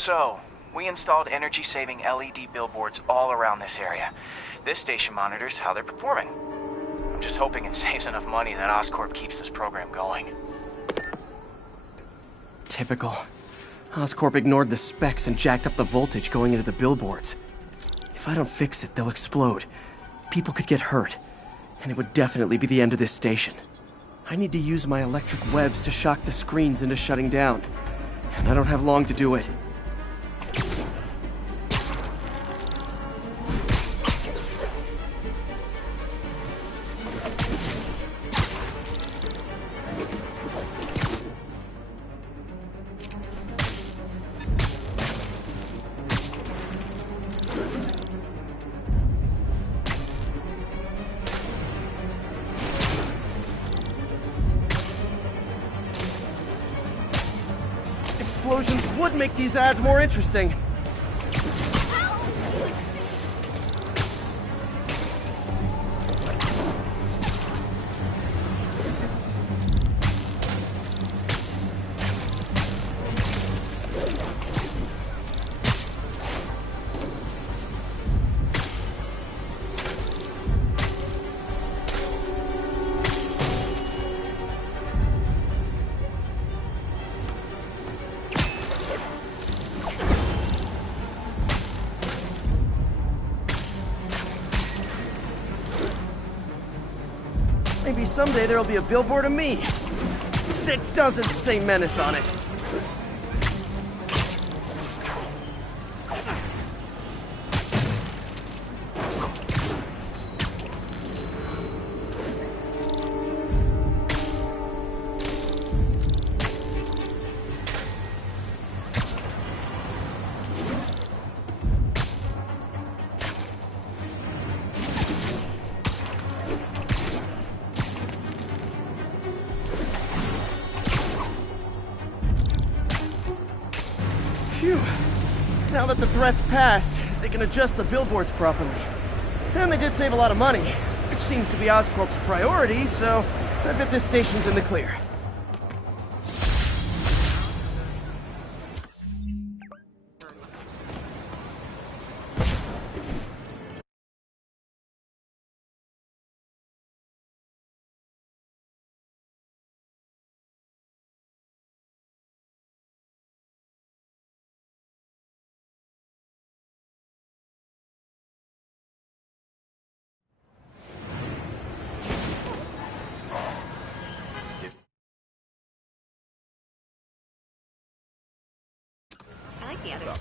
So, we installed energy-saving LED billboards all around this area. This station monitors how they're performing. I'm just hoping it saves enough money that Oscorp keeps this program going. Typical. Oscorp ignored the specs and jacked up the voltage going into the billboards. If I don't fix it, they'll explode. People could get hurt. And it would definitely be the end of this station. I need to use my electric webs to shock the screens into shutting down. And I don't have long to do it. Explosions would make these ads more interesting. Maybe someday there'll be a billboard of me that doesn't say Menace on it. Phew. Now that the threat's passed, they can adjust the billboards properly. And they did save a lot of money, which seems to be Oscorp's priority, so I bet this station's in the clear. I like the others.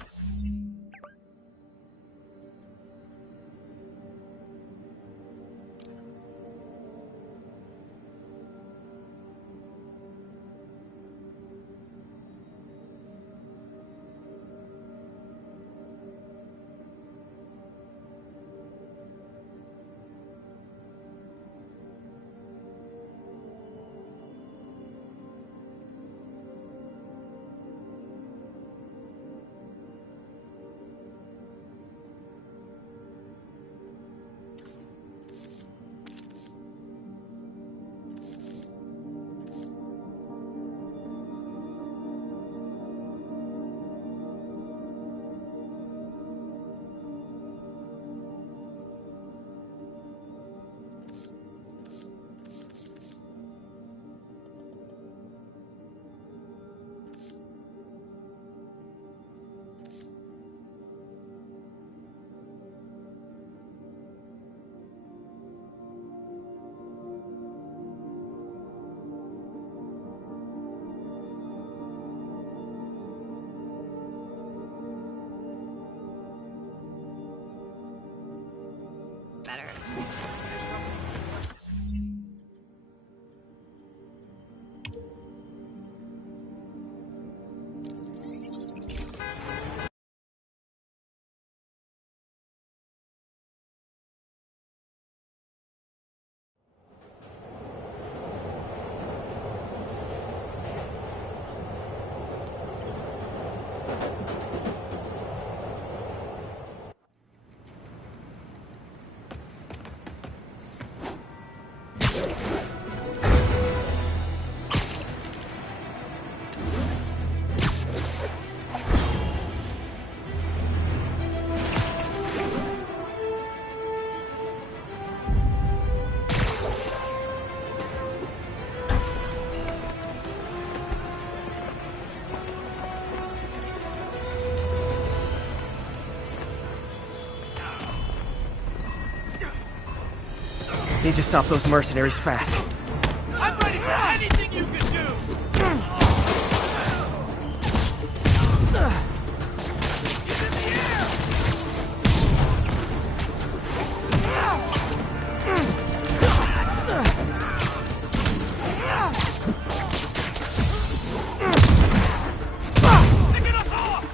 Need to stop those mercenaries fast. I'm ready for anything you can do! Get in the air! Pick it up off!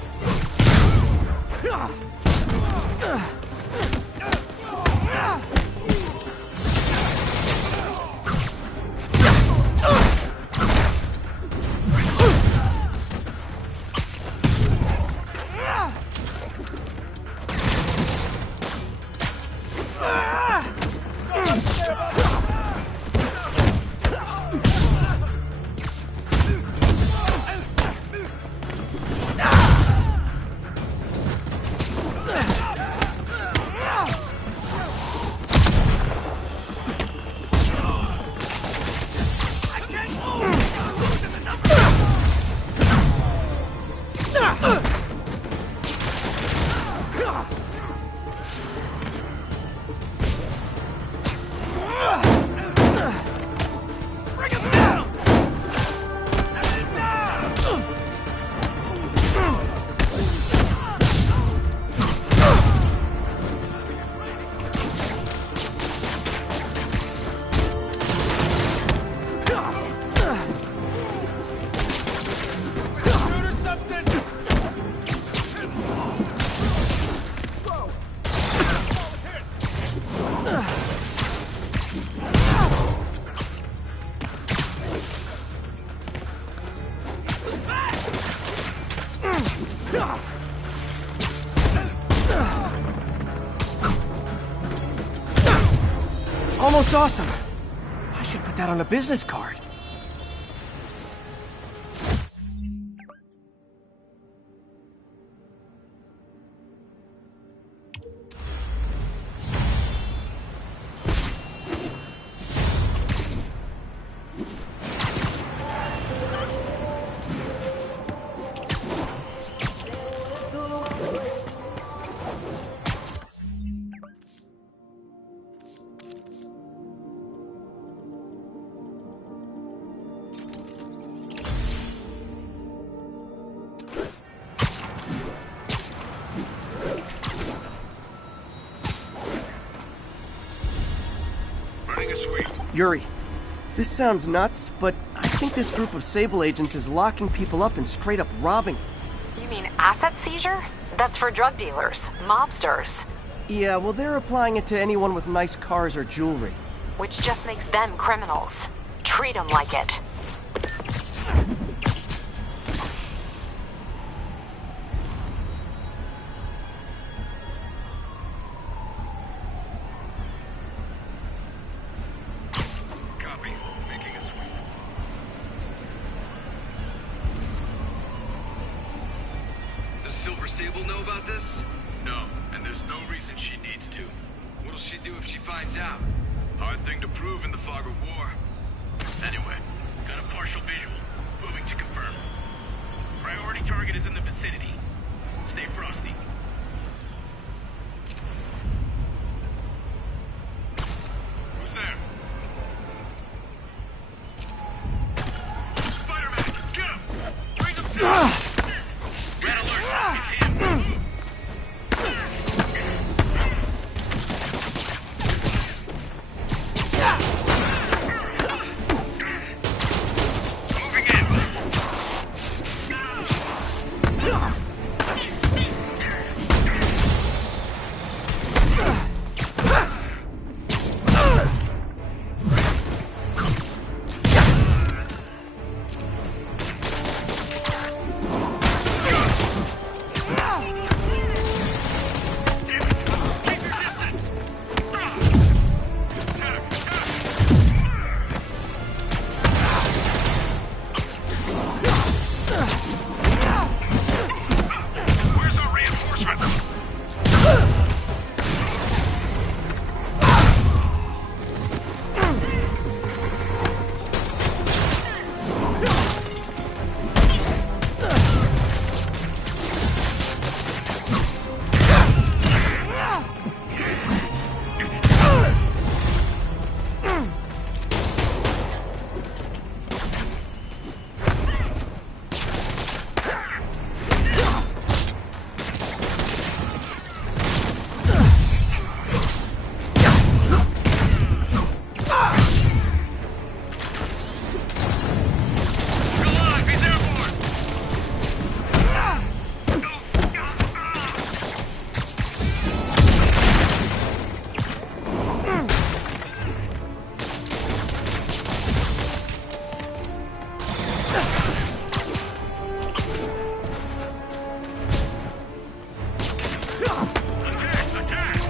Almost awesome. I should put that on a business card. Yuri, this sounds nuts, but I think this group of Sable agents is locking people up and straight up robbing. You mean asset seizure? That's for drug dealers, mobsters. Yeah, well, they're applying it to anyone with nice cars or jewelry. Which just makes them criminals. Treat them like it. Silver Sable know about this? No, and there's no reason she needs to. What'll she do if she finds out? Hard thing to prove in the fog of war. Anyway, got a partial visual. Moving to confirm. Priority target is in the vicinity. Stay frosty. Who's there? Spider-Man, get him! Bring him down! Red alert! It's him! Moving in!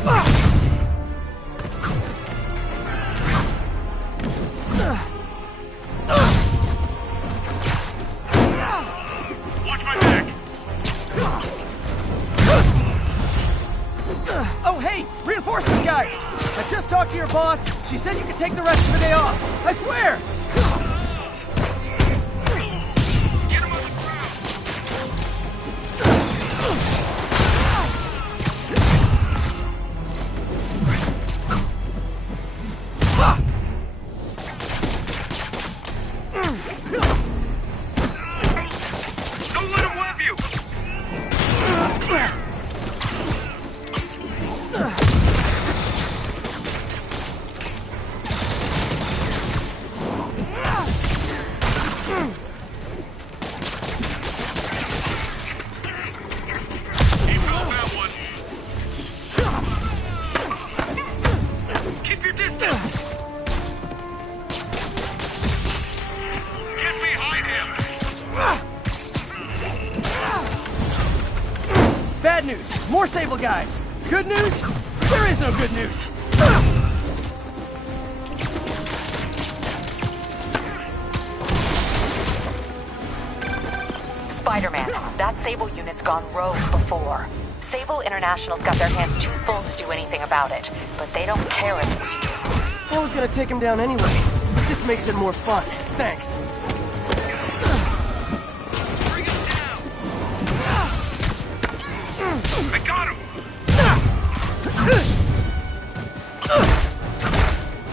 Watch my back! Oh, hey! Reinforcement guys! I just talked to your boss. She said you could take the rest of the day off. I swear! Get him on the ground! Don't let him whap you! He felt that one. Keep your distance! Get behind him! Bad news. More Sable guys. Good news? There is no good news. Spider-Man, that Sable unit's gone rogue before. Sable International's got their hands too full to do anything about it, but they don't care if we do. I was gonna take him down anyway. This makes it more fun. Thanks. Bring him down! I got him!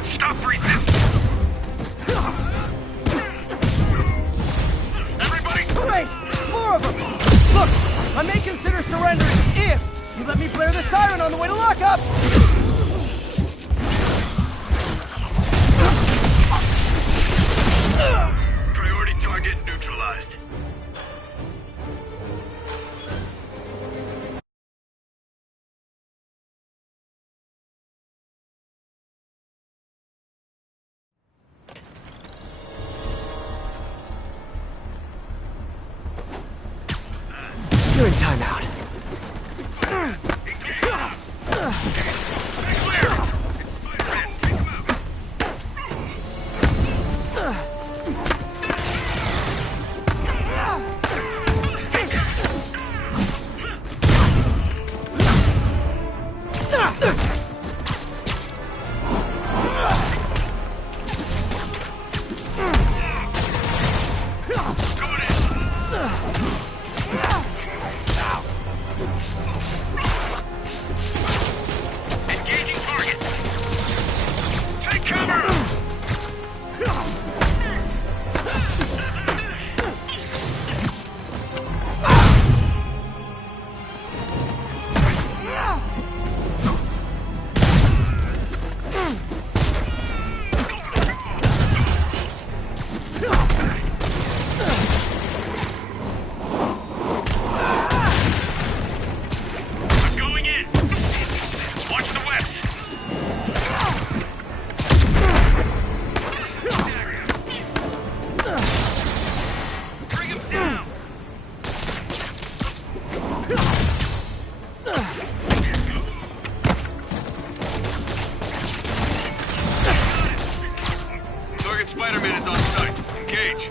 Stop resisting! Everybody! Great! More of them! Look, I may consider surrendering if you let me blare the siren on the way to lockup! Priority target neutralized. You're in timeout. Stay clear! Spider-Man, take him out! Going in! Engaging target! Take cover! I'm going in! Watch the west! Bring him down! Target Spider-Man is on site. Engage.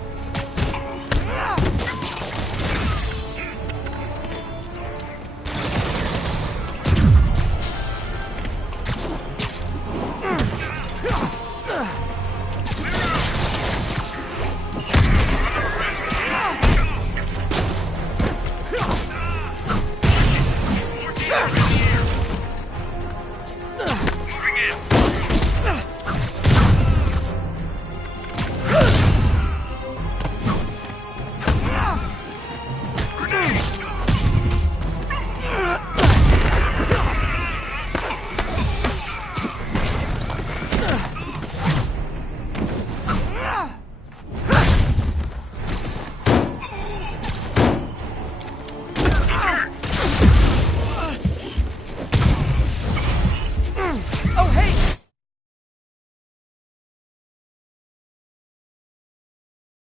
Moving in. Oh, hey!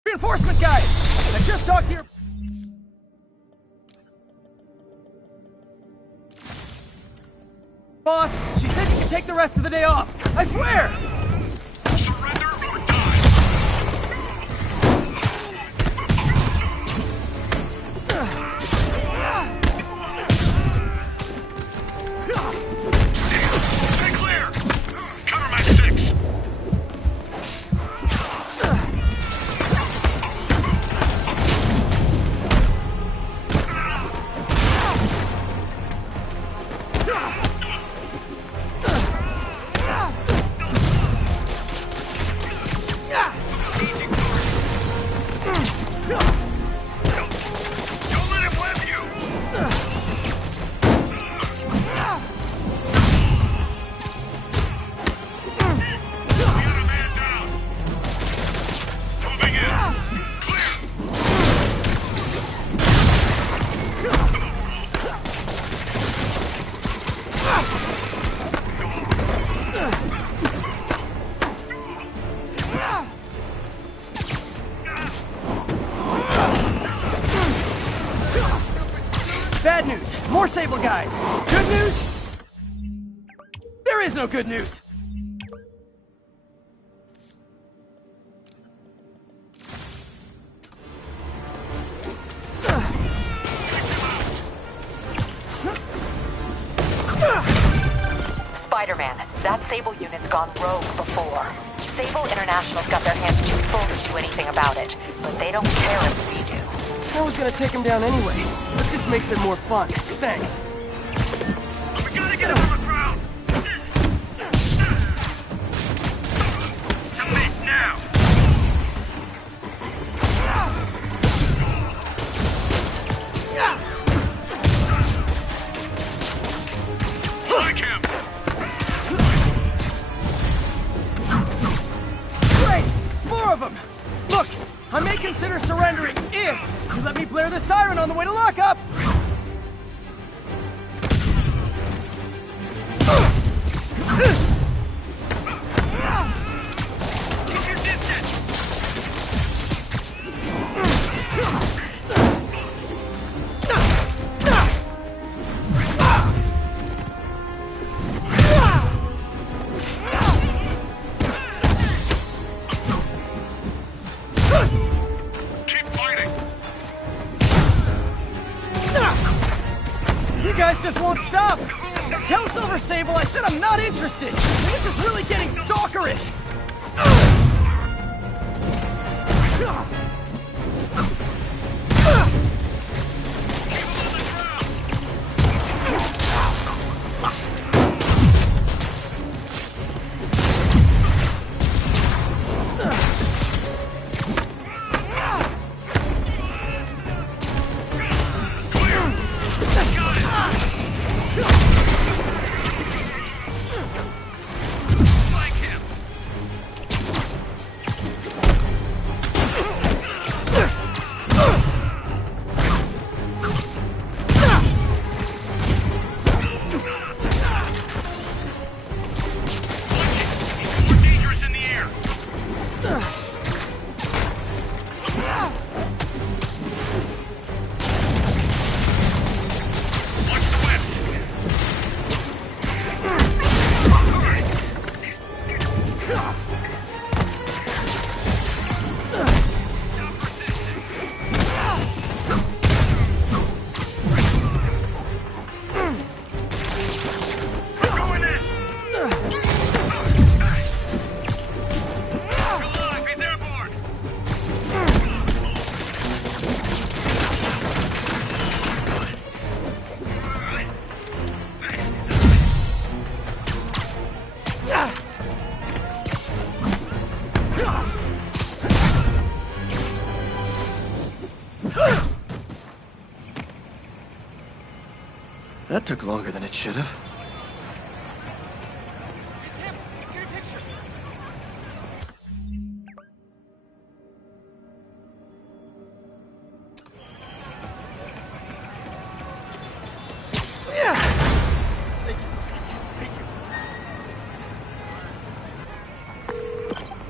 Reinforcement guys! I just talked to your... boss. take the rest of the day off. I swear! Surrender or die! Stay clear! Cover my 6! Don't let him web you! The other man down! Moving in! Clear! Bad news. More Sable guys. Good news? There is no good news. Spider-Man, that Sable unit's gone rogue before. Sable International's got their hands too full to do anything about it, but they don't care if we do. I was gonna take him down anyway, but this makes it more fun. Thanks. We gotta get him on the ground! To me now! Like him! Great! More of them! Look, I may consider surrendering if you let me blare the siren on the way to lockup! Keep your distance! Keep fighting! You guys just won't stop! Tell Silver Sable I said I'm not interested! This is really getting stalkerish! Like him! More dangerous in the air! Watch the web! Going in! Alive, he's airborne! That took longer than it should have. Tim, get a picture!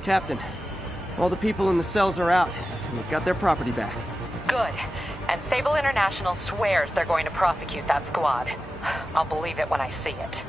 Captain, all the people in the cells are out, and we've got their property back. Good. And Sable International swears they're going to prosecute that squad. I'll believe it when I see it.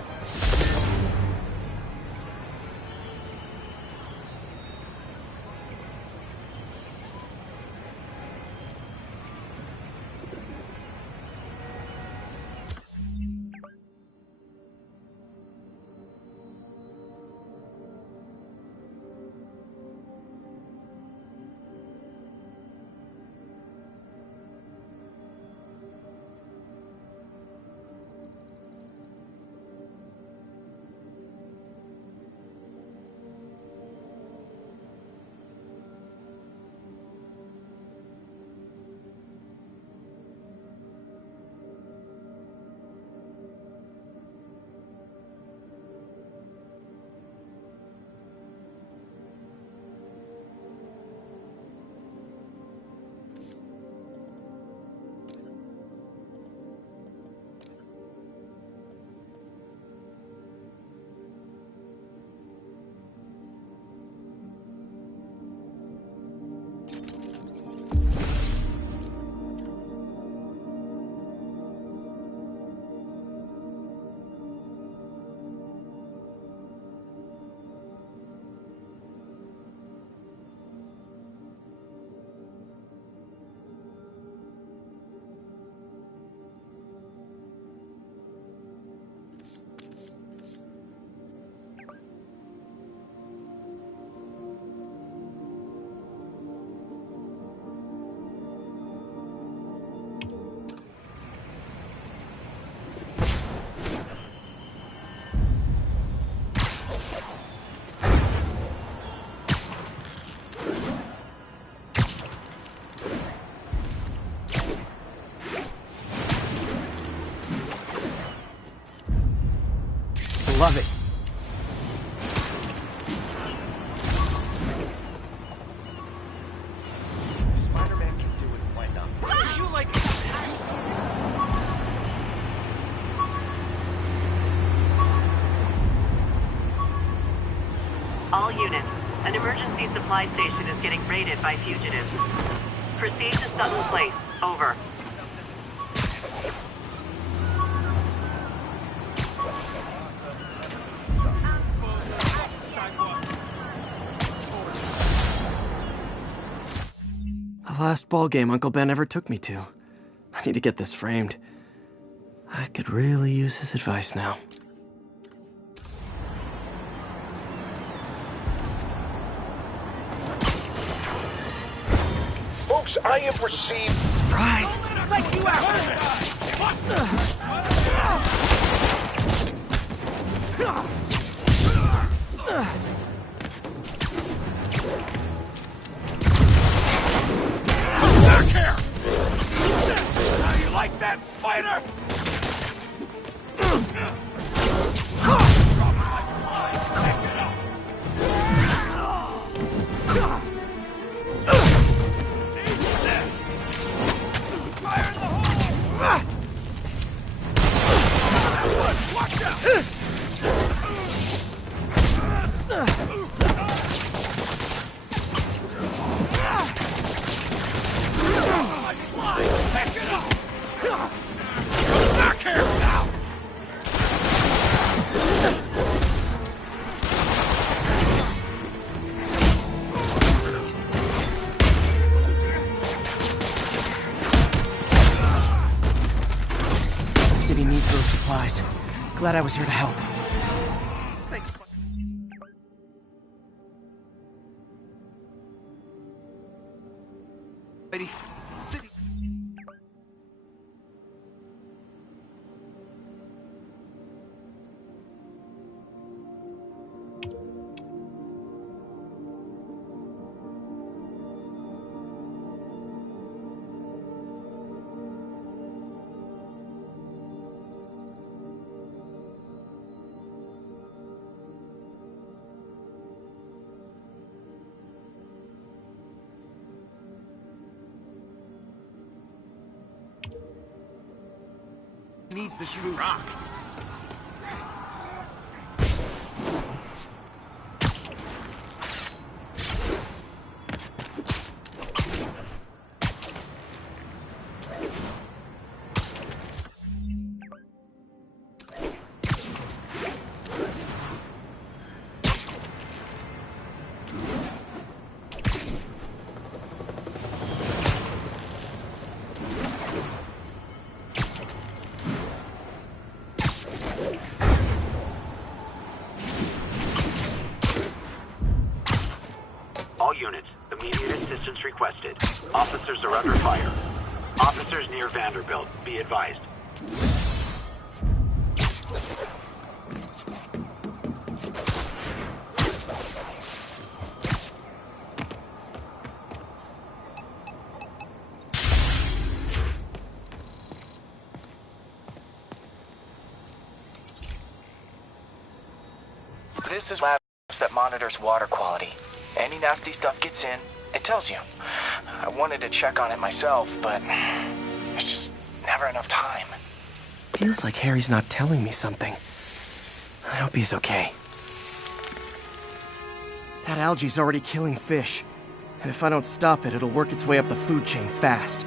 love it. Spider-Man can do it, why not? You like it? All units, an emergency supply station is getting raided by fugitives. Proceed to Sutton Place. Over. The last ball game Uncle Ben ever took me to. I need to get this framed. I could really use his advice now. Folks, I have received... Surprise! Take you out! Back here! How you like that, spider? The city needs those supplies. Glad I was here to help. Lady, city. Needs the shoot. Rock. All units, immediate assistance requested. Officers are under fire. Officers near Vanderbilt, be advised. This is labs that monitors water quality. Any nasty stuff gets in, it tells you. I wanted to check on it myself, but there's just never enough time. Feels like Harry's not telling me something. I hope he's okay. That algae's already killing fish. And if I don't stop it, it'll work its way up the food chain fast.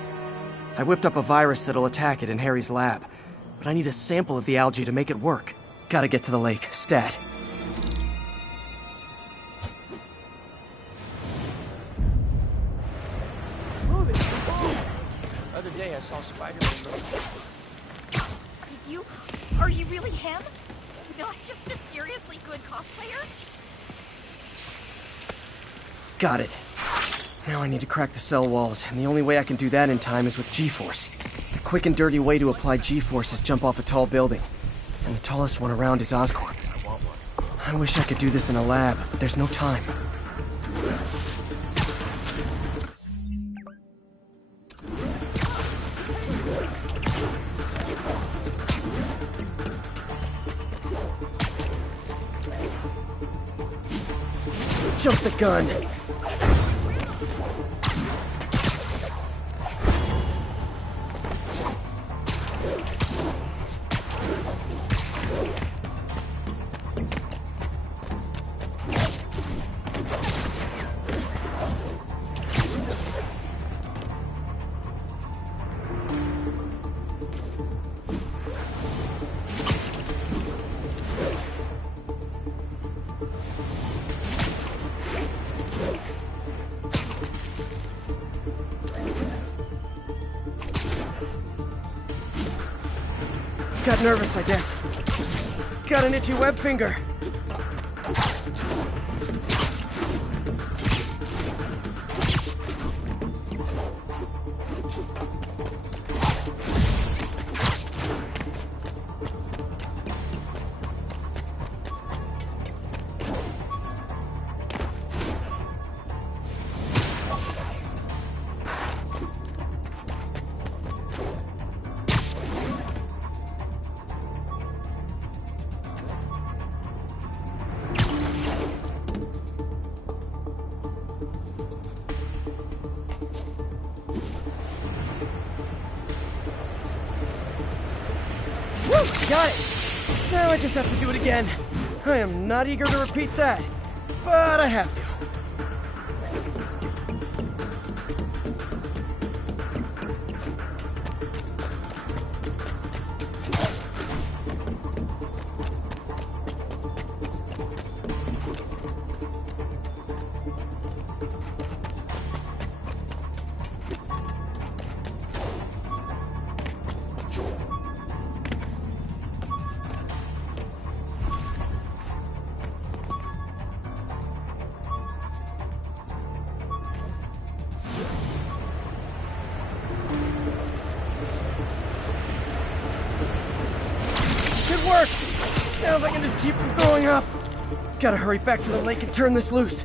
I whipped up a virus that'll attack it in Harry's lab. But I need a sample of the algae to make it work. Gotta get to the lake, stat. Other day I saw Spider-Man. Are you really him? Not just a seriously good cosplayer? Got it. Now I need to crack the cell walls, and the only way I can do that in time is with G-Force. A quick and dirty way to apply G-Force is jump off a tall building. And the tallest one around is Oscorp. I wish I could do this in a lab, but there's no time. Jump the gun. Got nervous, I guess. Got an itchy web finger. Got it! Now I just have to do it again. I am not eager to repeat that, but I have to. Work! Now if I can just keep from going up. Gotta hurry back to the lake and turn this loose.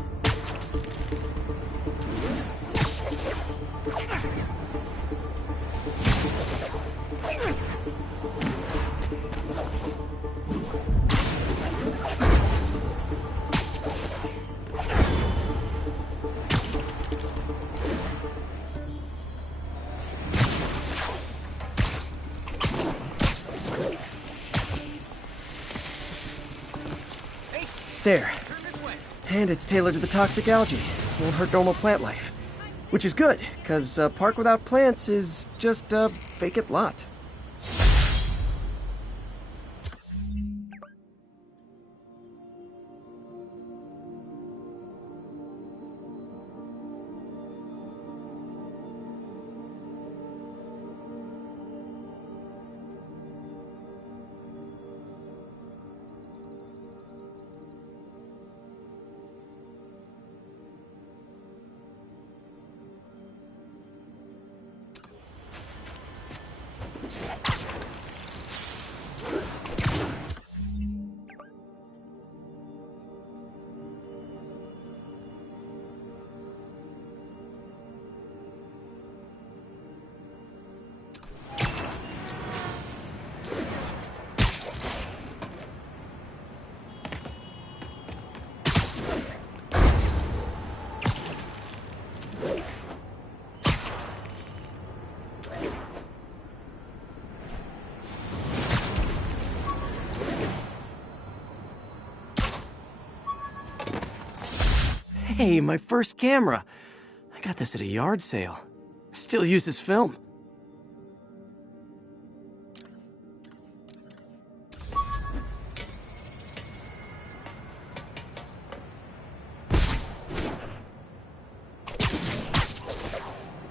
There. And it's tailored to the toxic algae. Won't hurt normal plant life. Which is good, because a park without plants is just a vacant lot. Hey, my first camera. I got this at a yard sale. Still uses film.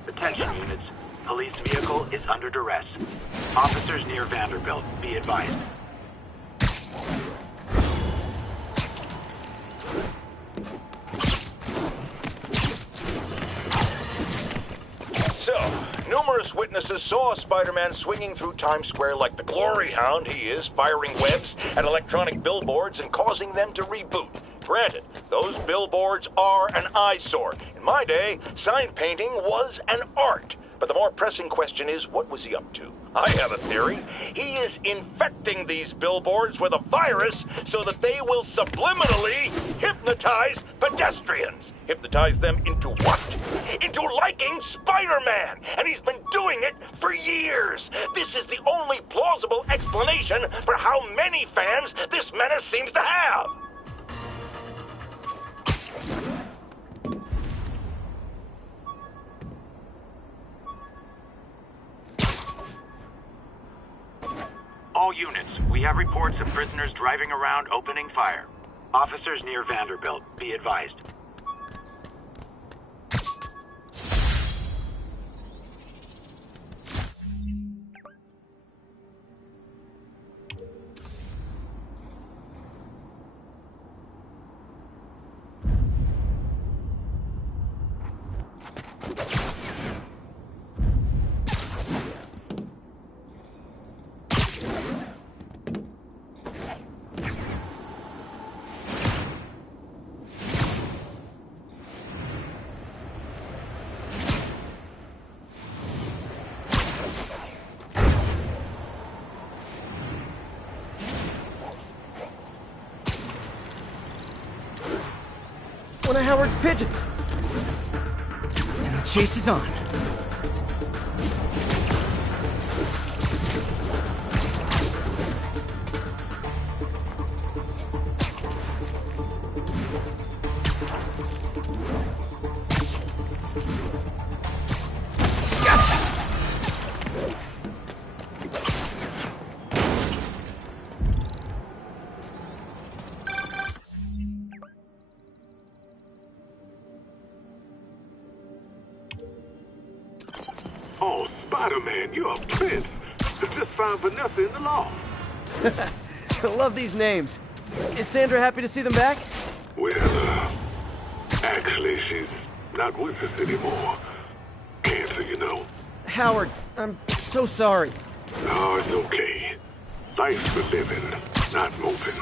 Attention units. Police vehicle is under duress. Officers near Vanderbilt, be advised. Numerous witnesses saw Spider-Man swinging through Times Square like the glory hound he is, firing webs at electronic billboards and causing them to reboot. Granted, those billboards are an eyesore. In my day, sign painting was an art. But the more pressing question is, what was he up to? I have a theory. He is infecting these billboards with a virus so that they will subliminally hypnotize pedestrians. Hypnotize them into what? Into liking Spider-Man! And he's been doing it for years! This is the only plausible explanation for how many fans this menace seems to have! All units, we have reports of prisoners driving around opening fire. Officers near Vanderbilt, be advised. One of Howard's pigeons. And the chase is on. Oh, Spider-Man, you're a prince. Just found Vanessa in the law. I love these names. Is Sandra happy to see them back? Well, actually, she's not with us anymore. Cancer, you know. Howard, I'm so sorry. No, it's okay. Life's for living, not moping.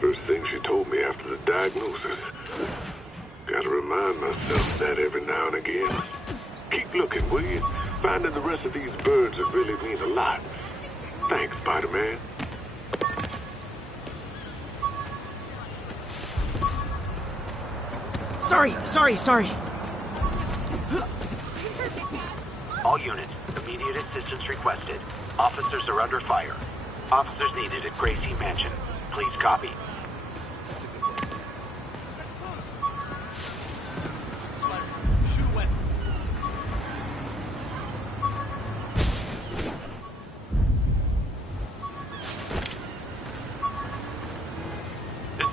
First thing she told me after the diagnosis. Gotta remind myself that every now and again. Keep looking, will you? Finding the rest of these birds would really mean a lot. Thanks, Spider-Man. Sorry. All units, immediate assistance requested. Officers are under fire. Officers needed at Gracie Mansion. Please copy.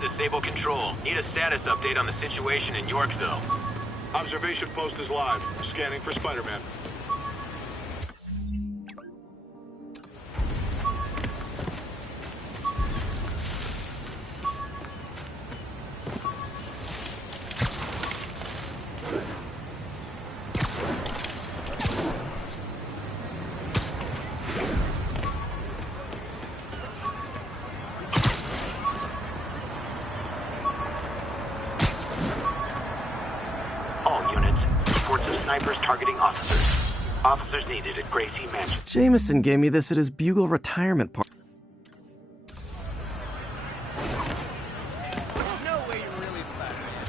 Disable control. Need a status update on the situation in Yorkville. Observation post is live. Scanning for Spider-Man. Snipers targeting officers. Officers needed at Gracie Mansion. Jameson gave me this at his Bugle retirement party. There's no way you're really Spider-Man.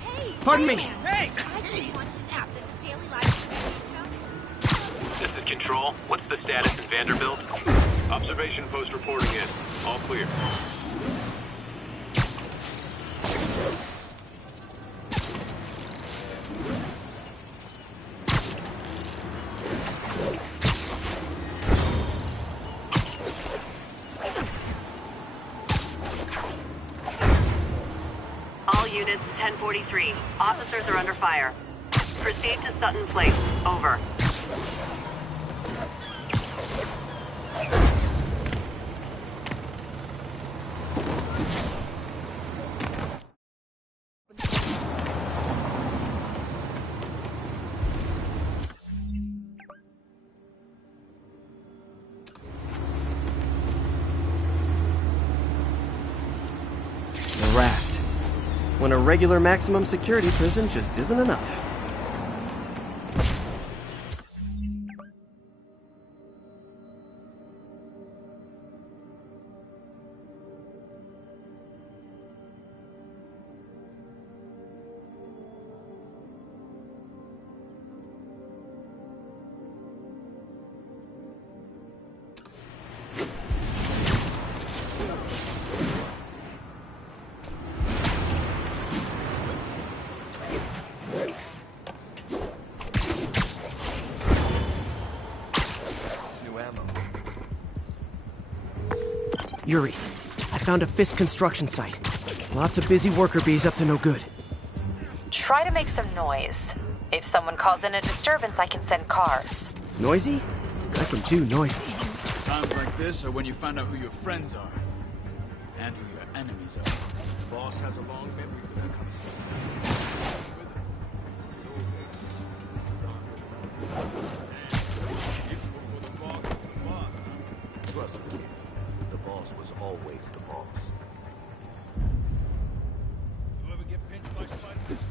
Hey! Pardon me. Hey! I just wanted to ask this daily life. This is Control. What's the status in Vanderbilt? Observation post reporting in. All clear. All units, 1043. Officers are under fire. Proceed to Sutton Place. Over. when a regular maximum security prison just isn't enough. Yuri, I found a Fisk construction site. Lots of busy worker bees up to no good. Try to make some noise. If someone calls in a disturbance, I can send cars. Noisy? I can do noisy. Times like this are when you find out who your friends are. And who your enemies are. The boss has a long memory for that kind of stuff. Trust me, the boss was always the boss. You ever get pinched by spiders?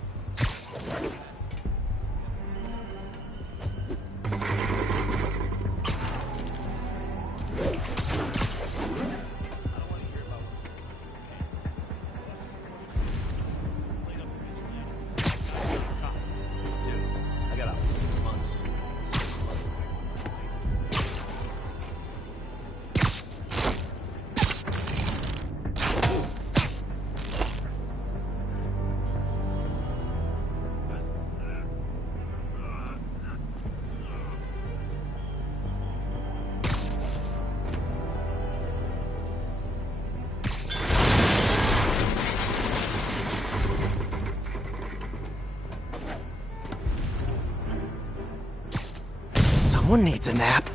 Someone needs a nap.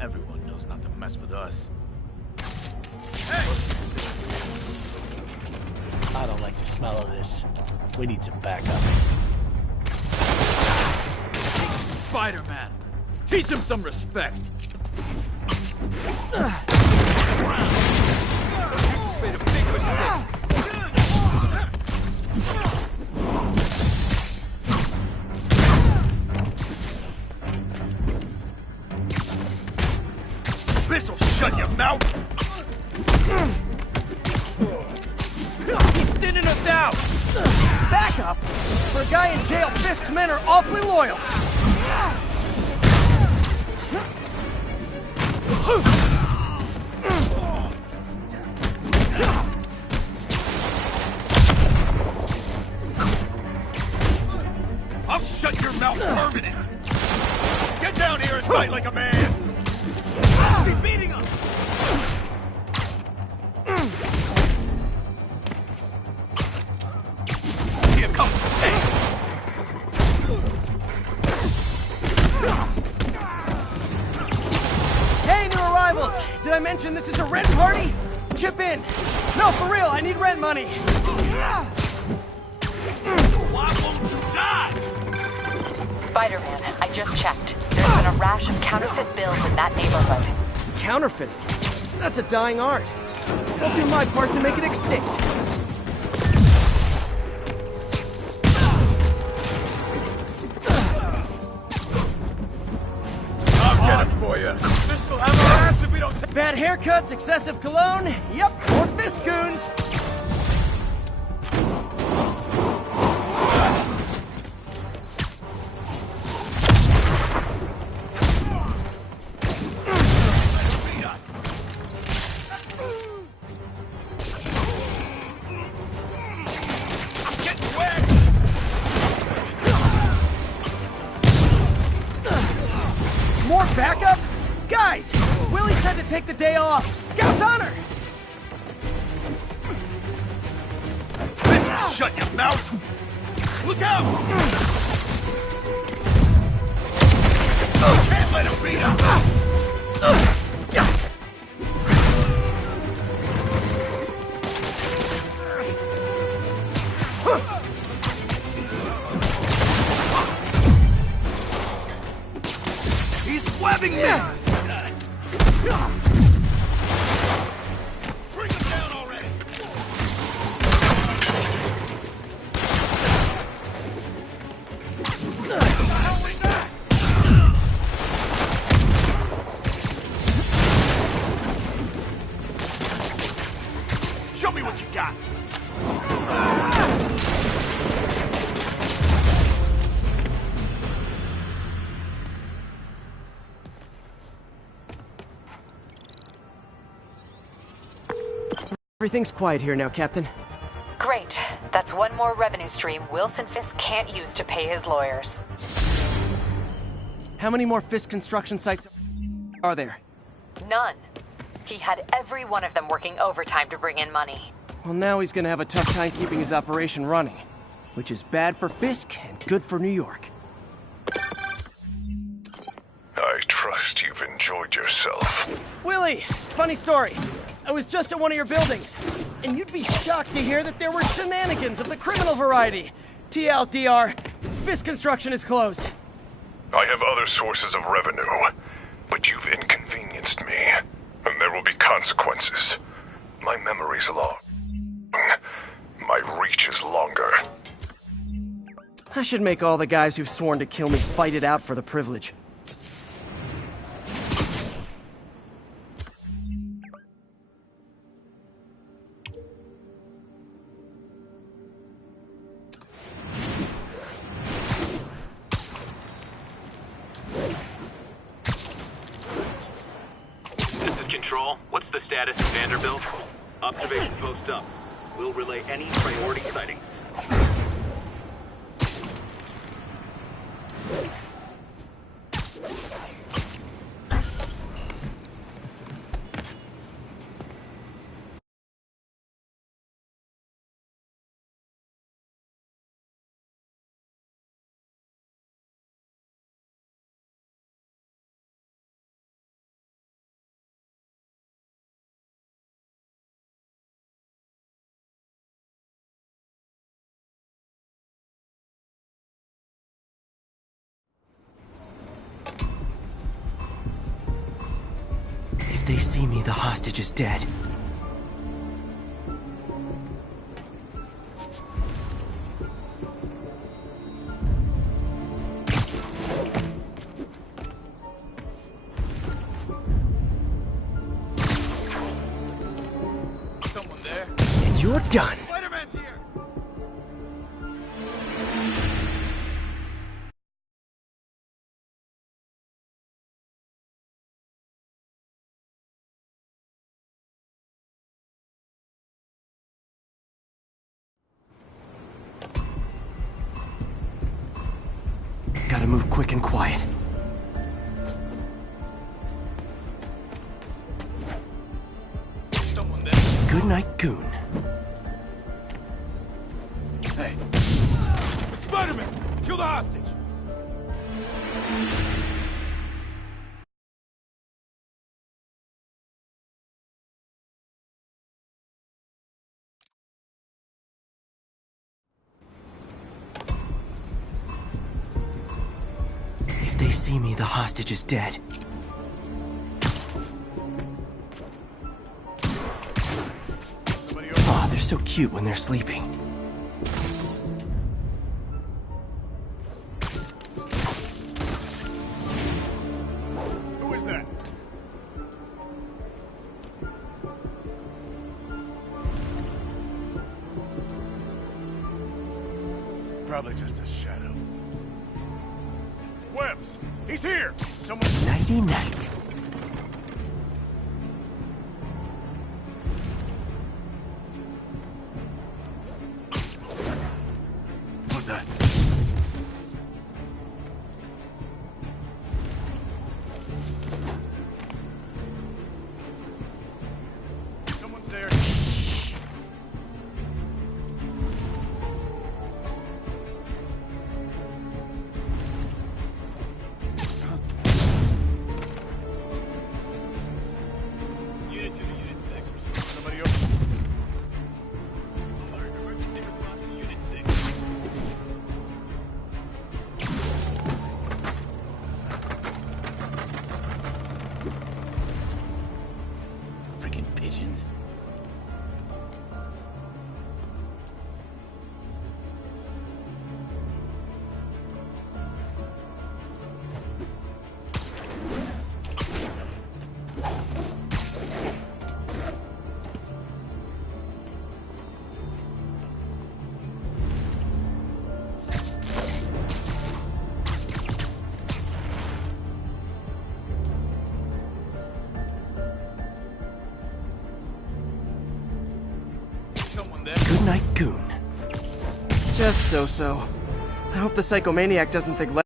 Everyone knows not to mess with us. I don't like the smell of this. We need to back up. Spider-Man! Teach him some respect! Made a big mistake. This'll shut your mouth! He's thinning us out! Backup? For a guy in jail, Fisk's men are awfully loyal. I'll shut your mouth permanent! Get down here and fight like a man! He's beating us! Here comes Hey, new arrivals! Did I mention this is a rent party? Chip in! No, for real, I need rent money! Why won't you die? Spider-Man, I just checked. There's been a rash of counterfeit bills in that neighborhood. Counterfeit. That's a dying art. I'll do my part to make it extinct. I'll get him for you. This will have our ass if we don't take... Bad haircuts, excessive cologne, yep, more Fisk goons. More backup? Guys, Willie's had to take the day off. Scout's honor! Shut your mouth! Look out! Can't let him beat us! He's webbing me! Bring him down already! Show me what you got! Everything's quiet here now, Captain. Great. That's one more revenue stream Wilson Fisk can't use to pay his lawyers. How many more Fisk construction sites are there? None. He had every one of them working overtime to bring in money. Well, now he's gonna have a tough time keeping his operation running. Which is bad for Fisk and good for New York. I trust you've enjoyed yourself. Willie, funny story. I was just at one of your buildings, and you'd be shocked to hear that there were shenanigans of the criminal variety. TLDR, Fisk Construction is closed. I have other sources of revenue, but you've inconvenienced me, and there will be consequences. My memory's long. My reach is longer. I should make all the guys who've sworn to kill me fight it out for the privilege. Control, what's the status of Vanderbilt? Observation post up. We'll relay any priority sightings. If they see me, the hostage is dead. Someone there? And you're done. Spider-Man's here! Gotta move quick and quiet. Someone there? Good night, Goon. Hey! Spider-Man! Kill the hostage! If they see me, the hostage is dead. Aw, they're so cute when they're sleeping. Who is that? Probably just a shadow. Webbs! He's here! Someone... Nighty-night. What's that? Someone's there. Good night, Goon. Just so-so. I hope the psychomaniac doesn't think less.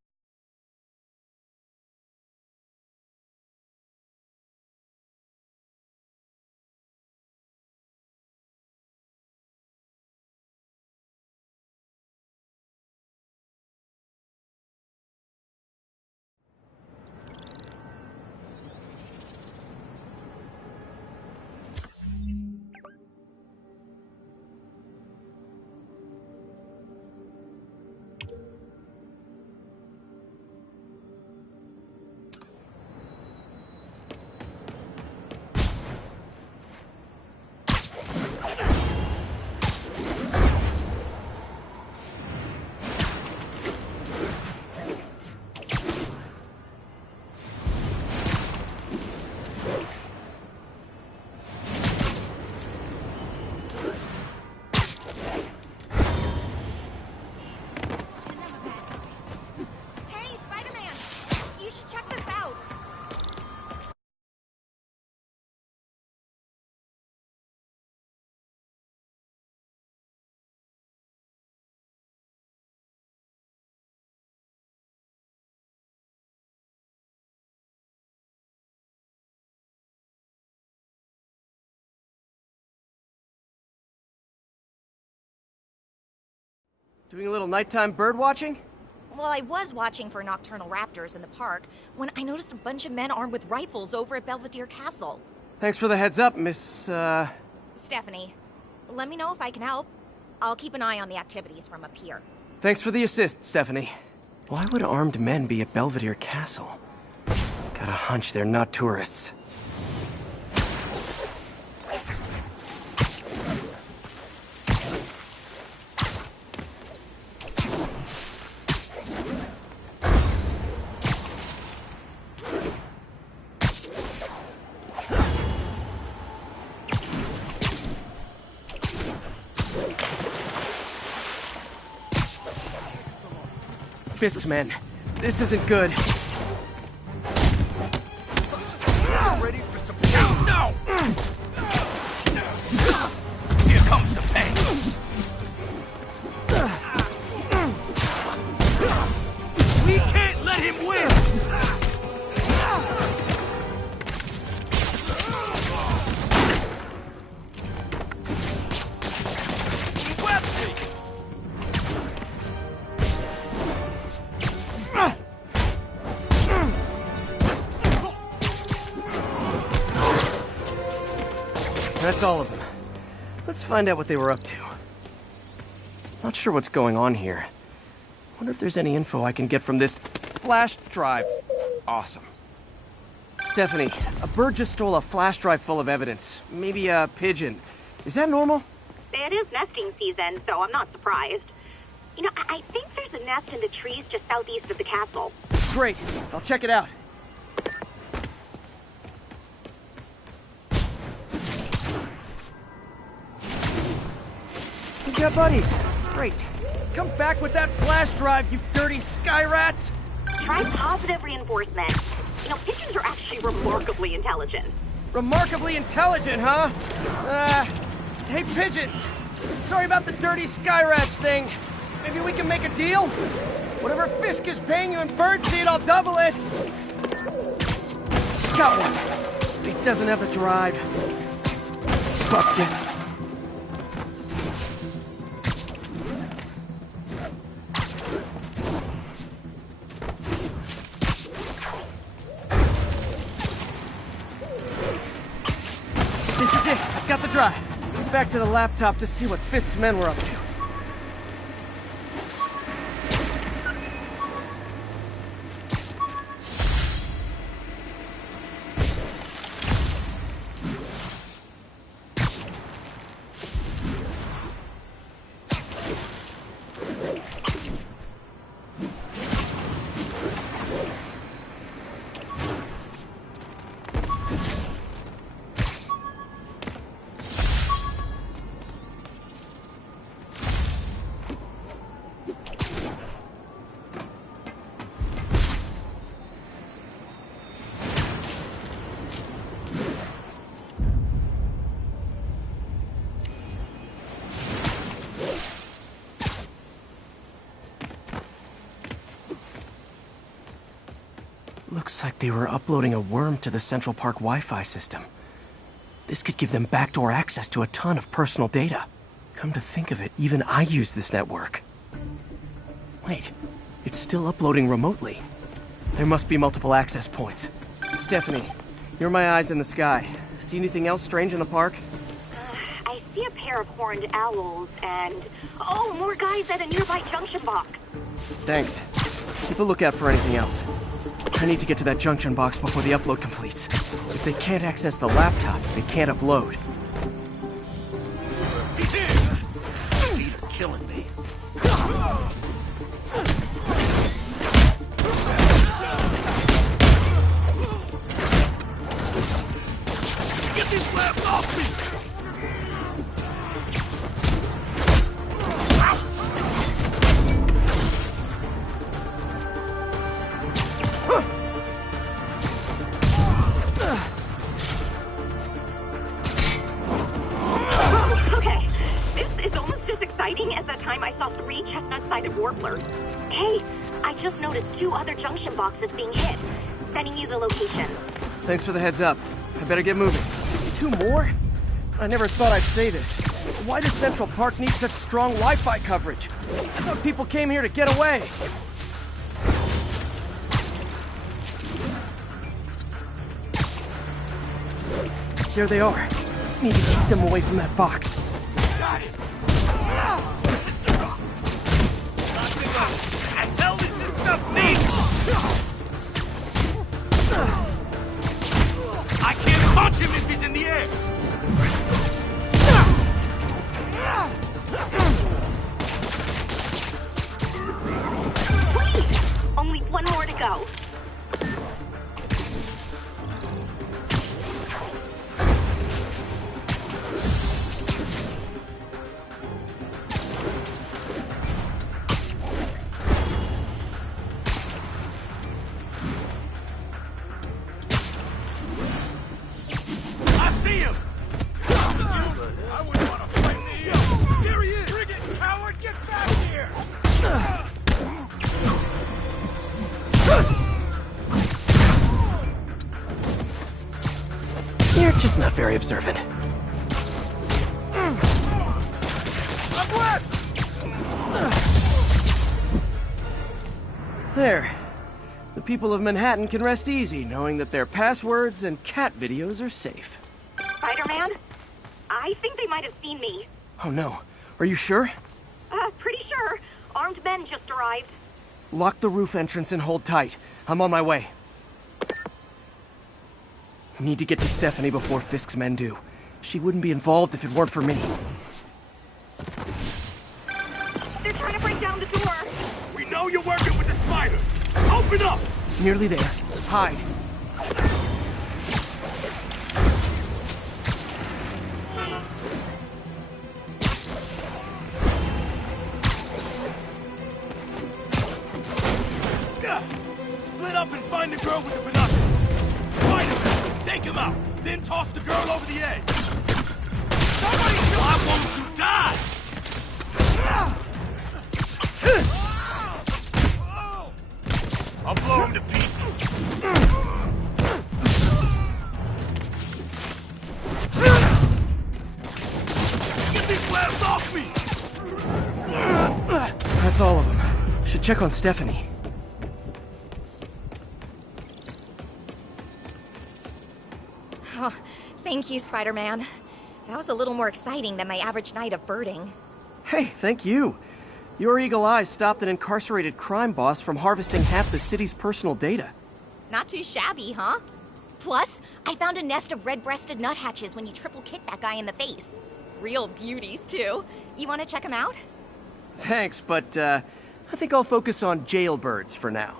Doing a little nighttime bird watching? Well, I was watching for nocturnal raptors in the park when I noticed a bunch of men armed with rifles over at Belvedere Castle. Thanks for the heads up, Miss, Stephanie, let me know if I can help. I'll keep an eye on the activities from up here. Thanks for the assist, Stephanie. Why would armed men be at Belvedere Castle? Got a hunch they're not tourists. Fisk's men. This isn't good. Ready for some pain? No! Here comes the pain. We can't let him win! He wept me! That's all of them. Let's find out what they were up to. Not sure what's going on here. Wonder if there's any info I can get from this flash drive. Awesome. Stephanie, a bird just stole a flash drive full of evidence. Maybe a pigeon. Is that normal? It is nesting season, so I'm not surprised. You know, I think there's a nest in the trees just southeast of the castle. Great. I'll check it out. We've got buddies. Great. Come back with that flash drive, you dirty sky rats! Try positive reinforcement. You know, pigeons are actually remarkably intelligent. Remarkably intelligent, huh? Hey, pigeons. Sorry about the dirty sky rats thing. Maybe we can make a deal? Whatever Fisk is paying you in birdseed, I'll double it. Got one. He doesn't have the drive. Fuck this. This is it. I've got the drive. Back to the laptop to see what Fisk's men were up to. Looks like they were uploading a worm to the Central Park Wi-Fi system. This could give them backdoor access to a ton of personal data. Come to think of it, even I use this network. Wait, it's still uploading remotely. There must be multiple access points. Stephanie, you're my eyes in the sky. See anything else strange in the park? I see a pair of horned owls and... Oh, more guys at a nearby junction box. Thanks. Keep a lookout for anything else. I need to get to that junction box before the upload completes. If they can't access the laptop, they can't upload. Feet are killing me. Get these labs off me! Okay, this is almost as exciting as that time I saw 3 chestnut-sided warblers. Hey, I just noticed 2 other junction boxes being hit. Sending you the location. Thanks for the heads up. I better get moving. 2 more? I never thought I'd say this. Why does Central Park need such strong Wi-Fi coverage? I thought people came here to get away. There they are. Need to keep them away from that box. Got it. The hell is this stuff need? I can't punch him if he's in the air. Wait! Only 1 more to go. You're just not very observant. There. The people of Manhattan can rest easy knowing that their passwords and cat videos are safe. Spider-Man? I think they might have seen me. Oh no. Are you sure? Pretty sure. Armed men just arrived. Lock the roof entrance and hold tight. I'm on my way. Need to get to Stephanie before Fisk's men do. She wouldn't be involved if it weren't for me. They're trying to break down the door. We know you're working with the spider. Open up! Nearly there. Hide. Split up and find the girl with the binoculars. Spider-Man, take him out. Then toss the girl over the edge. Somebody shoot! I want to die! I'll blow him to pieces. Get these labs off me! That's all of them. Should check on Stephanie. Oh, thank you, Spider-Man. That was a little more exciting than my average night of birding. Hey, thank you. Your eagle eyes stopped an incarcerated crime boss from harvesting half the city's personal data. Not too shabby, huh? Plus, I found a nest of red-breasted nuthatches when you triple kick that guy in the face. Real beauties, too. You want to check them out? Thanks, but I think I'll focus on jailbirds for now.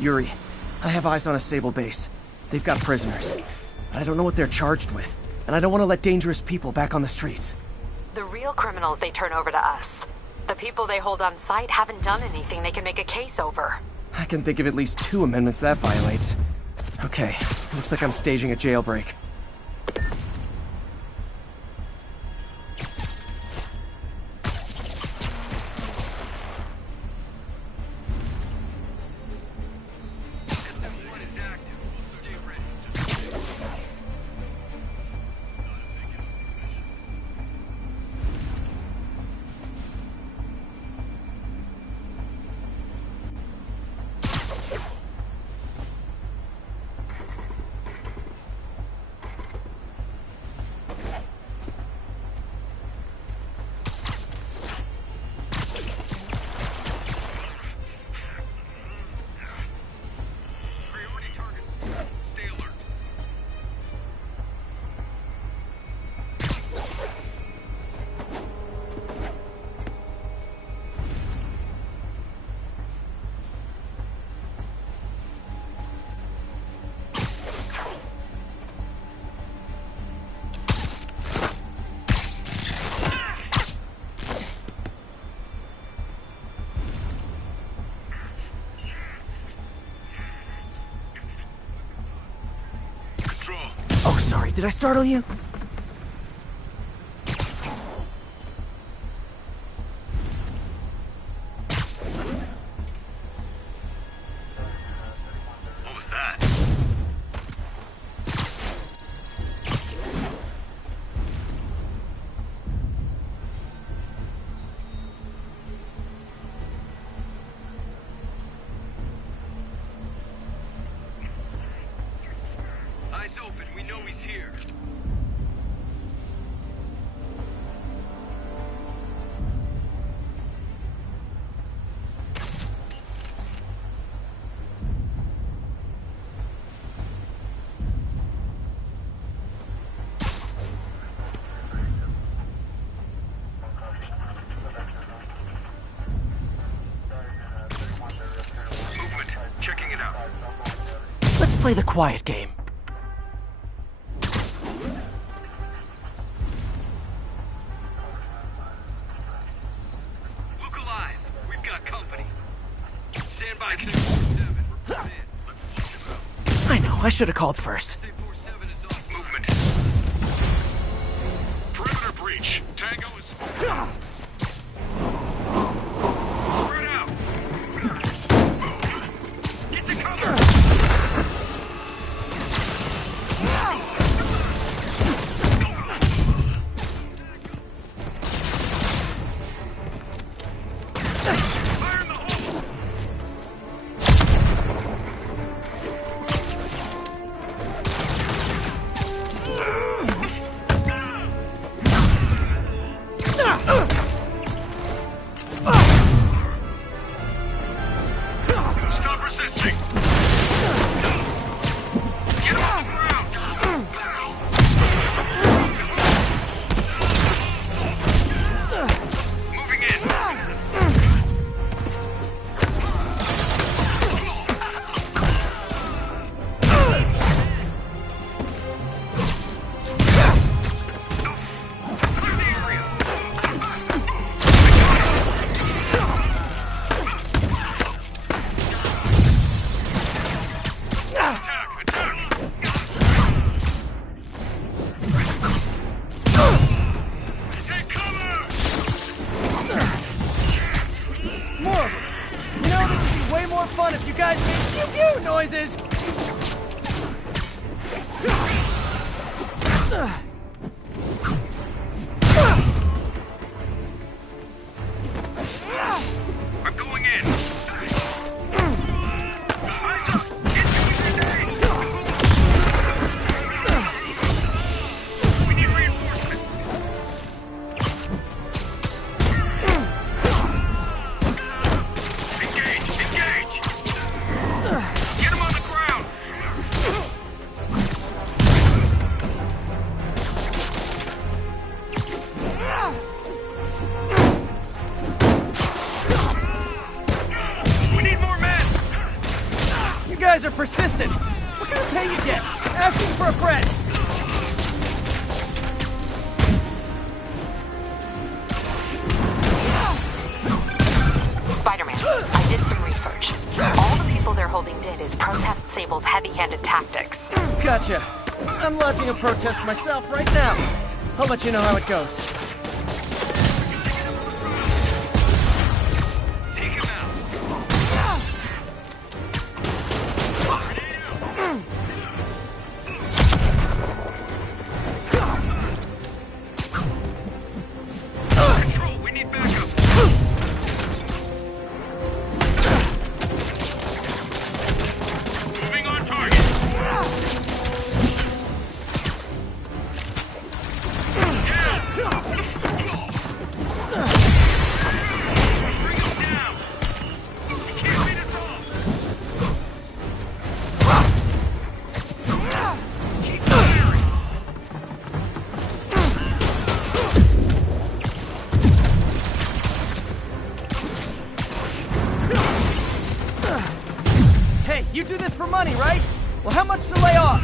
Yuri, I have eyes on a Sable base. They've got prisoners. I don't know what they're charged with, and I don't want to let dangerous people back on the streets. The real criminals they turn over to us. The people they hold on site haven't done anything they can make a case over. I can think of at least 2 amendments that violates. Okay, looks like I'm staging a jailbreak. Oh, sorry, did I startle you? What was that? Eyes open, we know he's here. Movement, checking it out. Let's play the quiet game. Look alive, we've got company. Stand by 647, report in. Let's check him out. I know, I should have called first. 647 is off. Movement. Perimeter breach. Tango is... Spread out. Get to cover. Fire in the hole. Stop resisting. Get on the ground. Moving in. Clear the area. Attack! Attack! Take cover! More of them. You know, this would be way more fun if you guys made pew-pew noises. I'm going in. We need reinforcements. Engage! Engage! Get him on the ground! are persistent. What kind of pay you get? Asking for a friend. Spider-Man, I did some research. All the people they're holding dead is protest Sable's heavy-handed tactics. Gotcha. I'm lodging a protest myself right now. I'll let you know how it goes. Take him out. Control, we need backup. Moving on target. Hey, you do this for money, right? Well, how much to lay off?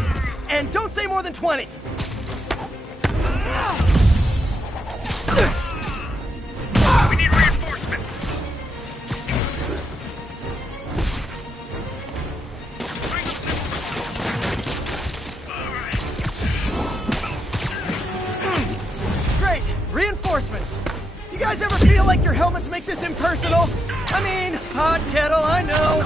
And don't say more than 20. We need reinforcements. Great! Reinforcements! You guys ever feel like your helmets make this impersonal? I mean, hot kettle, I know.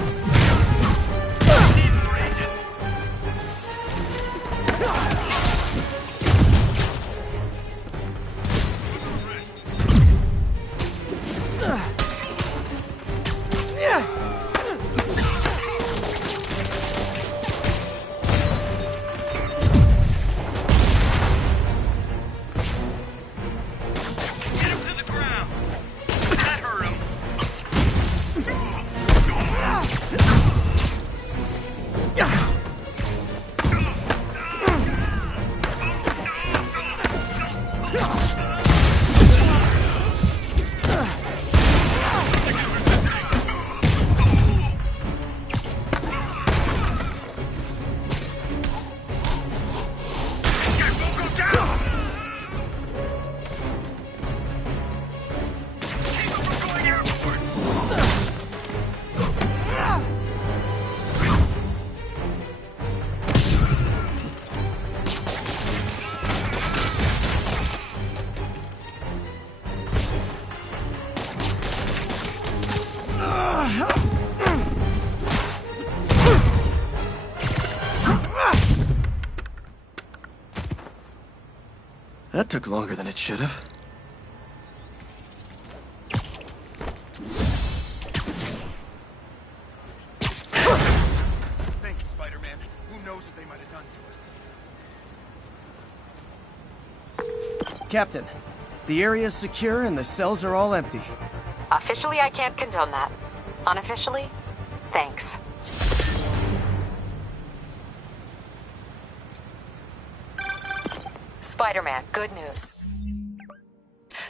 That took longer than it should have. Thanks, Spider-Man. Who knows what they might have done to us. Captain, the area's secure and the cells are all empty. Officially, I can't condone that. Unofficially, thanks. Spider-Man, good news.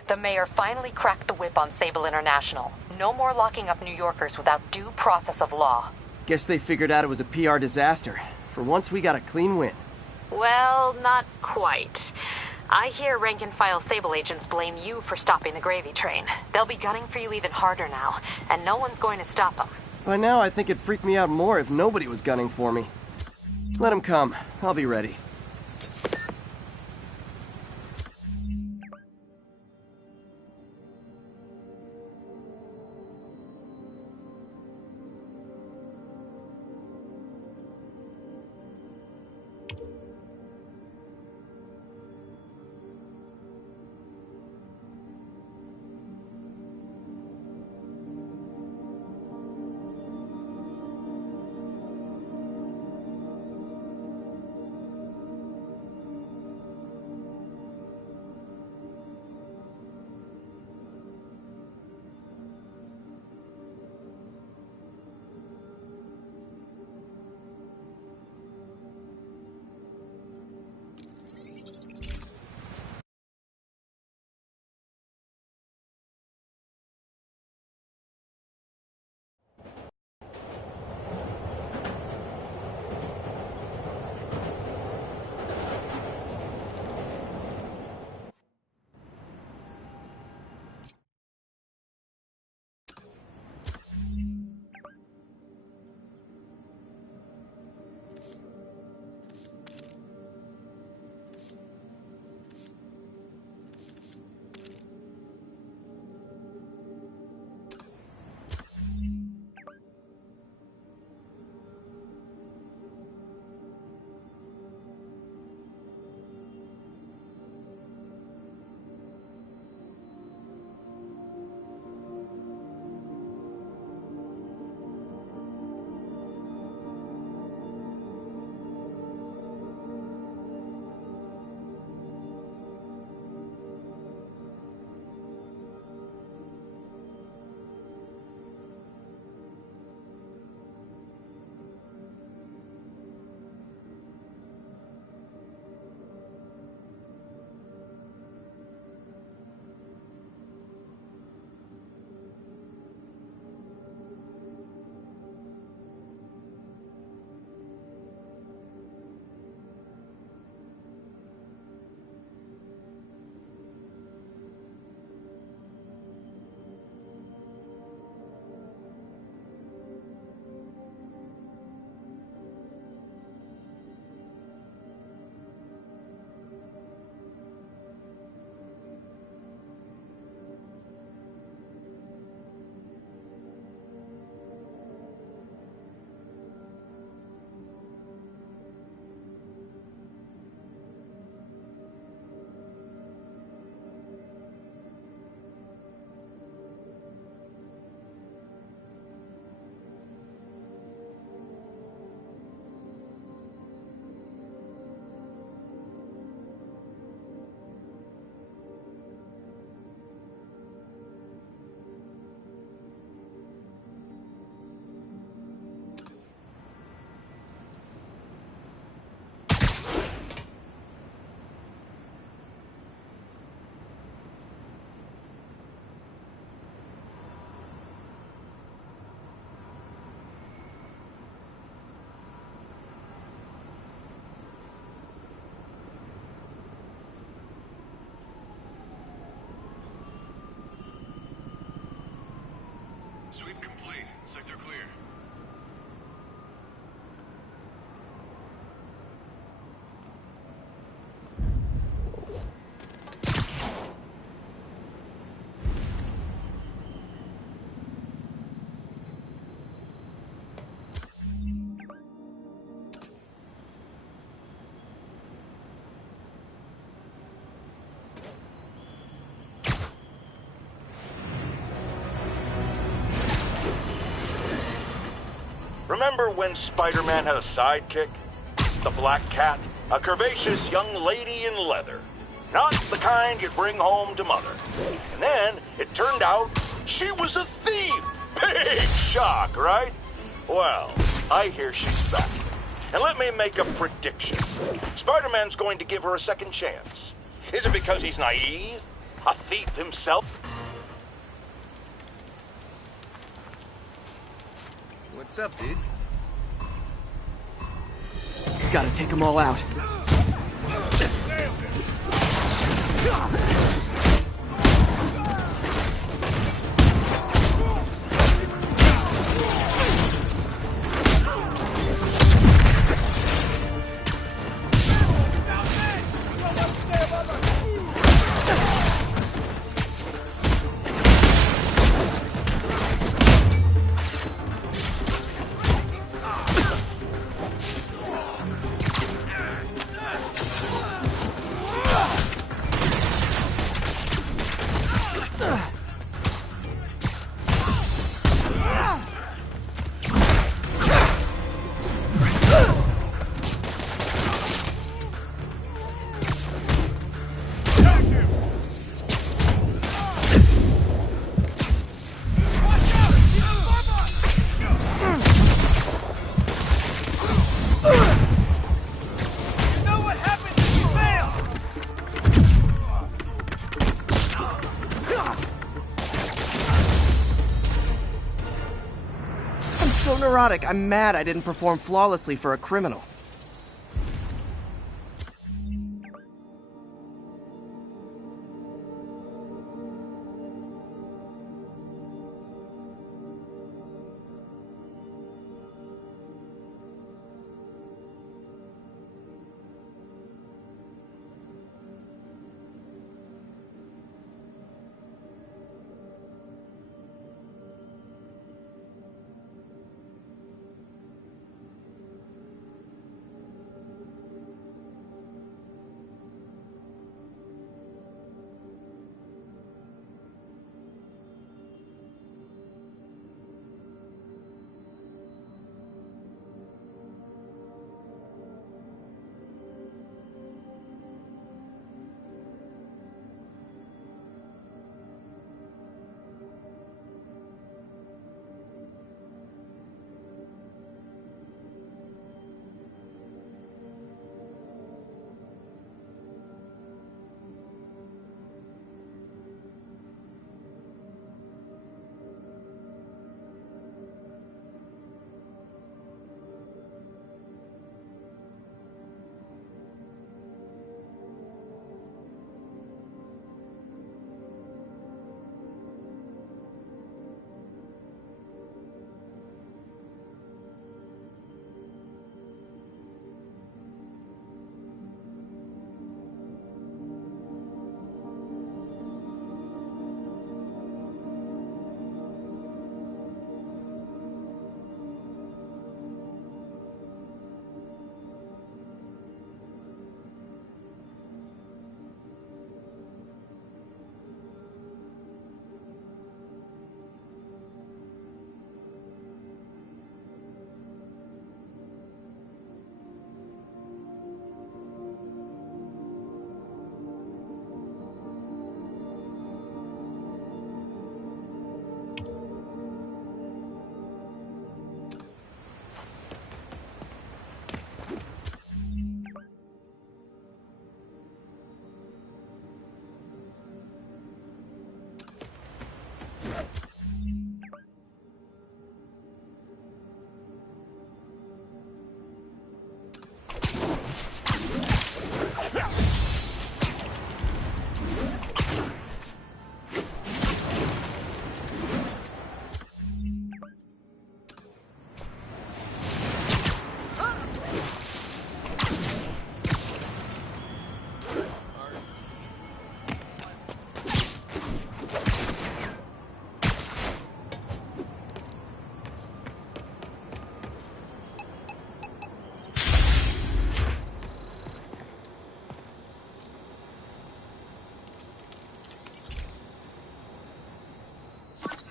The mayor finally cracked the whip on Sable International. No more locking up New Yorkers without due process of law. Guess they figured out it was a PR disaster. For once, we got a clean win. Well, not quite. I hear rank-and-file Sable agents blame you for stopping the gravy train. They'll be gunning for you even harder now, and no one's going to stop them. By now, I think it'd freak me out more if nobody was gunning for me. Let them come. I'll be ready. Sweep complete. Sector clear. Remember when Spider-Man had a sidekick? The Black Cat? A curvaceous young lady in leather. Not the kind you'd bring home to Mother. And then, it turned out, she was a thief! Big shock, right? Well, I hear she's back. And let me make a prediction. Spider-Man's going to give her a second chance. Is it because he's naive? A thief himself? What's up, dude? Gotta take them all out. Neurotic. I'm mad I didn't perform flawlessly for a criminal.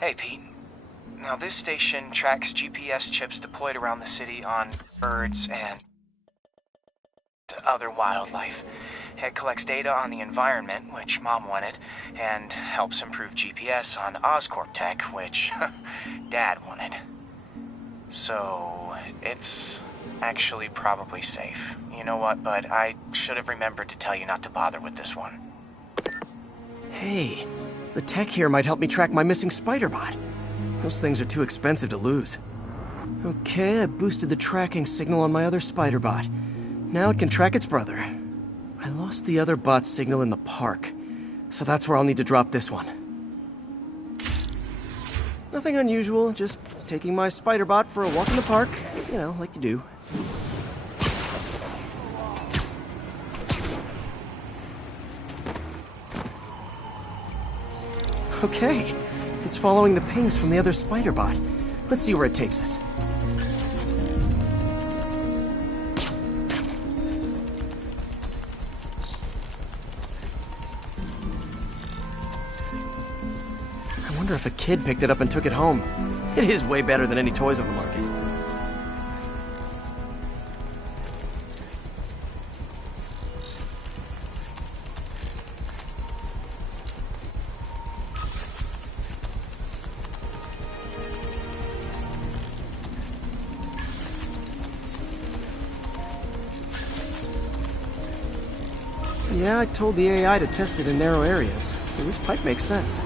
Okay, Pete. Now this station tracks GPS chips deployed around the city on birds and other wildlife. It collects data on the environment, which Mom wanted, and helps improve GPS on Oscorp tech, which Dad wanted. So, it's actually probably safe. You know what, bud? I should have remembered to tell you not to bother with this one. Hey, the tech here might help me track my missing Spider-Bot. Those things are too expensive to lose. Okay, I boosted the tracking signal on my other Spider-Bot. Now it can track its brother. I lost the other bot's signal in the park, so that's where I'll need to drop this one. Nothing unusual, just taking my Spider-Bot for a walk in the park, you know, like you do. Okay, it's following the pings from the other Spider-Bot. Let's see where it takes us. I wonder if a kid picked it up and took it home. It is way better than any toys on the market. Yeah, I told the AI to test it in narrow areas, so this pipe makes sense.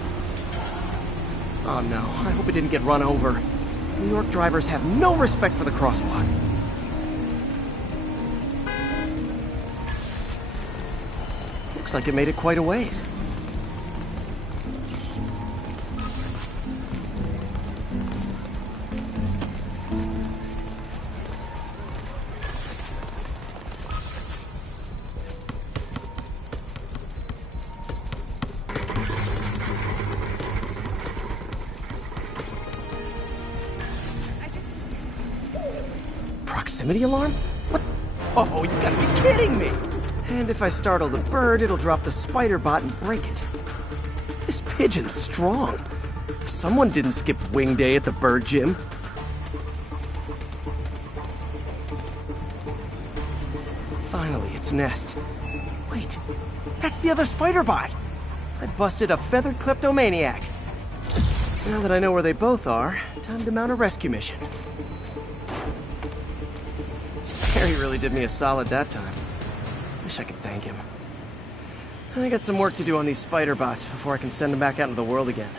Oh no, I hope it didn't get run over. New York drivers have no respect for the crosswalk. Looks like it made it quite a ways. Proximity alarm? What? Oh, you gotta be kidding me! And if I startle the bird, it'll drop the Spider-Bot and break it. This pigeon's strong. Someone didn't skip wing day at the bird gym. Finally, its nest. Wait, that's the other Spider-Bot! I busted a feathered kleptomaniac. Now that I know where they both are, time to mount a rescue mission. Harry really did me a solid that time. Wish I could thank him. I got some work to do on these Spider-Bots before I can send them back out into the world again.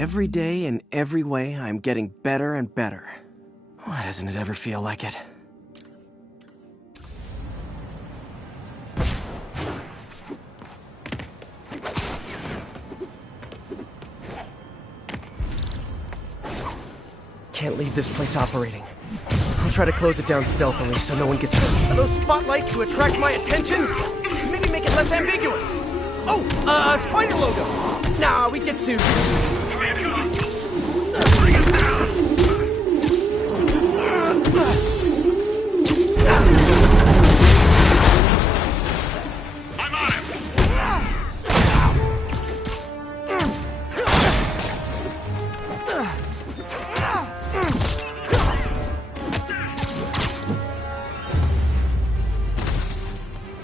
Every day, in every way, I'm getting better and better. Why doesn't it ever feel like it? Can't leave this place operating. I'll try to close it down stealthily so no one gets hurt. Are those spotlights to attract my attention? Maybe make it less ambiguous. Oh, spider logo. Nah, we get sued.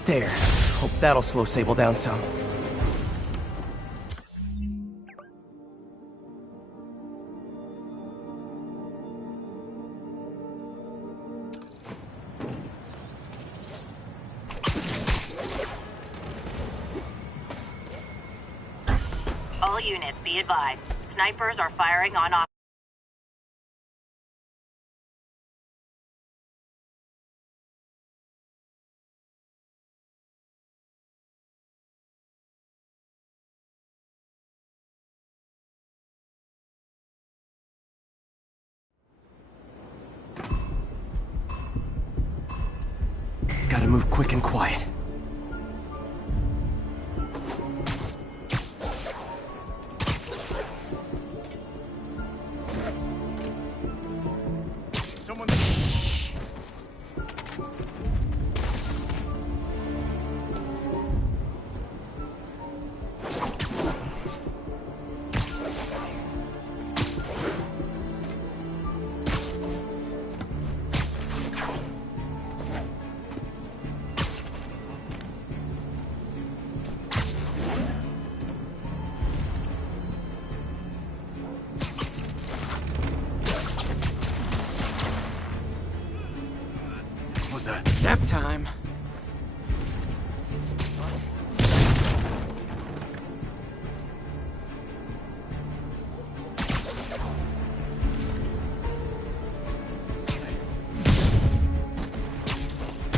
There. Hope that'll slow Sable down some. All units, be advised. Snipers are firing on off. Gotta move quick and quiet. Nap time.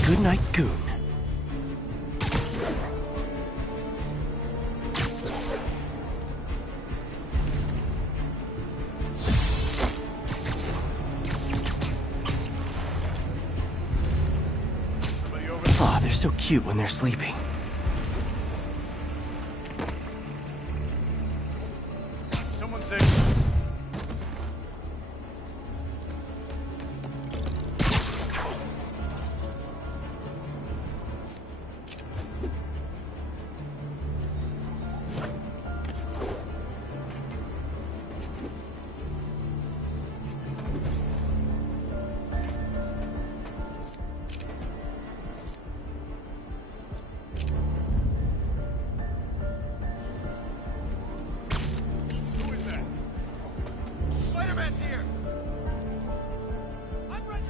Good night, Goon. Aw, they're so cute when they're sleeping. Someone say... Spider-Man's here! I'm ready!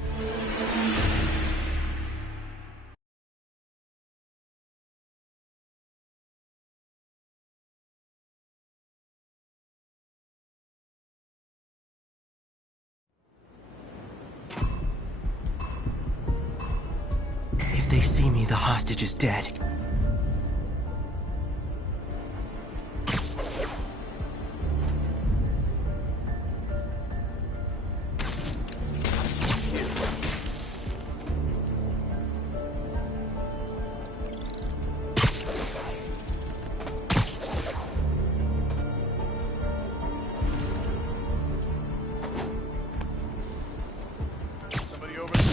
If they see me, the hostage is dead.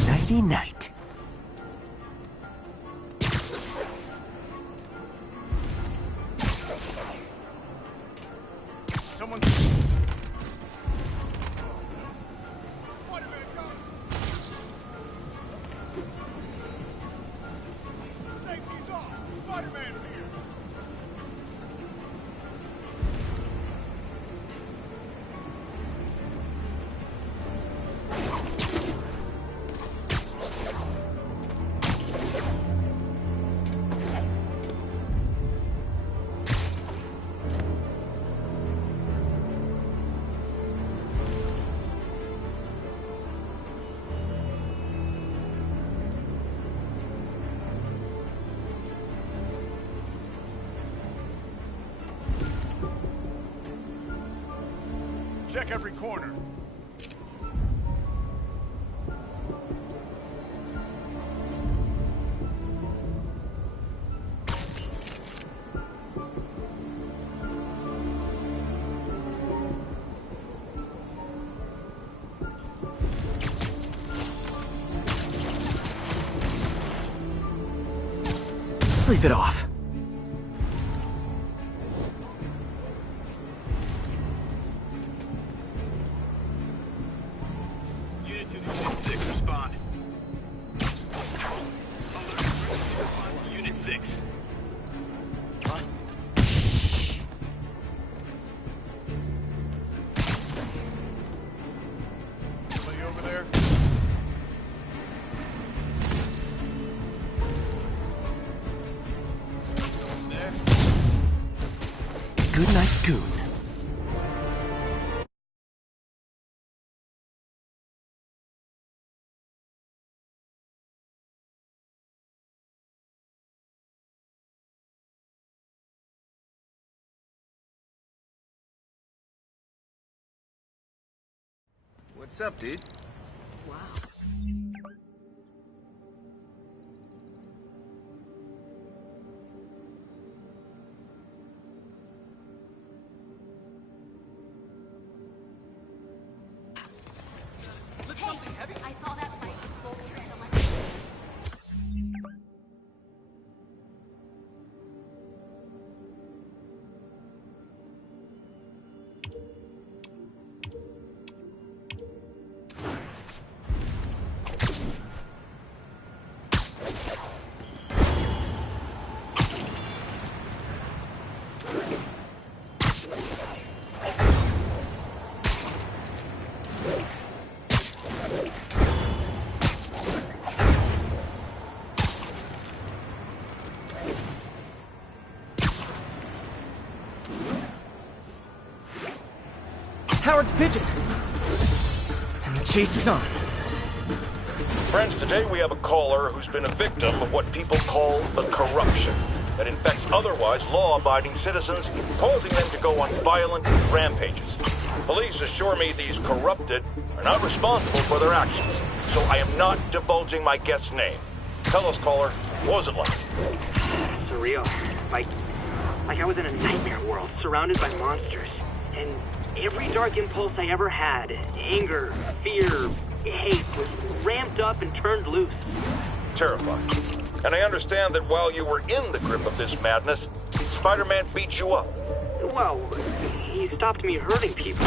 Nighty night. Someone... Spider-Man, go! Safety's off! Spider-Man's here! check every corner. Sleep it off. Unit 6, respond. Unit 6. Somebody over there? Good night, Goon. What's up, dude? Wow. Lift something heavy? I saw that fight. Howard's pigeon. And the chase is on. Friends, today we have a caller who's been a victim of what people call the corruption that infects otherwise law-abiding citizens, causing them to go on violent rampages. Police assure me these corrupted are not responsible for their actions, so I am not divulging my guest's name. Tell us, caller, what was it like? Surreal. Like I was in a nightmare world, surrounded by monsters. And every dark impulse I ever had, anger, fear, hate, was ramped up and turned loose. Terrifying. And I understand that while you were in the grip of this madness, Spider-Man beat you up. Well, he stopped me hurting people.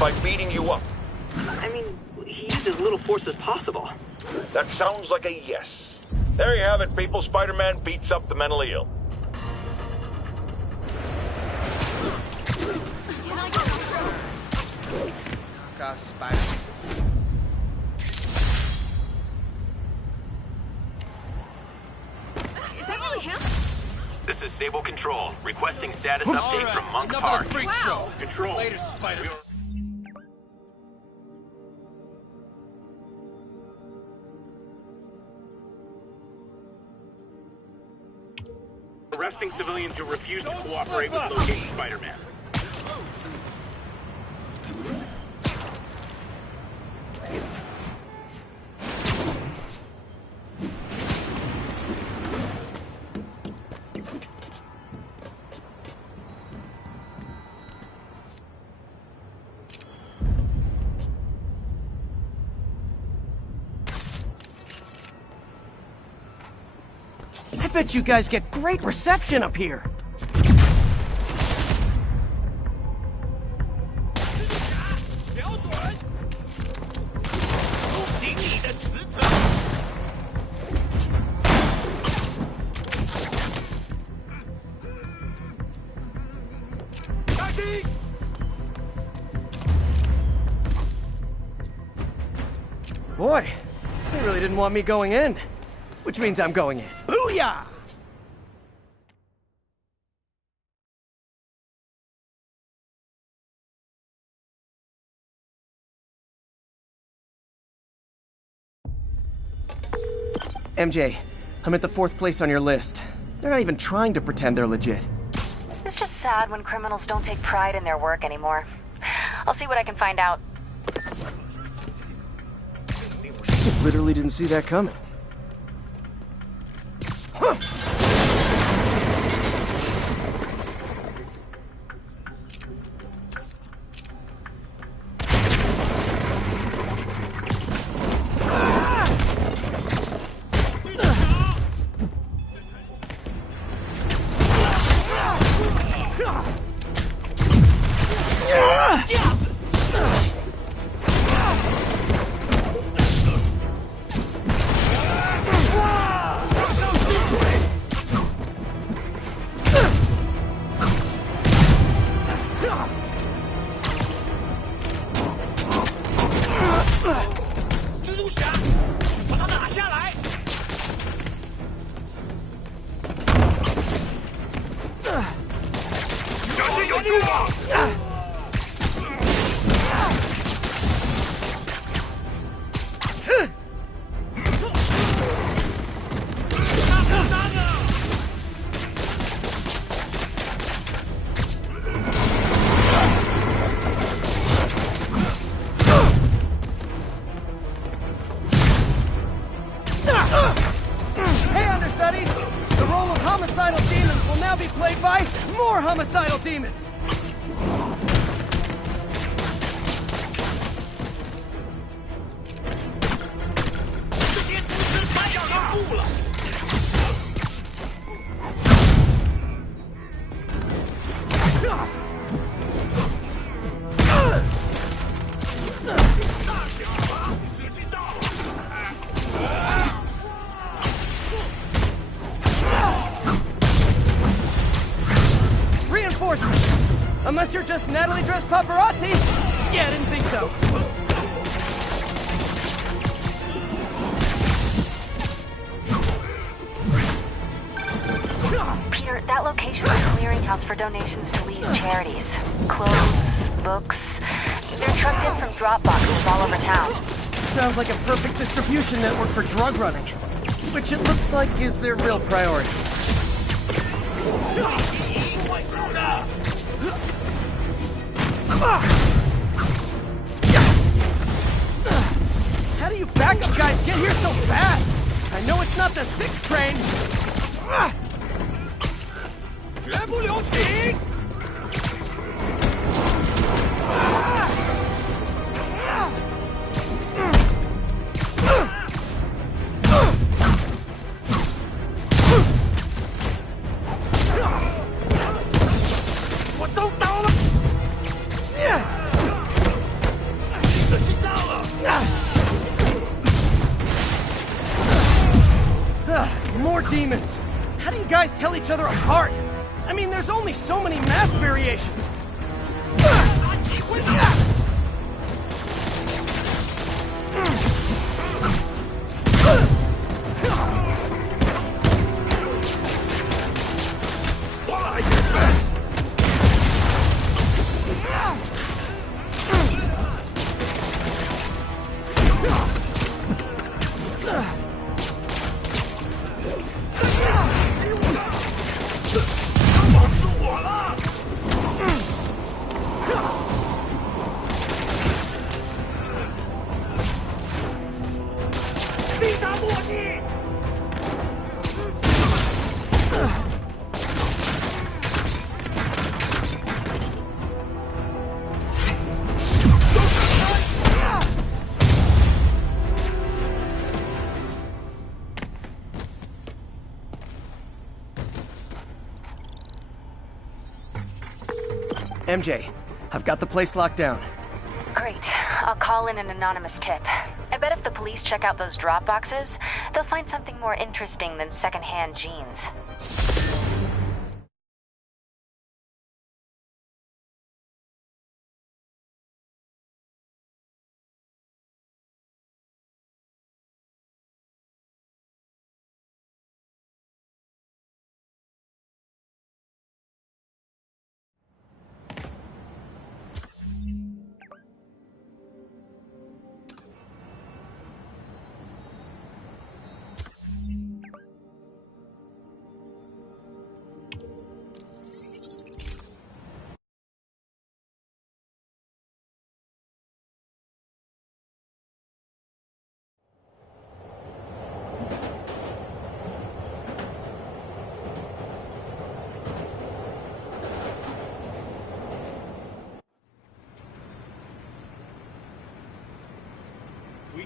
By beating you up? I mean, he used as little force as possible. That sounds like a yes. There you have it, people. Spider-Man beats up the mentally ill. Knock off, Spider-Man. Is that really him? This is Sable Control, requesting status All update right, from Monk enough Park. of the freak show. Control. Later, Spider. Arresting civilians who refuse to cooperate with locating Spider-Man. I bet you guys get great reception up here. Boy, they really didn't want me going in. Which means I'm going in. Booyah! MJ, I'm at the 4th place on your list. They're not even trying to pretend they're legit. It's just sad when criminals don't take pride in their work anymore. I'll see what I can find out. Literally didn't see that coming. Hey, understudies! The role of homicidal demons will now be played by more homicidal demons! Reinforcements! Unless you're just Natalie dressed paparazzi? Yeah, I didn't think so. Peter, that location's a clearinghouse for donations to Lee's charities. Clothes, books. They're trucked in from drop boxes all over town. Sounds like a perfect distribution network for drug running. Which it looks like is their real priority. How do you backup guys get here so fast? I know it's not the 6th train. 绝不留情！ 我都到了！你可知道了？More demons! How do you guys tell each other apart? I mean, there's only so many mask variations. MJ, I've got the place locked down. Great. I'll call in an anonymous tip. I bet if the police check out those drop boxes, they'll find something more interesting than secondhand jeans.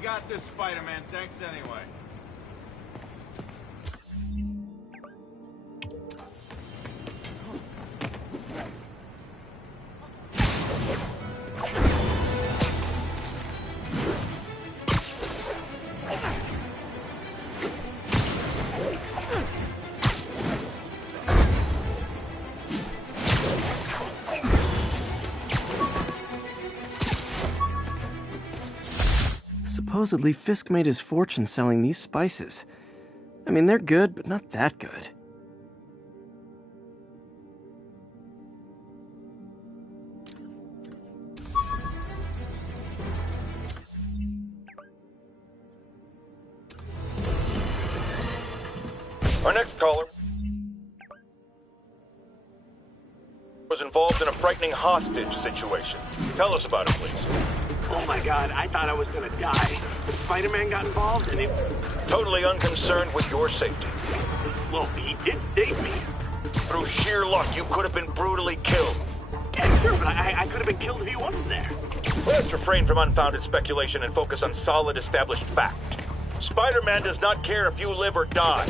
got this, Spider-Man. Thanks anyway. Supposedly, Fisk made his fortune selling these spices. I mean, they're good, but not that good. Our next caller was involved in a frightening hostage situation. Tell us about it, please. Oh my god, I thought I was gonna die. But Spider-Man got involved and he... Totally unconcerned with your safety. Well, he did save me. Through sheer luck, you could have been brutally killed. Yeah, sure, but I could have been killed if he wasn't there. Let's refrain from unfounded speculation and focus on solid, established fact. Spider-Man does not care if you live or die.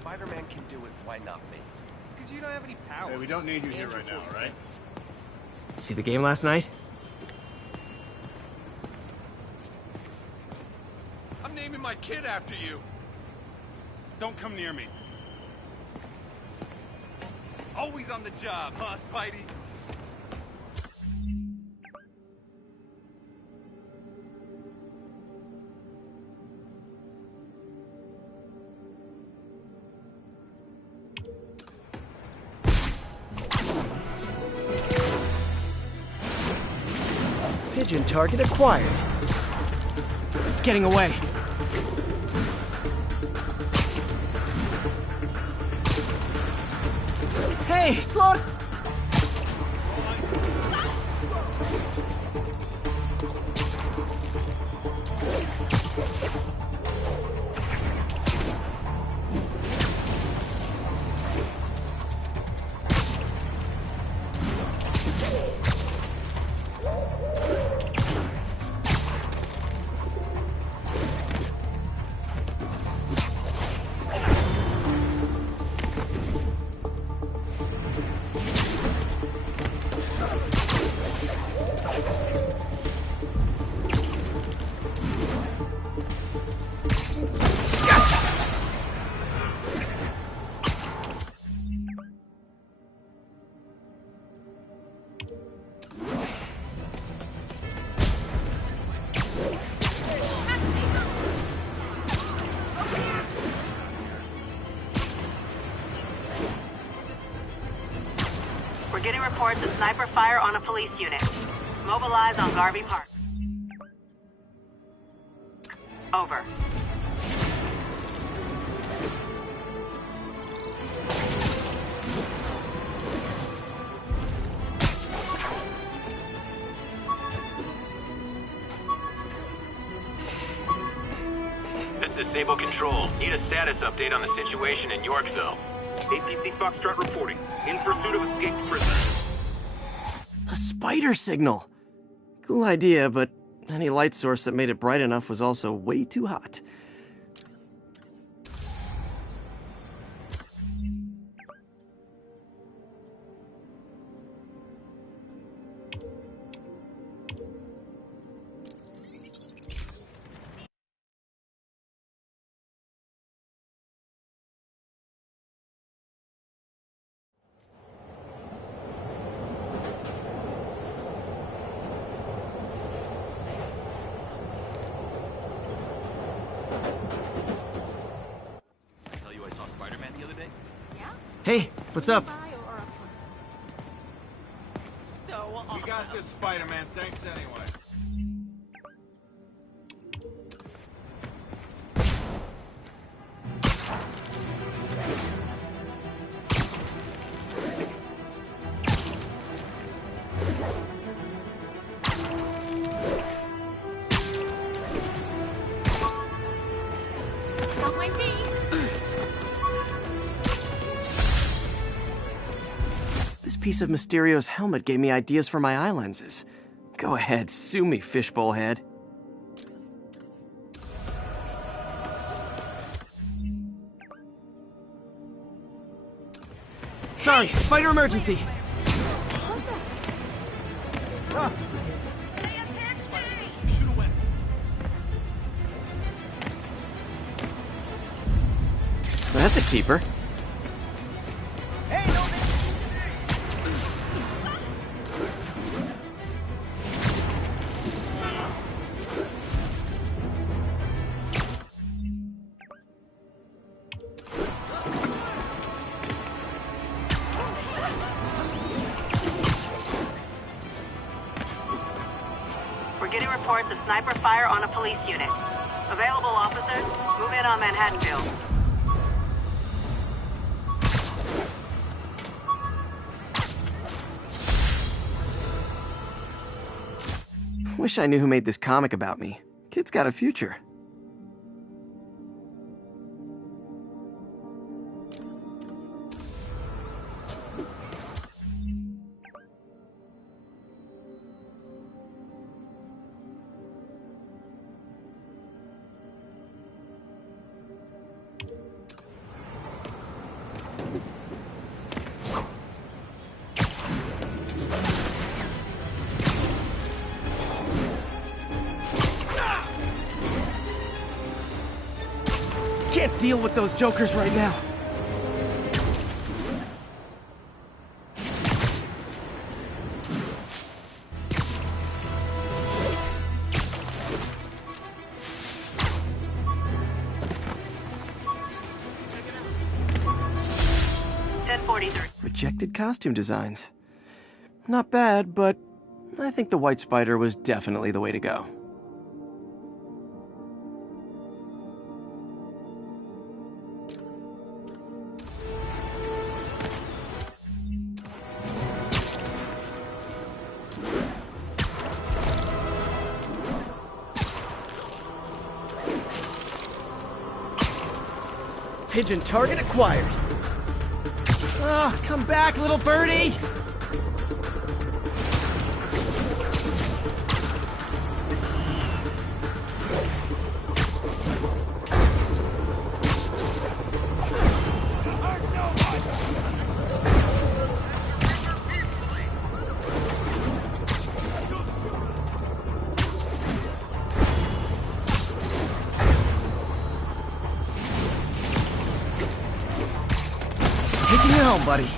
Spider-Man can do it, why not me? Because you don't have any power. Hey, we don't need you here right now, right? See the game last night? I'm naming my kid after you. Don't come near me. Always on the job, huh, Spidey? Pigeon target acquired. It's getting away. Hey, slow it! We're getting reports of sniper fire on a police unit. Mobilize on Garvey Park. Over. This is Sable Control. Need a status update on the situation in Yorkville. APC Foxtrot reporting. In pursuit of escaped prisoners. A spider signal. Cool idea, but any light source that made it bright enough was also way too hot. Hey, what's up? So awesome. We got this, Spider-Man. Thanks anyway. Not my feet. This piece of Mysterio's helmet gave me ideas for my eye lenses. Go ahead, sue me, fishbowl head. Sorry, spider emergency. That's a keeper. We're getting reports of sniper fire on a police unit. Available officers, move in on Manhattanville. Wish I knew who made this comic about me. Kid's got a future. Can't deal with those jokers right now. Rejected costume designs. Not bad, but I think the White Spider was definitely the way to go. Pigeon target acquired. Ah, come back, little birdie! Taking you home, buddy.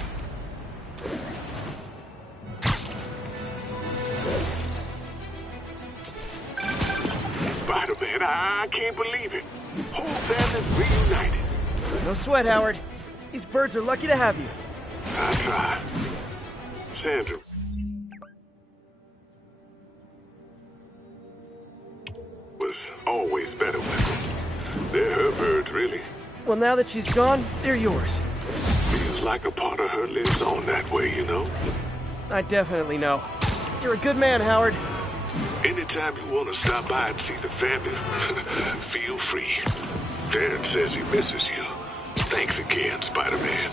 Spider-Man, I can't believe it. Whole family's reunited. No sweat, Howard. These birds are lucky to have you. I try. Sandra was always better with them. They're her birds, really. Well, now that she's gone, they're yours. Feels like a part of her lives on that way, you know? I definitely know. You're a good man, Howard. Anytime you want to stop by and see the family, feel free. Darren says he misses you. Thanks again, Spider-Man.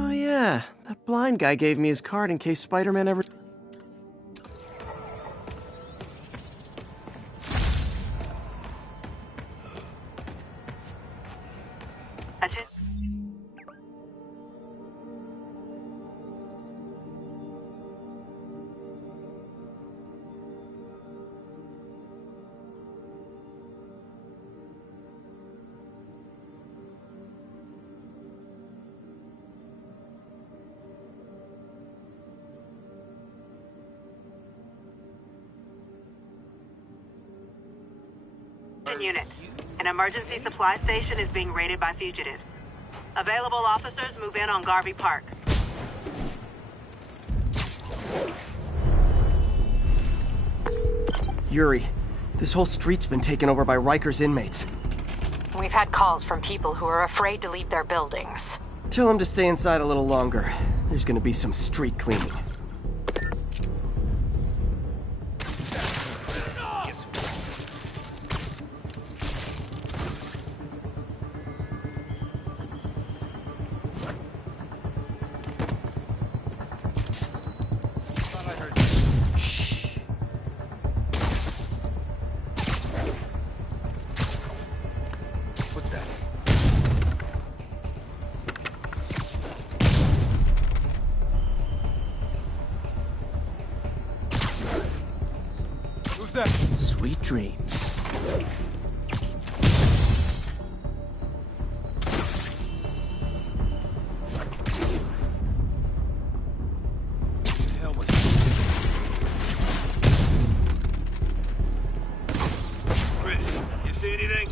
Oh yeah, that blind guy gave me his card in case Spider-Man ever... Unit. An emergency supply station is being raided by fugitives. Available officers move in on Garvey Park. Yuri, this whole street's been taken over by Riker's inmates. We've had calls from people who are afraid to leave their buildings. Tell them to stay inside a little longer. There's gonna be some street cleaning. Sweet dreams. Chris, you see anything?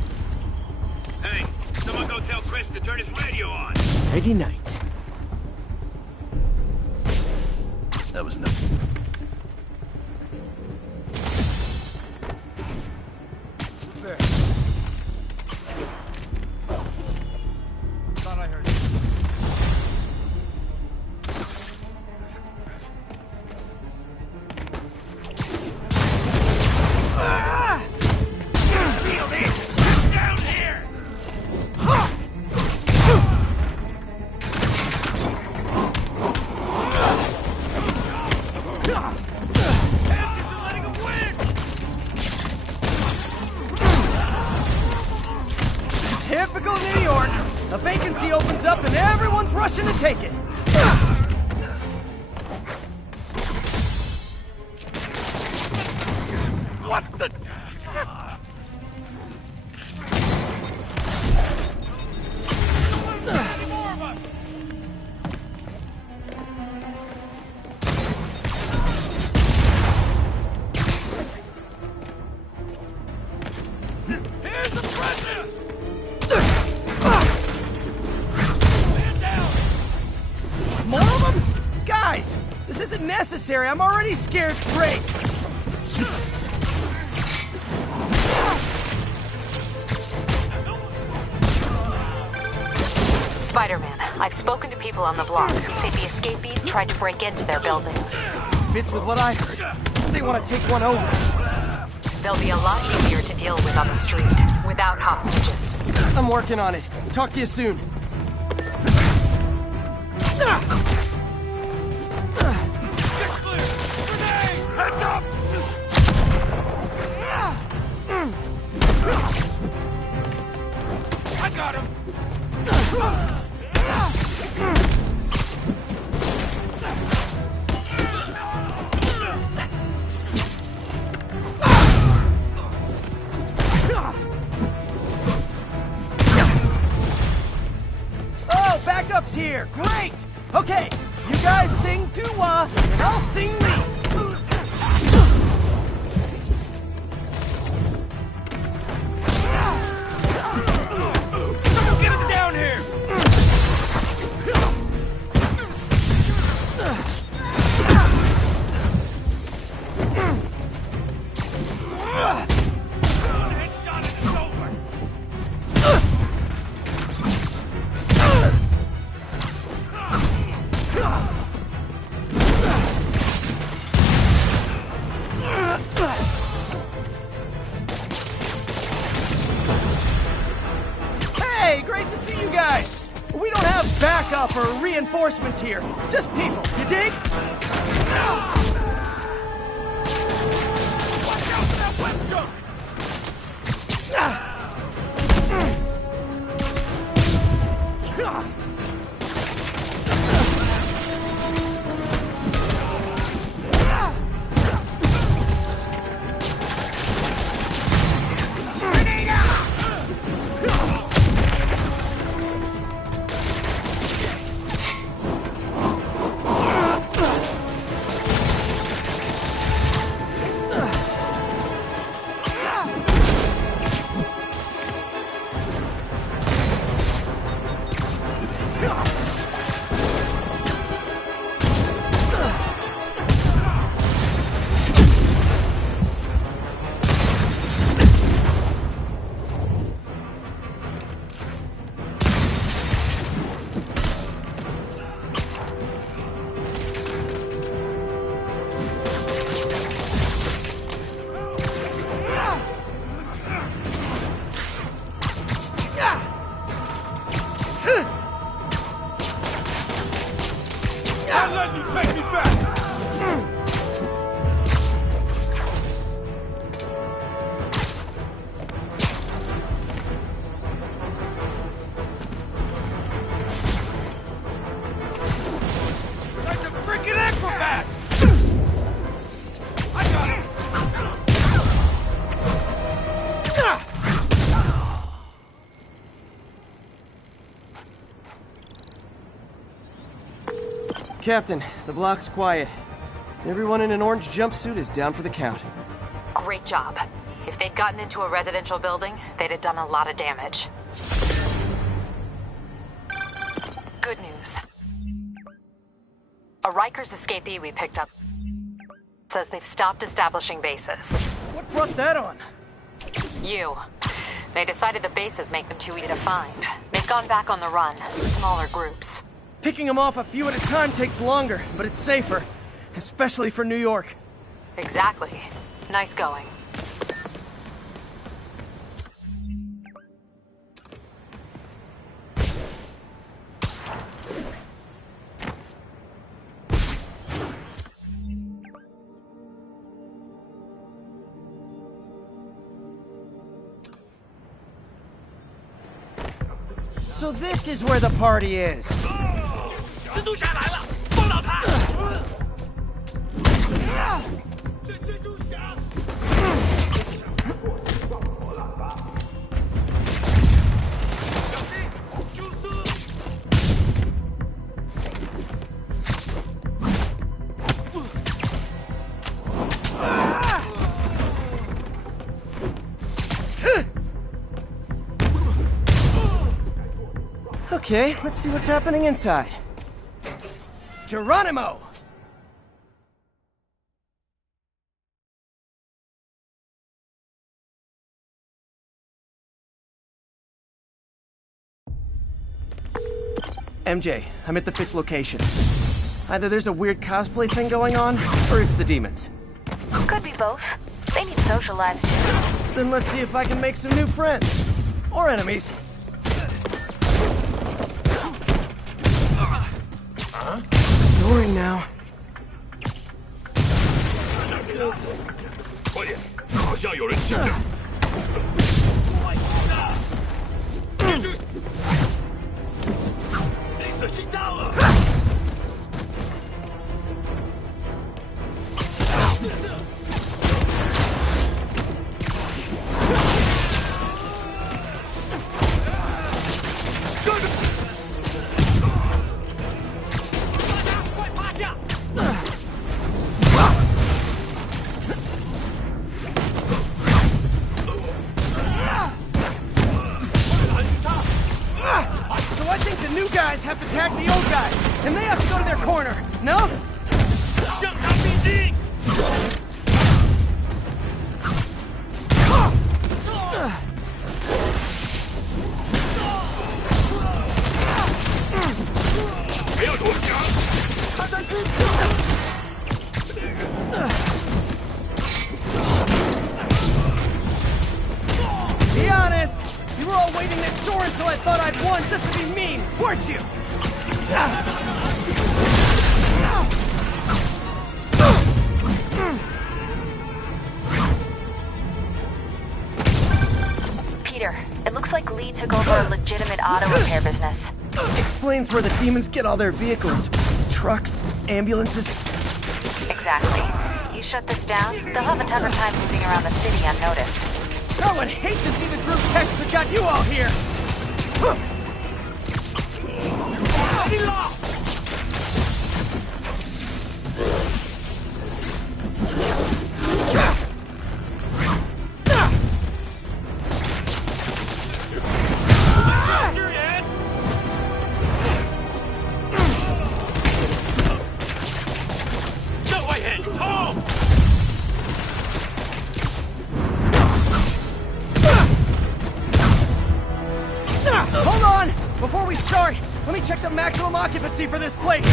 Hey, someone go tell Chris to turn his radio on. Ready night. That was nothing. Typical New York. A vacancy opens up and everyone's rushing to take it. What the... More of them? Guys, this isn't necessary. I'm already scared straight. Spider-Man, I've spoken to people on the block who say the escapees tried to break into their buildings. Fits with what I heard. They want to take one over. They'll be a lot easier to deal with on the street, without hostages. I'm working on it. Talk to you soon. Heads up! I got him! I'll sing lead! Someone get him down here! Hey, great to see you guys! We don't have backup or reinforcements here. Just people, you dig? Watch out for that web jump! Don't let me take me back! Like a freaking acrobat! I got him! Captain, the block's quiet. Everyone in an orange jumpsuit is down for the count. Great job. If they'd gotten into a residential building, they'd have done a lot of damage. Good news. A Rikers escapee we picked up says they've stopped establishing bases. What brought that on? You. They decided the bases make them too easy to find. They've gone back on the run, smaller groups. Picking them off a few at a time takes longer, but it's safer. Especially for New York. Exactly. Nice going. So this is where the party is. Okay, let's see what's happening inside. Geronimo! MJ, I'm at the fifth location. Either there's a weird cosplay thing going on, or it's the demons. Could be both. They need social lives too. Then let's see if I can make some new friends. Or enemies. Ignoring now. 快点，好像有人进来。你仔细到了。no? Be honest, you were all waiting next door until I thought I'd won just to be mean, weren't you? Peter, it looks like Lee took over a legitimate auto repair business. Explains where the demons get all their vehicles. Trucks, ambulances. Exactly. You shut this down, they'll have a tougher time moving around the city unnoticed. I would hate to see the group text that got you all here! Hold on! Before we start, let me check the maximum occupancy for this place!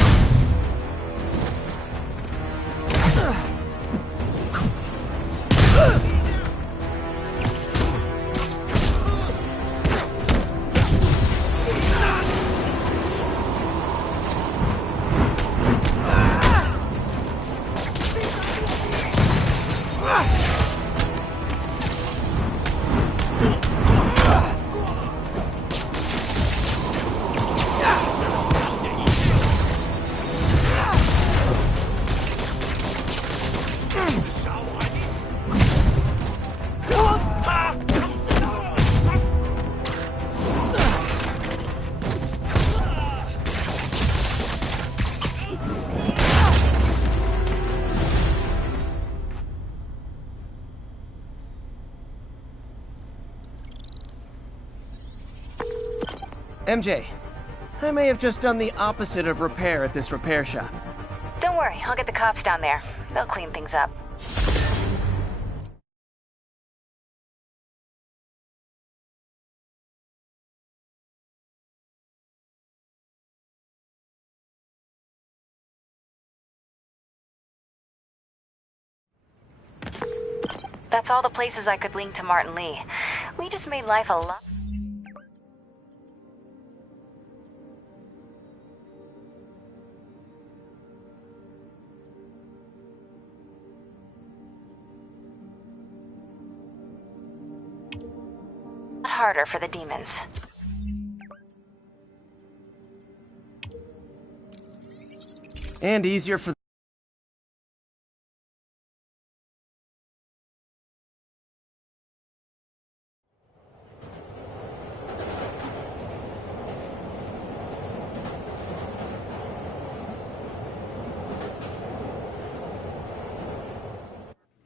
MJ, I may have just done the opposite of repair at this repair shop. Don't worry, I'll get the cops down there. They'll clean things up. That's all the places I could link to Martin Lee. We just made life a lot harder for the demons. And easier for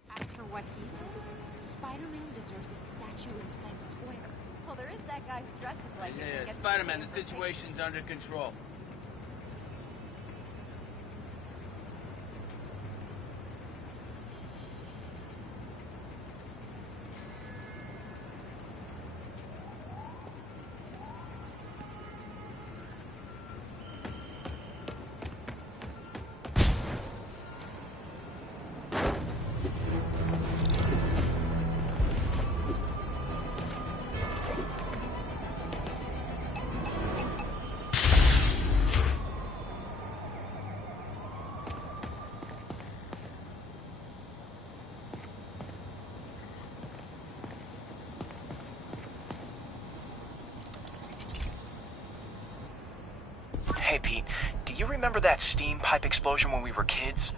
After what he did, Spider-Man deserves a statue in Times Square. Well, there is that guy who dresses like him. Yeah, Spider-Man, the situation's under control. Hey, Pete, do you remember that steam pipe explosion when we were kids?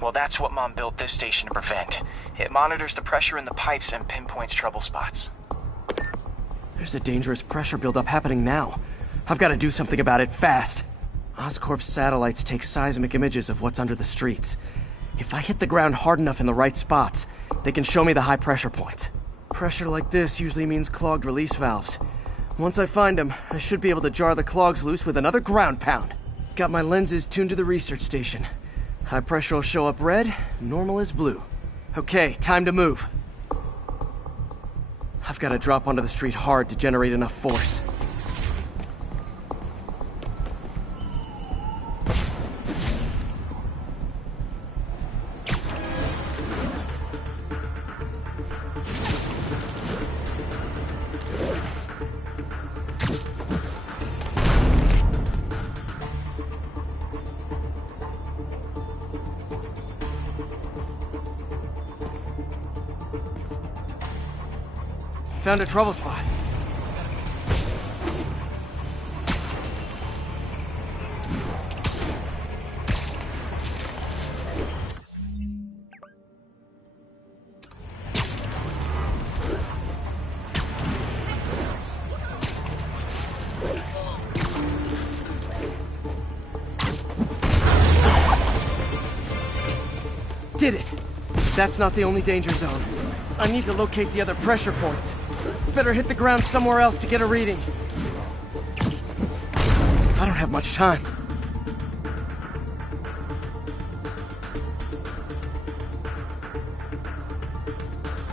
Well, that's what Mom built this station to prevent. It monitors the pressure in the pipes and pinpoints trouble spots. There's a dangerous pressure buildup happening now. I've got to do something about it fast. Oscorp's satellites take seismic images of what's under the streets. If I hit the ground hard enough in the right spots, they can show me the high pressure points. Pressure like this usually means clogged release valves. Once I find them, I should be able to jar the clogs loose with another ground pound. Got my lenses tuned to the research station. High pressure will show up red, normal is blue. Okay, time to move. I've got to drop onto the street hard to generate enough force. Found a trouble spot. Did it! That's not the only danger zone. I need to locate the other pressure points. Better hit the ground somewhere else to get a reading. I don't have much time.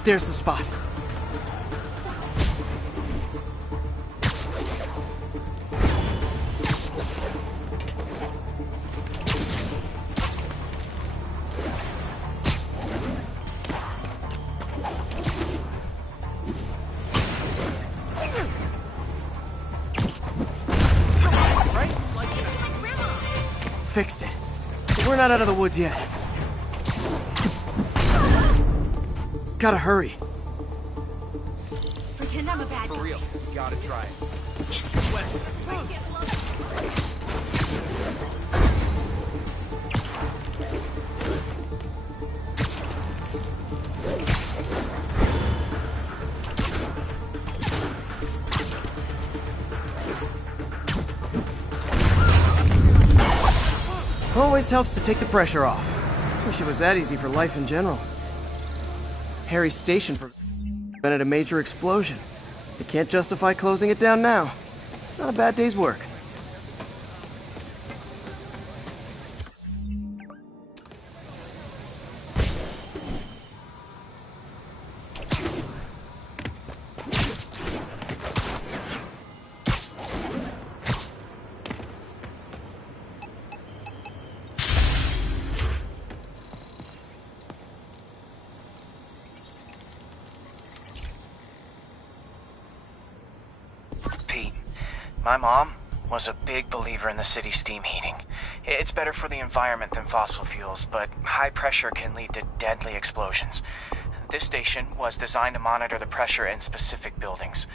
There's the spot. Fixed it. But we're not out of the woods yet. Gotta hurry. Pretend I'm a bad guy. For real, you gotta try it. Always helps to take the pressure off. Wish it was that easy for life in general. Harry's station prevented a major explosion. They can't justify closing it down now. Not a bad day's work. Pete, my mom was a big believer in the city's steam heating. It's better for the environment than fossil fuels, but high pressure can lead to deadly explosions. This station was designed to monitor the pressure in specific buildings.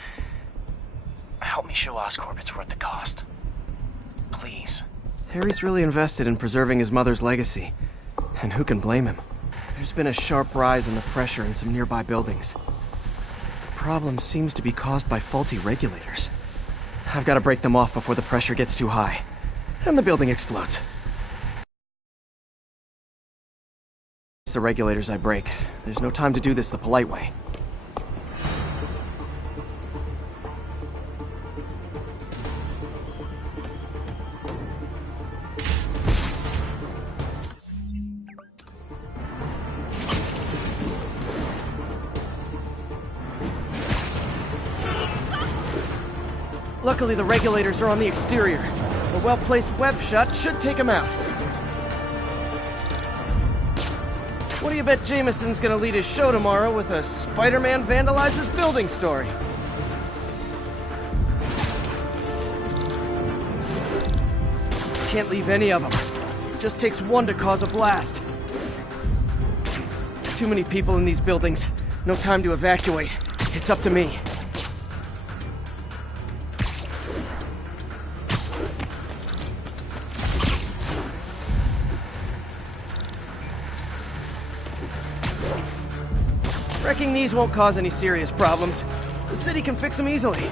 Help me show Oscorp it's worth the cost. Please. Harry's really invested in preserving his mother's legacy. And who can blame him? There's been a sharp rise in the pressure in some nearby buildings. The problem seems to be caused by faulty regulators. I've got to break them off before the pressure gets too high. And the building explodes. It's the regulators I break. There's no time to do this the polite way. Luckily, the regulators are on the exterior. A well-placed web shot should take them out. What do you bet Jameson's gonna lead his show tomorrow with a Spider-Man vandalizes building story? Can't leave any of them. It just takes one to cause a blast. Too many people in these buildings. No time to evacuate. It's up to me. Wrecking these won't cause any serious problems. The city can fix them easily.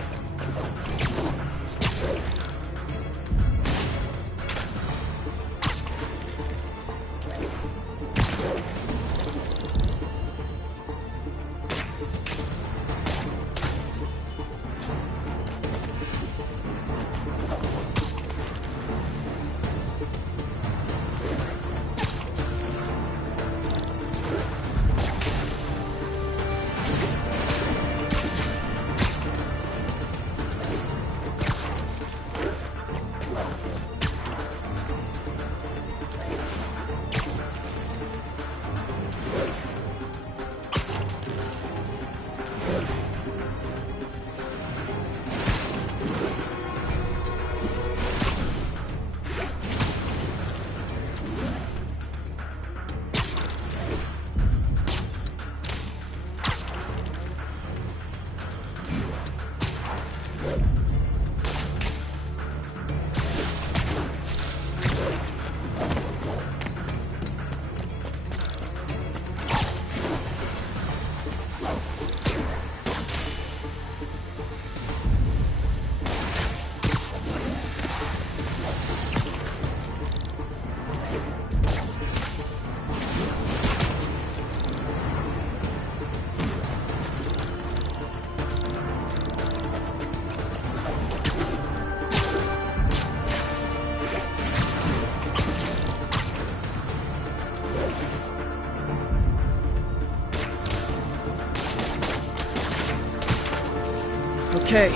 Okay,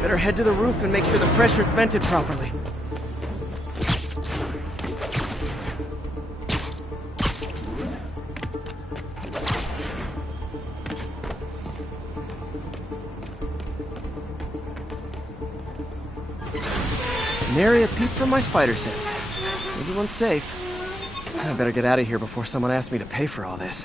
better head to the roof and make sure the pressure's vented properly. Nary a peep from my spider sense. Everyone's safe. I better get out of here before someone asks me to pay for all this.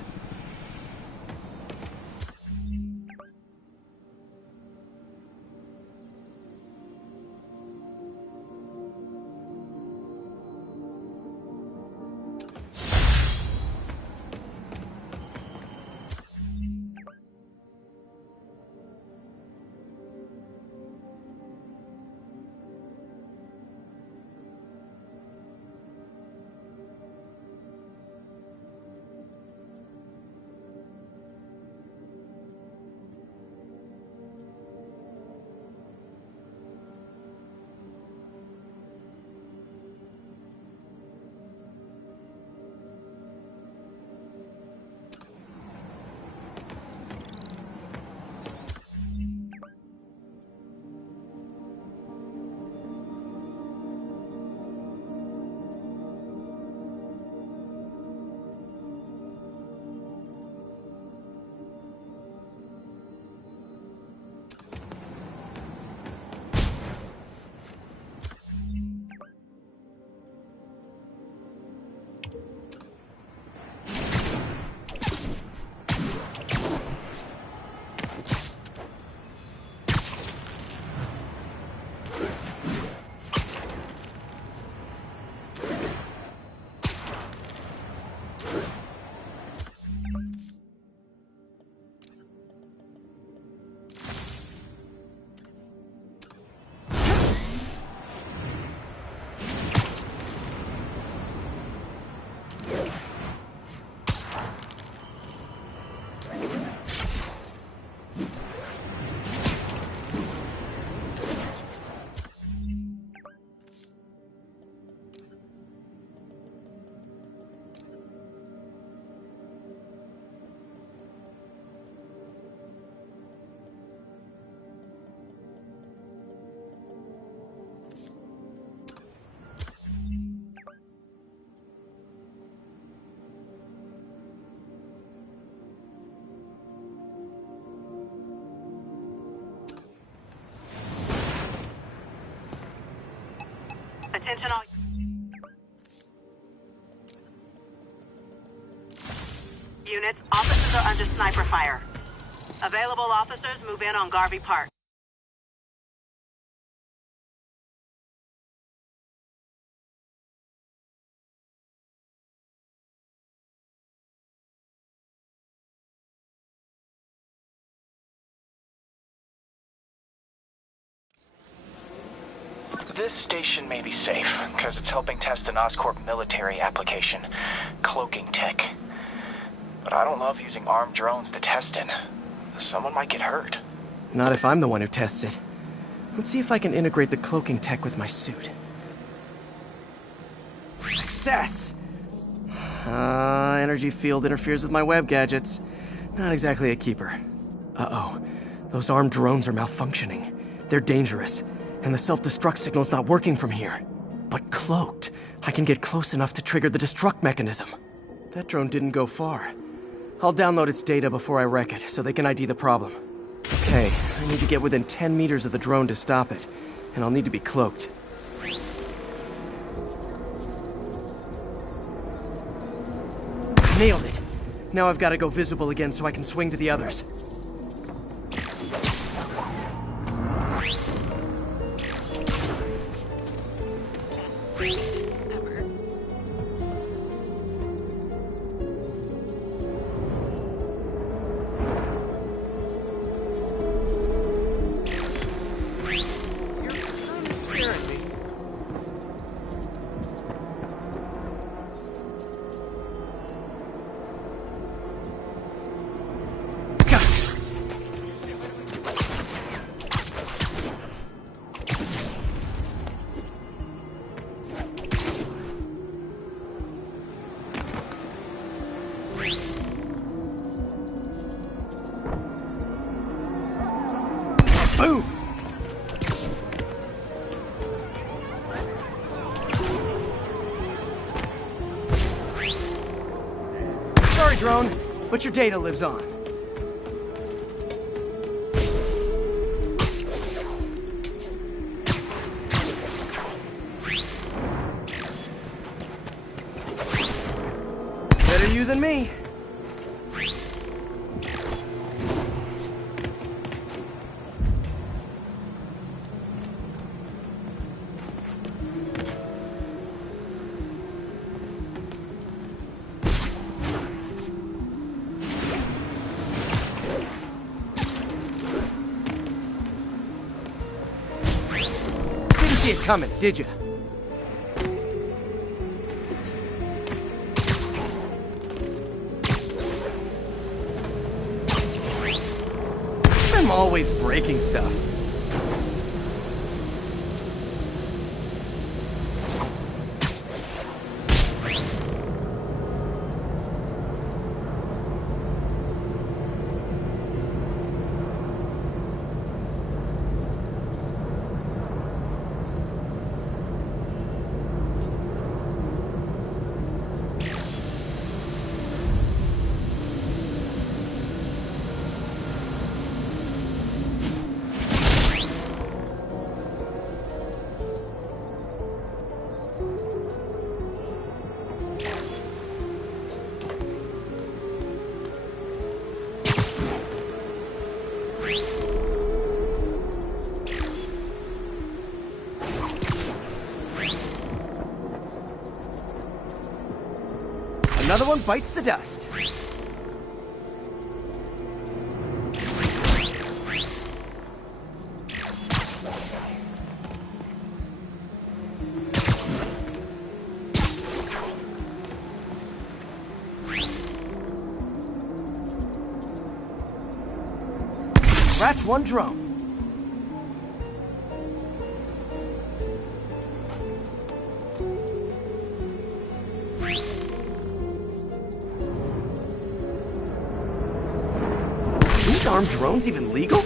Attention all... Units, officers are under sniper fire. Available officers move in on Garvey Park. This station may be safe, because it's helping test an Oscorp military application, cloaking tech. But I don't love using armed drones to test it. Someone might get hurt. Not if I'm the one who tests it. Let's see if I can integrate the cloaking tech with my suit. Success! Energy field interferes with my web gadgets. Not exactly a keeper. Uh-oh. Those armed drones are malfunctioning. They're dangerous. And the self-destruct signal's not working from here. But cloaked, I can get close enough to trigger the destruct mechanism. That drone didn't go far. I'll download its data before I wreck it, so they can ID the problem. Okay, I need to get within 10 meters of the drone to stop it. And I'll need to be cloaked. Nailed it! Now I've got to go visible again so I can swing to the others. Boom! Sorry, drone, but your data lives on. Better you than me. Didn't see it coming, did you? I'm always breaking stuff. Another one bites the dust. Scratch one drone. These armed drones even legal?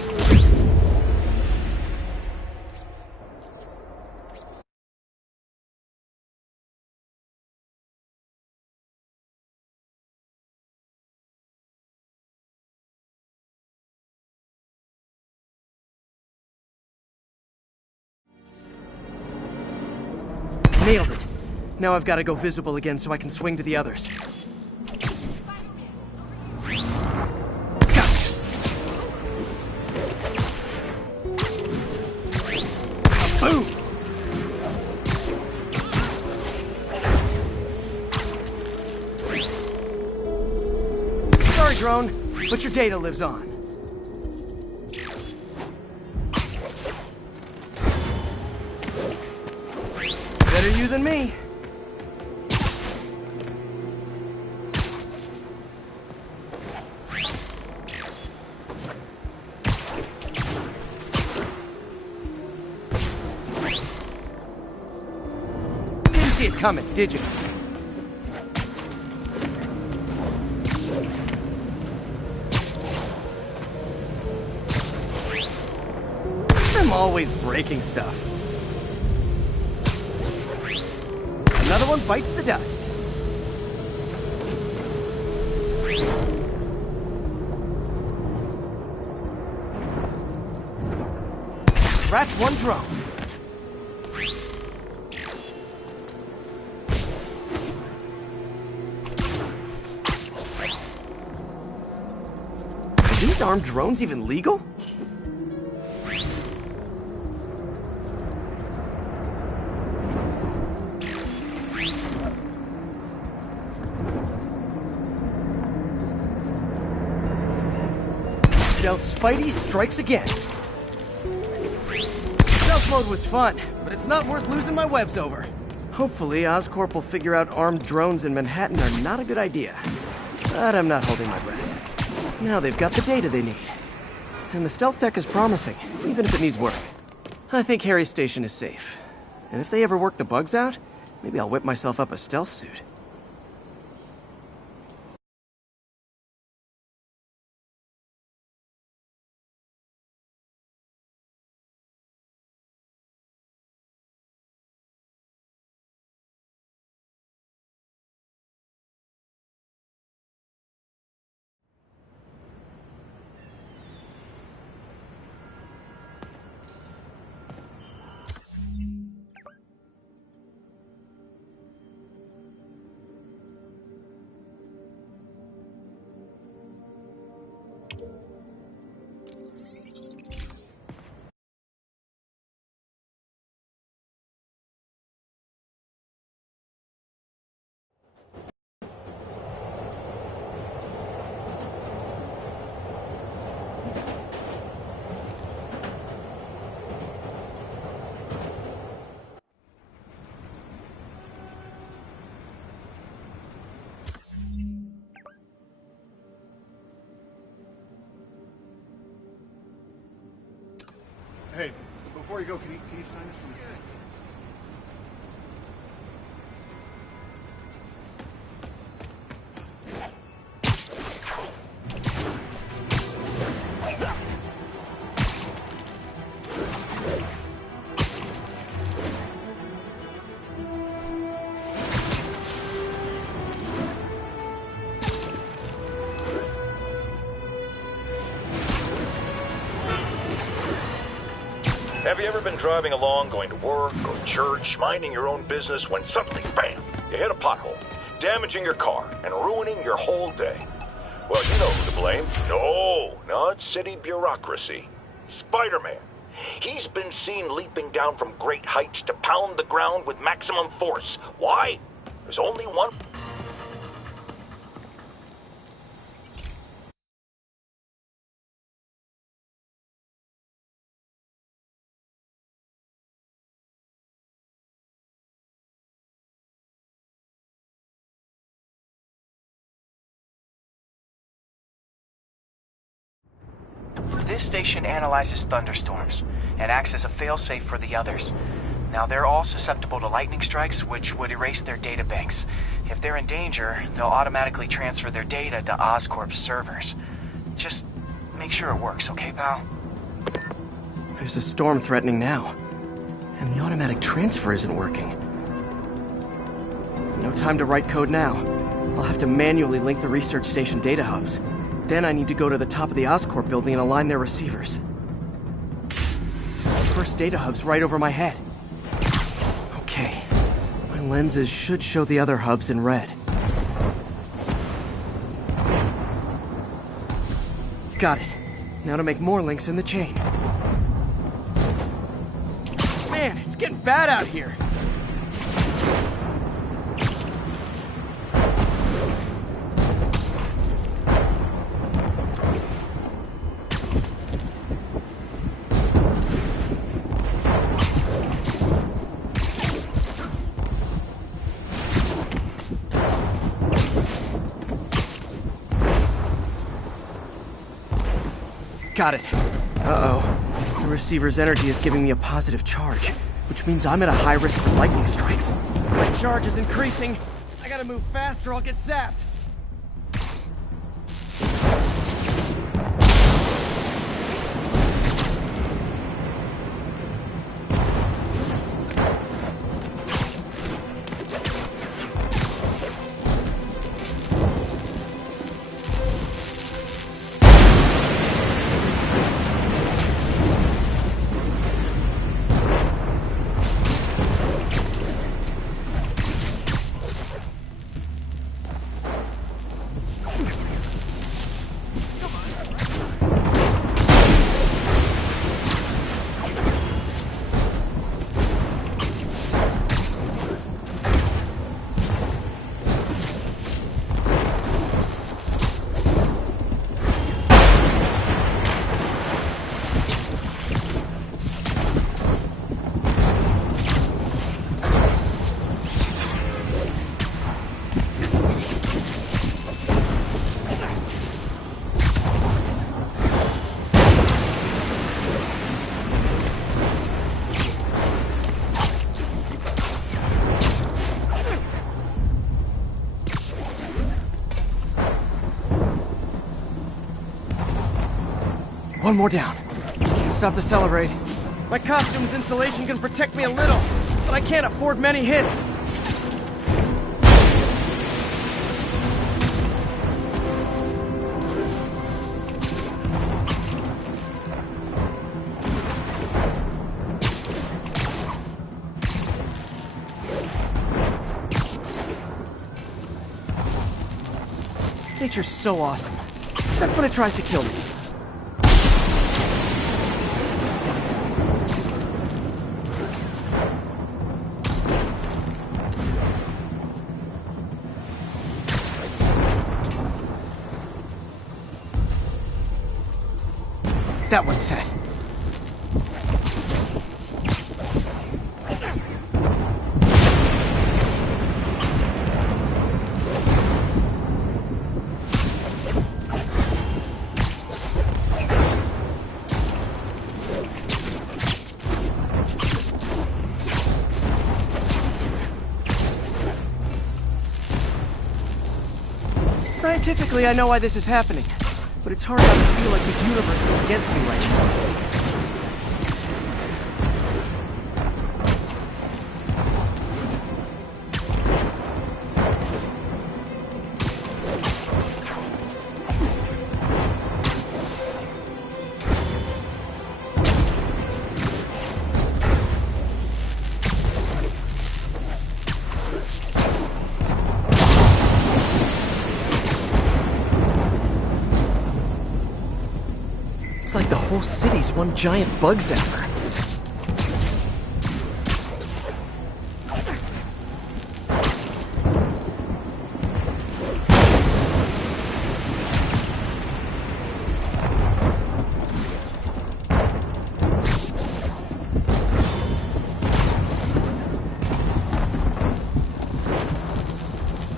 Nailed it. Now I've got to go visible again so I can swing to the others. Boom! Sorry, drone, but your data lives on. Better you than me. Didn't see it coming, did you? I'm always breaking stuff. Another one bites the dust. Scratch one drone. Are these armed drones even legal? Stealth Spidey strikes again. Stealth mode was fun, but it's not worth losing my webs over. Hopefully, Oscorp will figure out armed drones in Manhattan are not a good idea. But I'm not holding my breath. Now they've got the data they need. And the stealth tech is promising, even if it needs work. I think Harry's station is safe. And if they ever work the bugs out, maybe I'll whip myself up a stealth suit. Hey, before you go, can you sign this for me? Have you ever been driving along, going to work or church, minding your own business, when suddenly, bam, you hit a pothole, damaging your car and ruining your whole day? Well, you know who to blame. No, not city bureaucracy. Spider-Man. He's been seen leaping down from great heights to pound the ground with maximum force. Why? There's only one... This station analyzes thunderstorms and acts as a failsafe for the others. Now, they're all susceptible to lightning strikes, which would erase their databanks. If they're in danger, they'll automatically transfer their data to Oscorp's servers. Just make sure it works, okay, pal? There's a storm threatening now, and the automatic transfer isn't working. No time to write code now. I'll have to manually link the research station data hubs. Then I need to go to the top of the Oscorp building and align their receivers. First data hub's right over my head. Okay. My lenses should show the other hubs in red. Got it. Now to make more links in the chain. Man, it's getting bad out here. Got it. Uh-oh. The receiver's energy is giving me a positive charge, which means I'm at a high risk for lightning strikes. My charge is increasing. I gotta move faster or I'll get zapped. One more down. Can't stop to celebrate. My costume's insulation can protect me a little, but I can't afford many hits. Nature's so awesome, except when it tries to kill me. That one's set. Scientifically, I know why this is happening, but it's hard not to feel like the universe is against me right now. It's like the whole city's one giant bug zapper.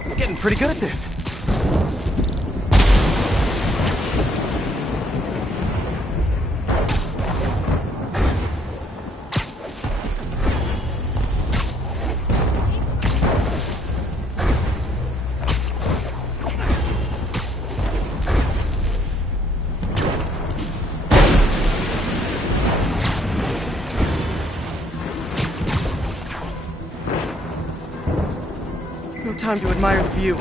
I'm getting pretty good at this. No time to admire the view.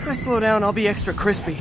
If I slow down, I'll be extra crispy.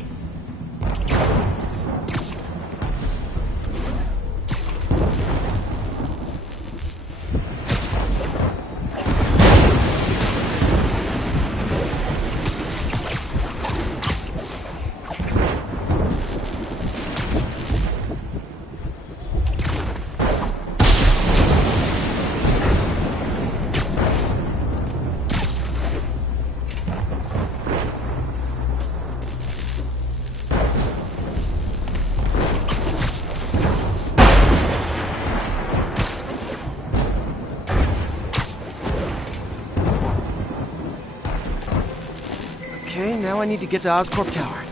Okay, now I need to get to Oscorp Tower.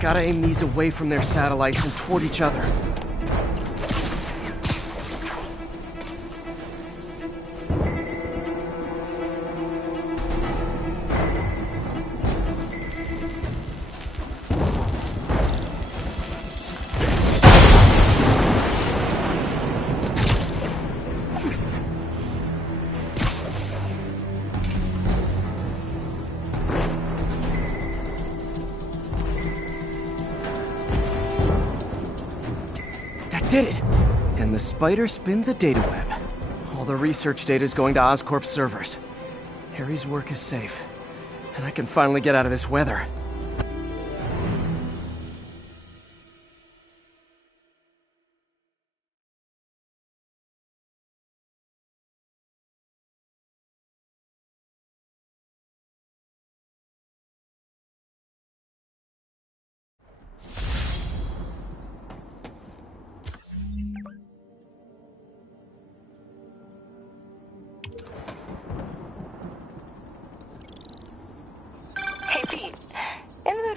Gotta aim these away from their satellites and toward each other. Did it! And the spider spins a data web. All the research data is going to Oscorp's servers. Harry's work is safe, and I can finally get out of this weather.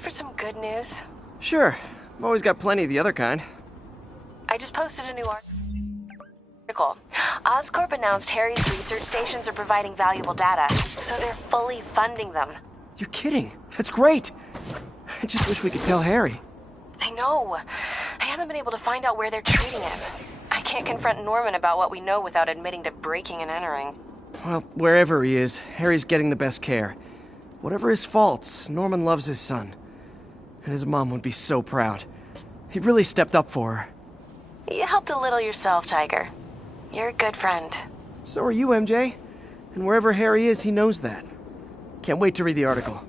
Some good news. Sure. I've always got plenty of the other kind. I just posted a new article. Oscorp announced Harry's research stations are providing valuable data, so they're fully funding them. You're kidding. That's great. I just wish we could tell Harry. I know. I haven't been able to find out where they're treating him. I can't confront Norman about what we know without admitting to breaking and entering. Well, wherever he is, Harry's getting the best care. Whatever his faults, Norman loves his son. And his mom would be so proud. He really stepped up for her. You helped a little yourself, Tiger. You're a good friend. So are you, MJ. And wherever Harry is, he knows that. Can't wait to read the article.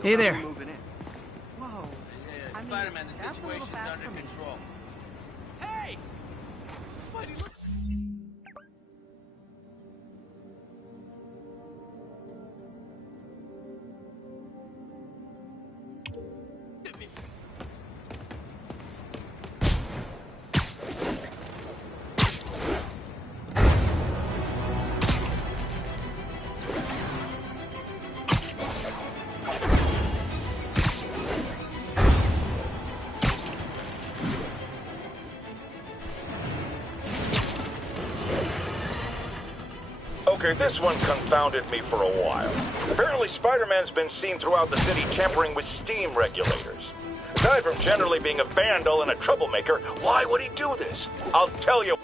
Hey there. Whoa. Yeah, Spider-Man, the situation's under control. Hey! Spidey, look. Okay, this one confounded me for a while. Apparently, Spider-Man's been seen throughout the city tampering with steam regulators. Aside from generally being a vandal and a troublemaker, why would he do this? I'll tell you.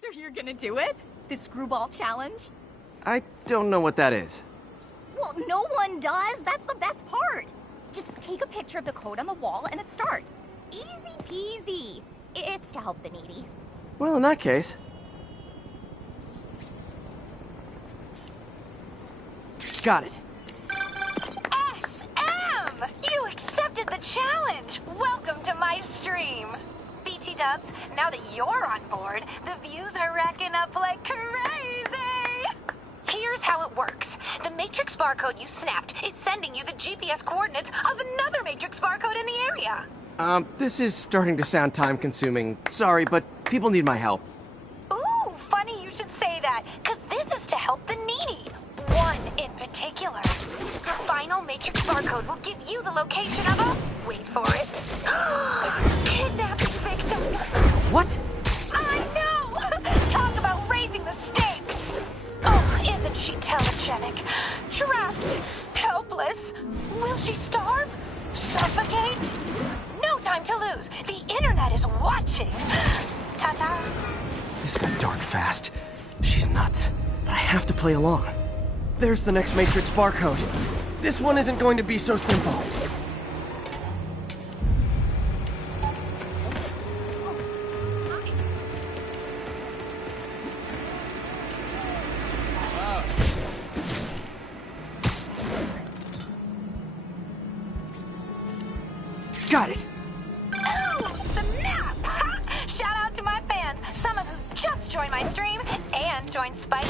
So you're gonna do it? The screwball challenge? I don't know what that is. Well, no one does. That's the best part. Just take a picture of the code on the wall and it starts. Easy peasy. It's to help the needy. Well, in that case... Got it. SM! You accepted the challenge! Welcome to my stream! BT Dubs, now that you're on board, the views are racking up like crazy! Here's how it works. The Matrix barcode you snapped is sending you the GPS coordinates of another Matrix barcode in the area. This is starting to sound time-consuming. Sorry, but people need my help. Ooh, funny you should say that, because this is to help the needy. One in particular. The final Matrix barcode will give you the location of a... Wait for it. Kidnapping victim. What? I know! Talk about raising the stakes. Oh, isn't she telegenic? Trapped. Helpless. Will she starve? Suffocate? No time to lose. The internet is watching. Ta-ta. This got dark fast. She's nuts. But I have to play along. There's the next Matrix barcode. This one isn't going to be so simple. Got it. Oh, snap! Shout out to my fans, some of who just joined my stream and joined Spidey.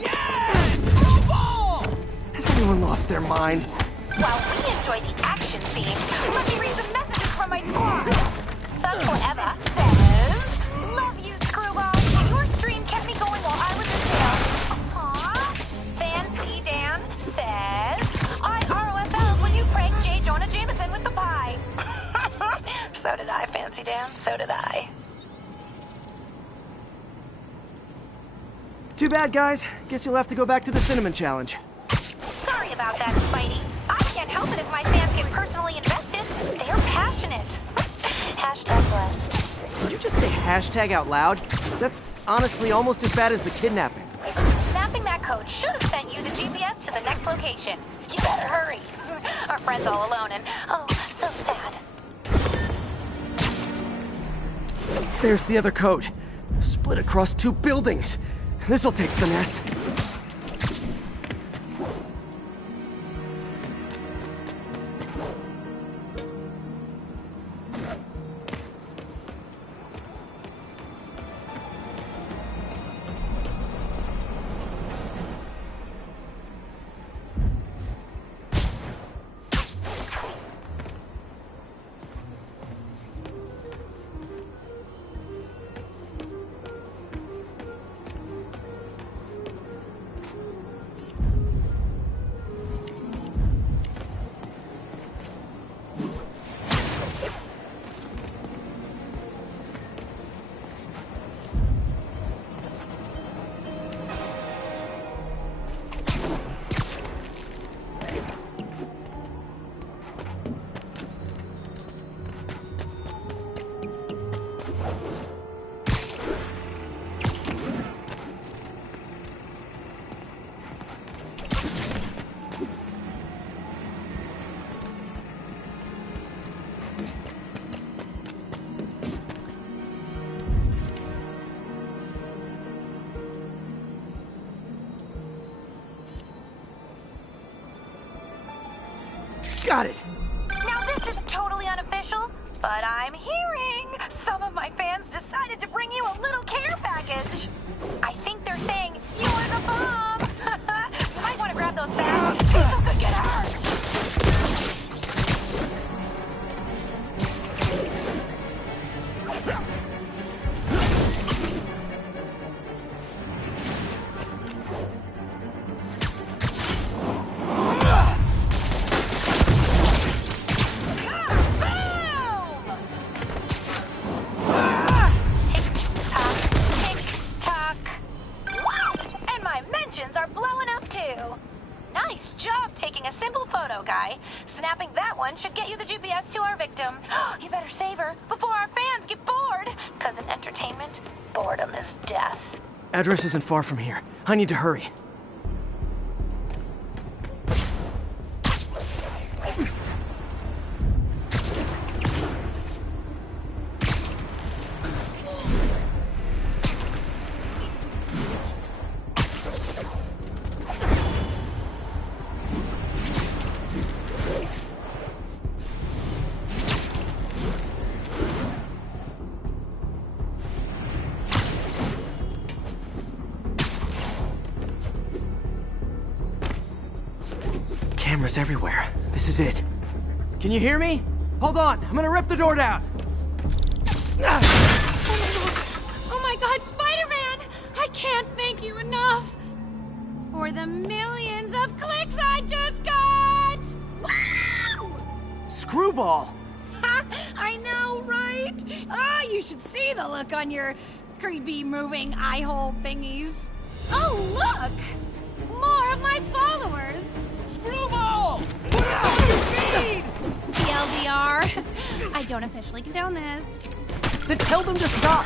Yes! Snowball! Has anyone lost their mind? While we enjoy the action scenes, let me read the messages from my squad. Thug Forever says, "Love you, Screwball. Your stream kept me going while I was in jail." Aww. Fancy Dan says, "I ROFL'd when you pranked J. Jonah Jameson with the pie." So did I, Fancy Dan. So did I. Too bad, guys. Guess you'll have to go back to the Cinnamon Challenge. Sorry about that, Spidey. I can't help it if my fans get personally invested. They're passionate. Hashtag blessed. Did you just say hashtag out loud? That's honestly almost as bad as the kidnapping. Snapping that code should have sent you the GPS to the next location. You better hurry. Our friend's all alone and, oh, so sad. There's the other code. Split across 2 buildings. This'll take finesse. Got it! Now this is totally unofficial, but I'm hearing some of my fans decided to bring you a little care package. I think they're saying you're the bomb! You might want to grab those bags. People could get hurt. Snapping that one should get you the GPS to our victim. You better save her before our fans get bored. Because in entertainment, boredom is death. Address isn't far from here. I need to hurry. Cameras everywhere. This is it. Can you hear me? Hold on, I'm gonna rip the door down. Oh my god, Spider-Man! I can't thank you enough for the millions of clicks I just got! Wow! Screwball! Ha! I know, right? Ah, you should see the look on your creepy moving eye hole thingies. Oh, look! More of my followers! Screwball! Put it on your feed! TLDR. I don't officially condone this. Then tell them to stop!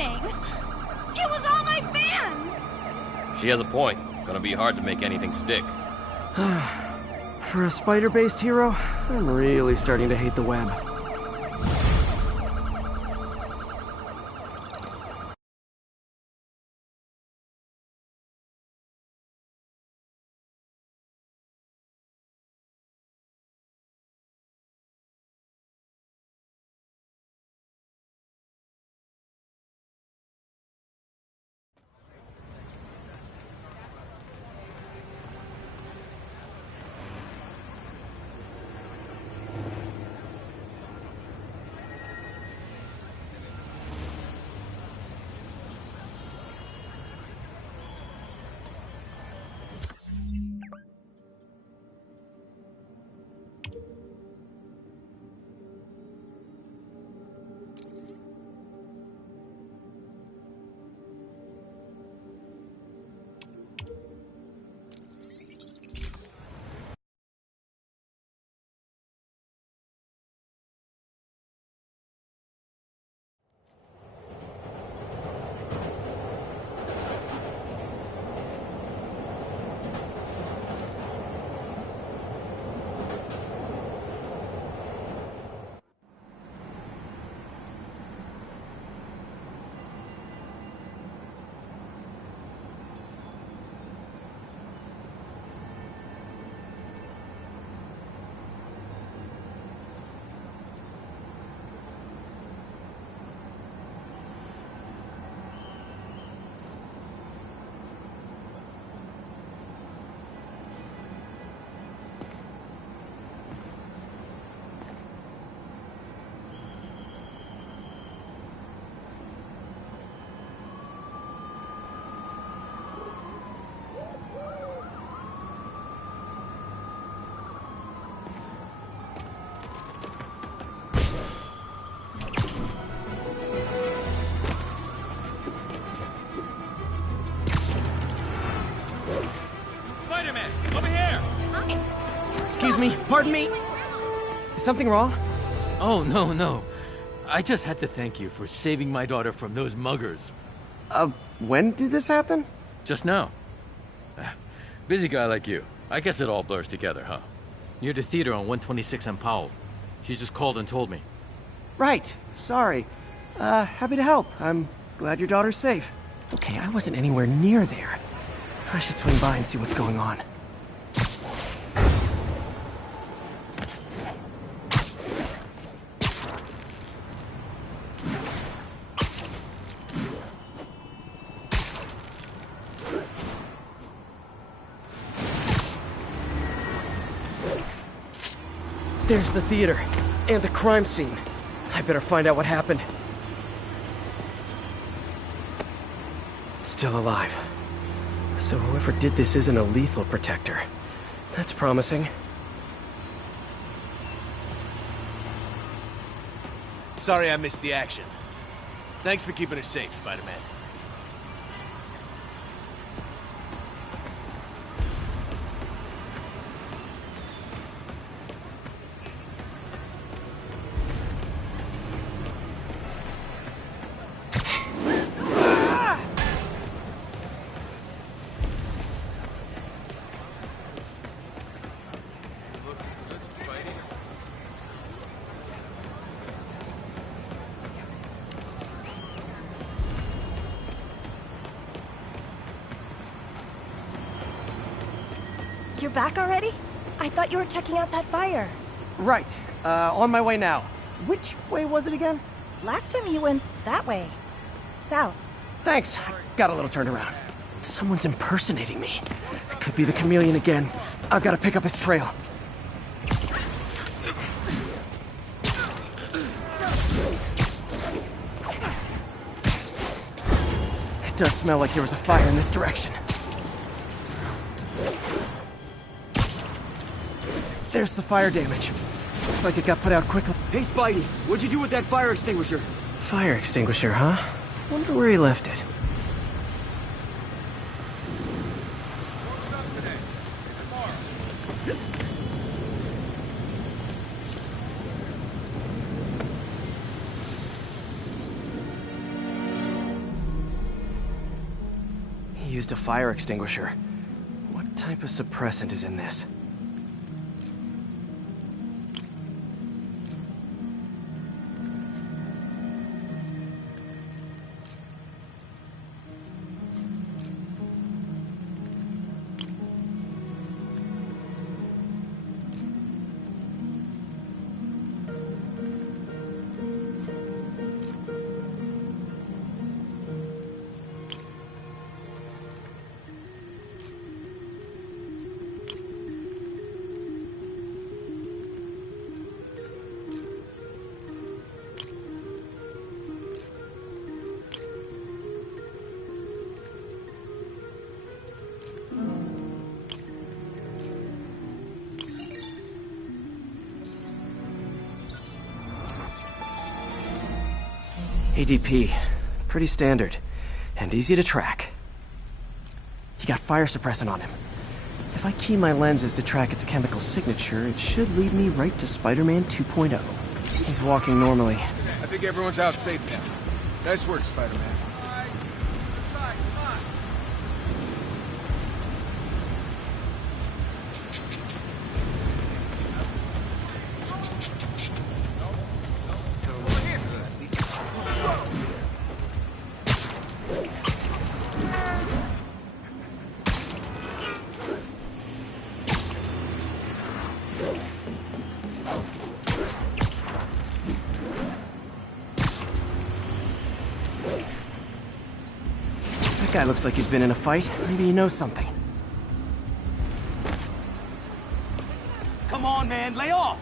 anything. It was all my fans. She has a point. Gonna be hard to make anything stick. For a spider-based hero, I'm really starting to hate the web. Spider-Man, over here! Excuse me, pardon me. Is something wrong? Oh, no. I just had to thank you for saving my daughter from those muggers. When did this happen? Just now. Busy guy like you. I guess it all blurs together, huh? Near the theater on 126 and Powell. She just called and told me. Right. Sorry. Happy to help. I'm glad your daughter's safe. Okay, I wasn't anywhere near there. I should swing by and see what's going on. There's the theater, and the crime scene. I better find out what happened. Still alive. So whoever did this isn't a lethal protector. That's promising. Sorry I missed the action. Thanks for keeping us safe, Spider-Man. You're back already? I thought you were checking out that fire. Right. On my way now. Which way was it again? Last time you went that way. South. Thanks. I got a little turned around. Someone's impersonating me. It could be the chameleon again. I've got to pick up his trail. It does smell like there was a fire in this direction. There's the fire damage. Looks like it got put out quickly. Hey, Spidey, what'd you do with that fire extinguisher? Fire extinguisher, huh? Wonder where he left it. used a fire extinguisher. What type of suppressant is in this? ADP. Pretty standard. And easy to track. He got fire suppressant on him. If I key my lenses to track its chemical signature, it should lead me right to Spider-Man 2.0. He's walking normally. I think everyone's out safe now. Nice work, Spider-Man. That guy looks like he's been in a fight. Maybe he knows something. Come on, man, lay off!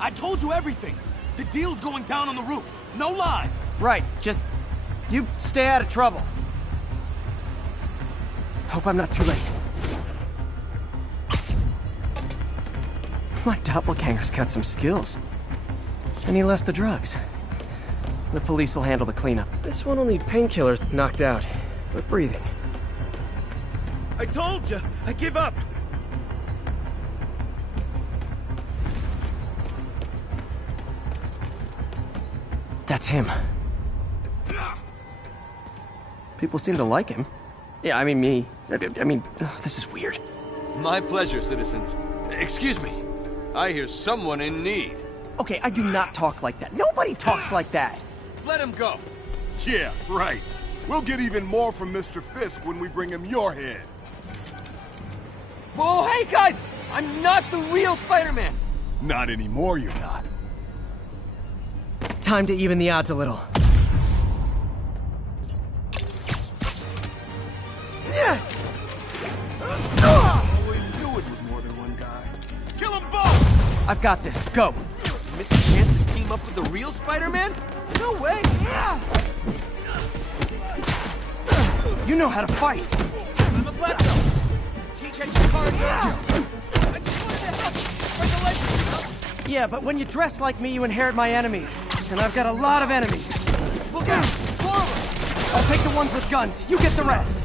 I told you everything. The deal's going down on the roof. No lie. Right, just... you stay out of trouble. Hope I'm not too late. My doppelganger's got some skills. And he left the drugs. The police will handle the cleanup. This one will need painkillers knocked out, but breathing. I told you, I give up. That's him. People seem to like him. Yeah, I mean me. I mean, this is weird. My pleasure, citizens. Excuse me. I hear someone in need. Okay, I do not talk like that. Nobody talks like that. Let him go. Yeah, right. We'll get even more from Mr. Fisk when we bring him your head. Whoa, hey guys! I'm not the real Spider-Man! Not anymore, you're not. Time to even the odds a little. Always knew it was more than one guy. Kill them both! I've got this. Go! Miss a chance to team up with the real Spider-Man? No way! You know how to fight! I'm a black belt. Teach at Chikara Dojo. I just wanted to help. Like a legend. Yeah, but when you dress like me, you inherit my enemies. And I've got a lot of enemies. Look out! Forward! I'll take the ones with guns. You get the rest.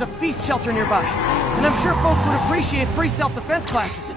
A feast shelter nearby, and I'm sure folks would appreciate free self-defense classes.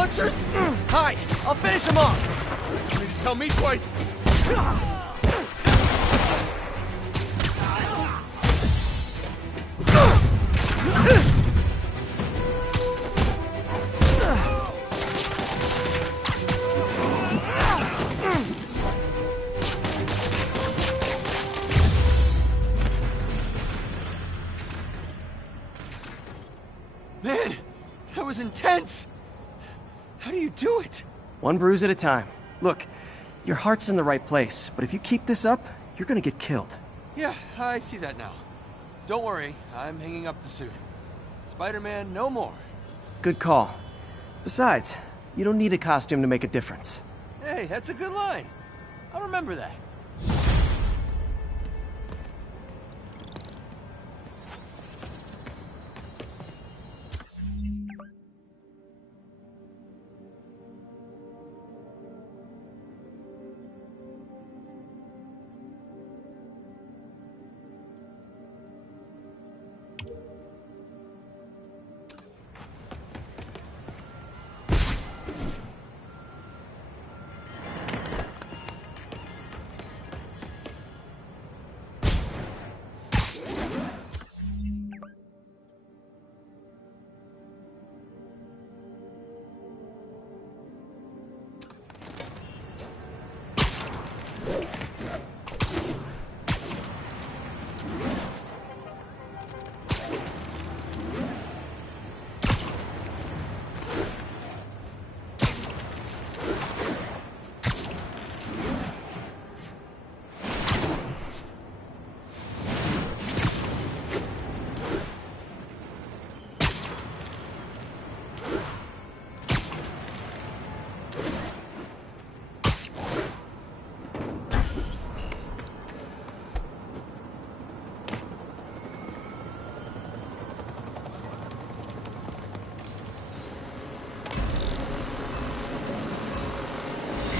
launchers? Hide! I'll finish them off! You need to tell me twice. Man, that was intense! How do you do it? One bruise at a time. Look, your heart's in the right place, but if you keep this up, you're gonna get killed. Yeah, I see that now. Don't worry, I'm hanging up the suit. Spider-Man, no more. Good call. Besides, you don't need a costume to make a difference. Hey, that's a good line. I'll remember that.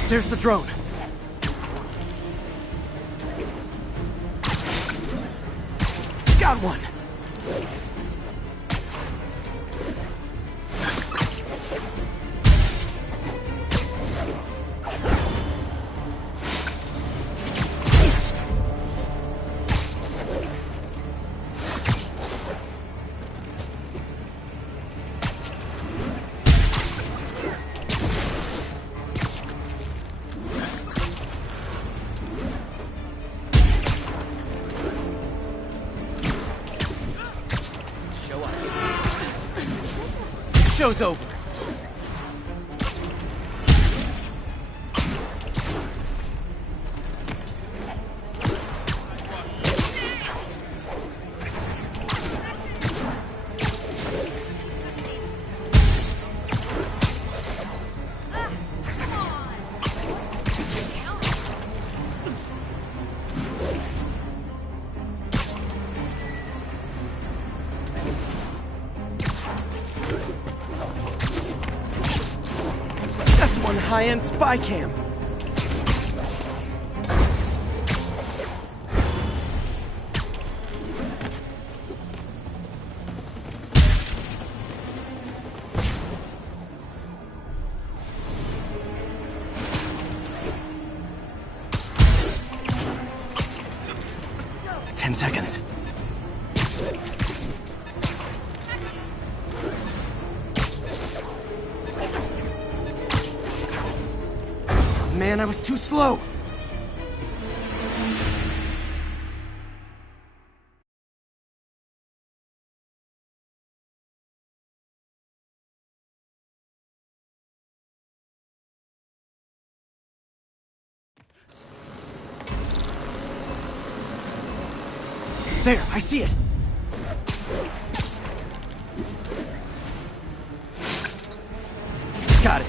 There's the drone. Got one. Show's over. High-end spy cam. Ten seconds. Man, I was too slow. There, I see it. Got it.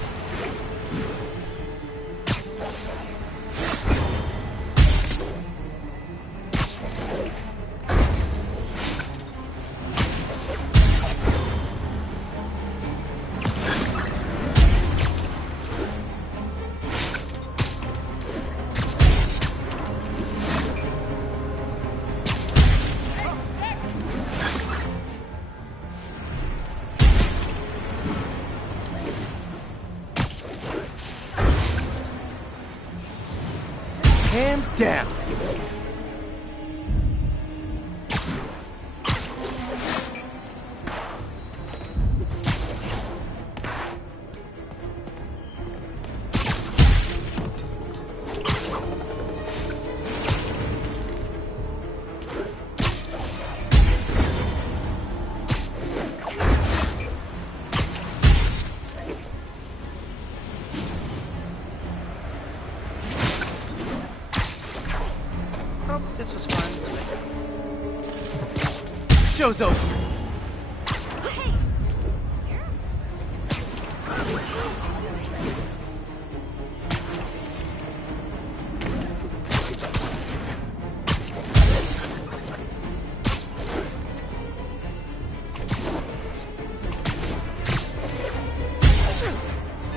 Hands down. This was fun. Show's over.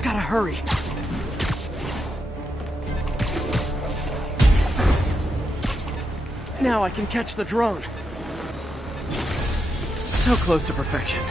Gotta hurry. Now I can catch the drone. So close to perfection.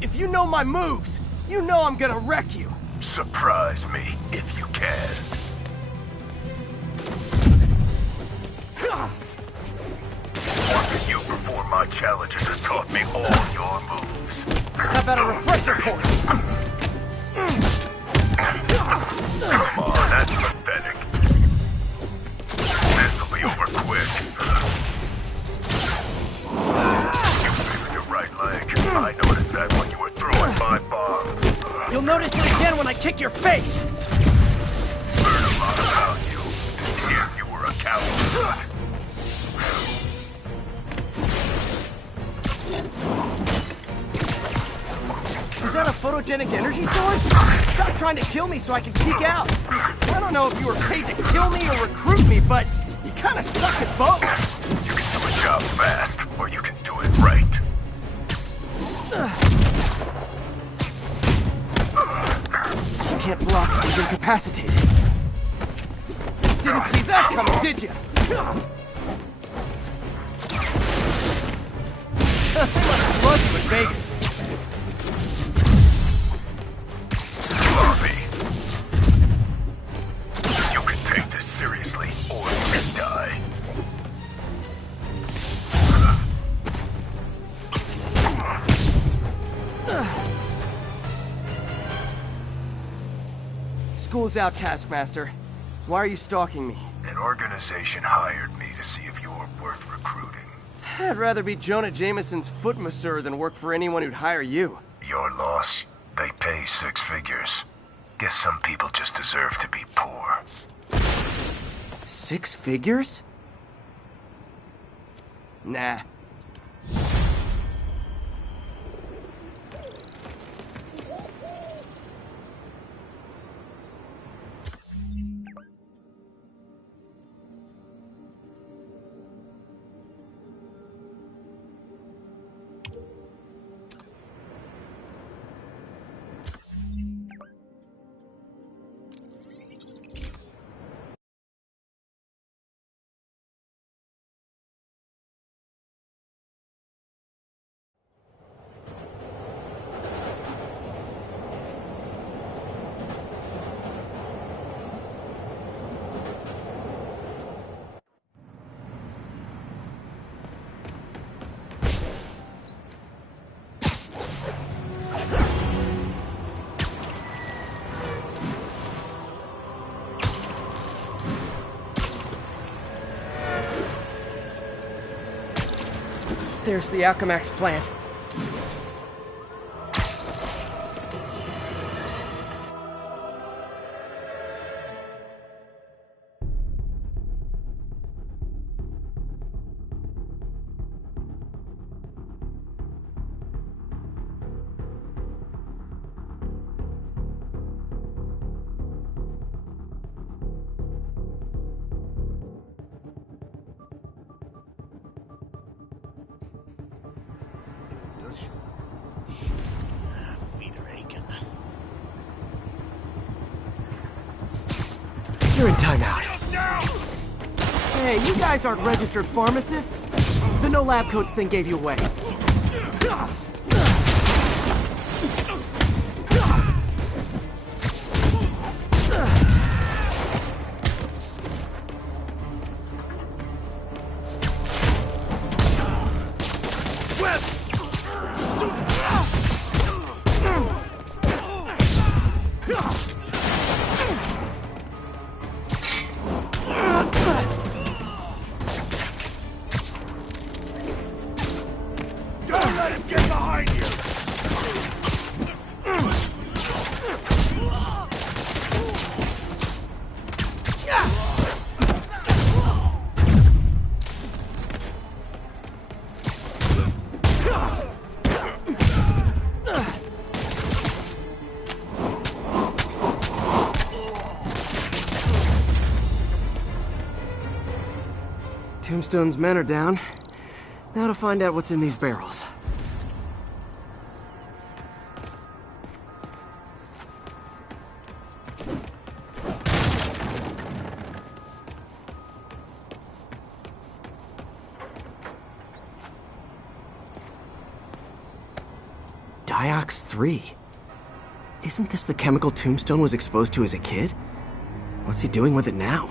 If you know my moves, you know I'm gonna wreck you. Surprise me, if you can. Watching you perform my challenges has taught me all your moves. How about a refresher course? Come on, that's pathetic. This'll be over quick. You fixed your right leg. I noticed that when you were throwing my bomb. You'll notice it again when I kick your face! Learn a lot about you. If you were a coward. Is that a photogenic energy source? Stop trying to kill me so I can peek out. I don't know if you were paid to kill me or recruit me, but you kind of suck at both. You can do a job fast, or you can do it right. You can't block he's incapacitated. Didn't see that coming, did you? They must have loved you in Vegas. Harvey. You can take this seriously, or you can die. School's out, Taskmaster. Why are you stalking me? An organization hired me to see if you were worth recruiting. I'd rather be Jonah Jameson's foot masseur than work for anyone who'd hire you. Your loss. They pay 6 figures. Guess some people just deserve to be poor. 6 figures? Nah. There's the Alchemax plant. You're in timeout. Hey, you guys aren't registered pharmacists. The no lab coats thing gave you away. Don't let him get behind you! Tombstone's men are down. Now to find out what's in these barrels. Diox 3. Isn't this the chemical Tombstone was exposed to as a kid? What's he doing with it now?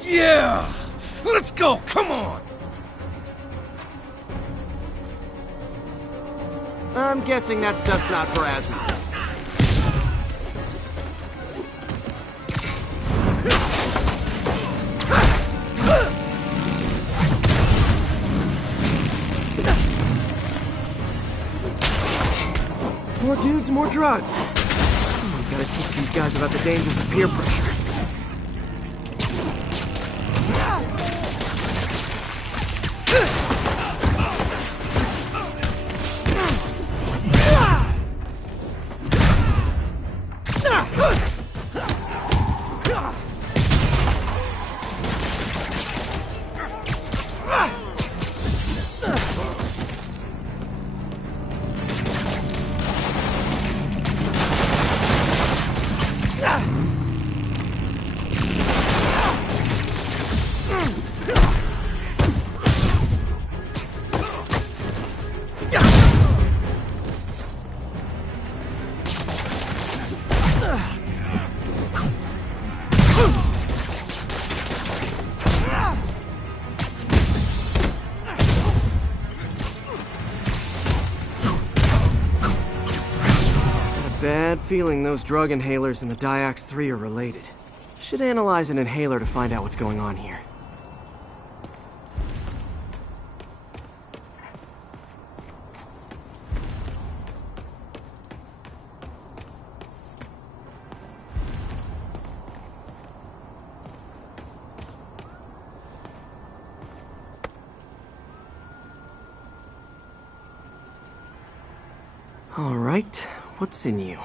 Yeah! Let's go, come on! I'm guessing that stuff's not for asthma. More dudes, more drugs. Someone's gotta teach these guys about the dangers of peer pressure. Bad feeling those drug inhalers and the Diox 3 are related. Should analyze an inhaler to find out what's going on here. All right, what's in you?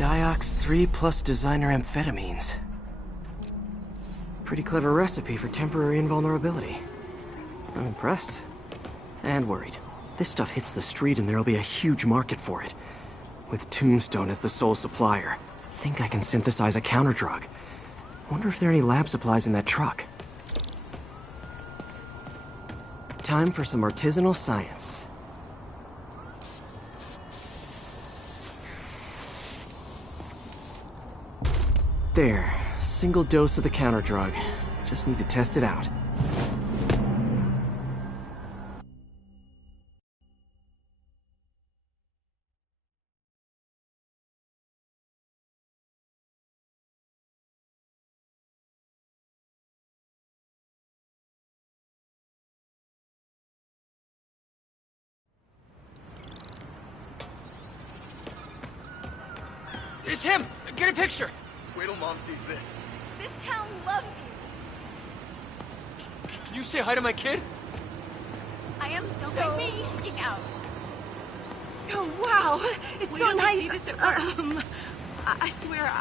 Diox 3 plus designer amphetamines. Pretty clever recipe for temporary invulnerability. I'm impressed. And worried. This stuff hits the street and there'll be a huge market for it. With Tombstone as the sole supplier, think I can synthesize a counterdrug. Wonder if there are any lab supplies in that truck. Time for some artisanal science. There. Single dose of the counterdrug. Just need to test it out. It's him! Get a picture! Wait till Mom sees this. This town loves you. Can you say hi to my kid? I am so geeking out. Oh, wow. It's Wait so till we nice. see this at work. I swear,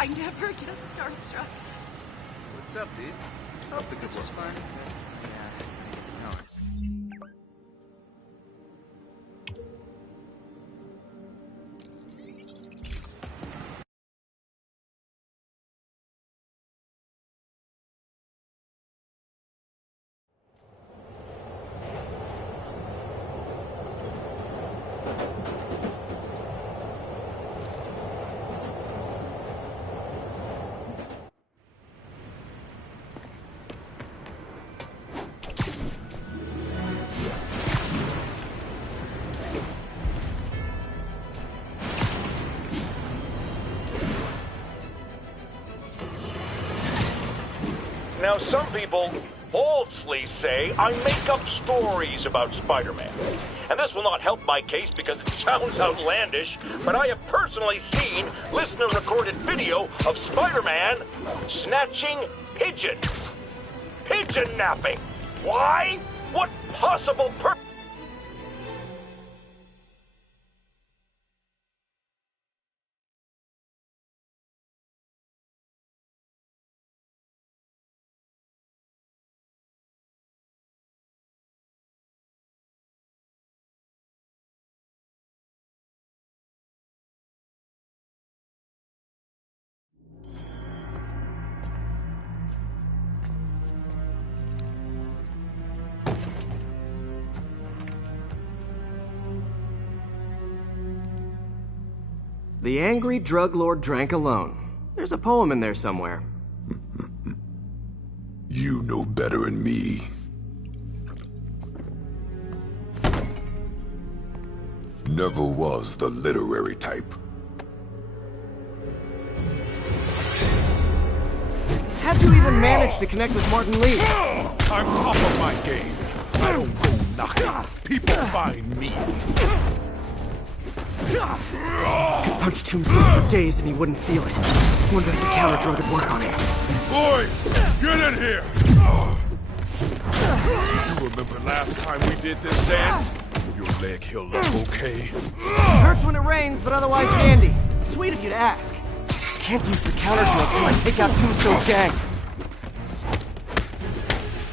I never get starstruck. What's up, dude? Oh, this was fun. Yeah. No. Now, some people falsely say I make up stories about Spider-Man. And this will not help my case because it sounds outlandish, but I have personally seen listener-recorded video of Spider-Man snatching pigeons. Pigeon napping. Why? What possible purpose? The angry drug lord drank alone. There's a poem in there somewhere. You know better than me. Never was the literary type. How'd you even manage to connect with Martin Lee? I'm top of my game. I don't go knocking. People find me. Could punch Tombstone for days and he wouldn't feel it. Wonder if the counterdrug would work on him. Boys, get in here! You remember last time we did this dance? Your leg healed up okay? Hurts when it rains, but otherwise handy. Sweet of you to ask. Can't use the counterdrug till I take out Tombstone's gang.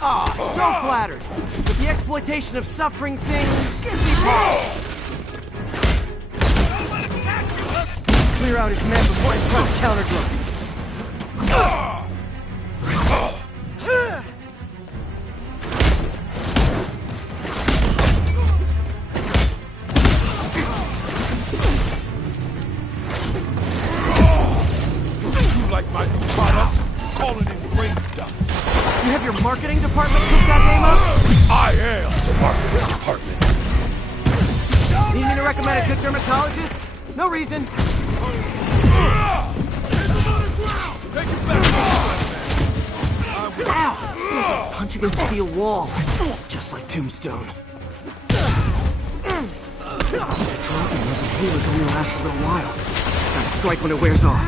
Ah, so flattered. But the exploitation of suffering thing gives me pause. Clear out his men before I try the counterdrug. You like my new product? Call it in brain dust. You have your marketing department cook that name up? I am the marketing department. Need me to recommend a good dermatologist? No reason. Take it back. Ow! Feels like punching a steel wall. Just like Tombstone. The drug and those inhalers only last a little while. Gotta strike when it wears off.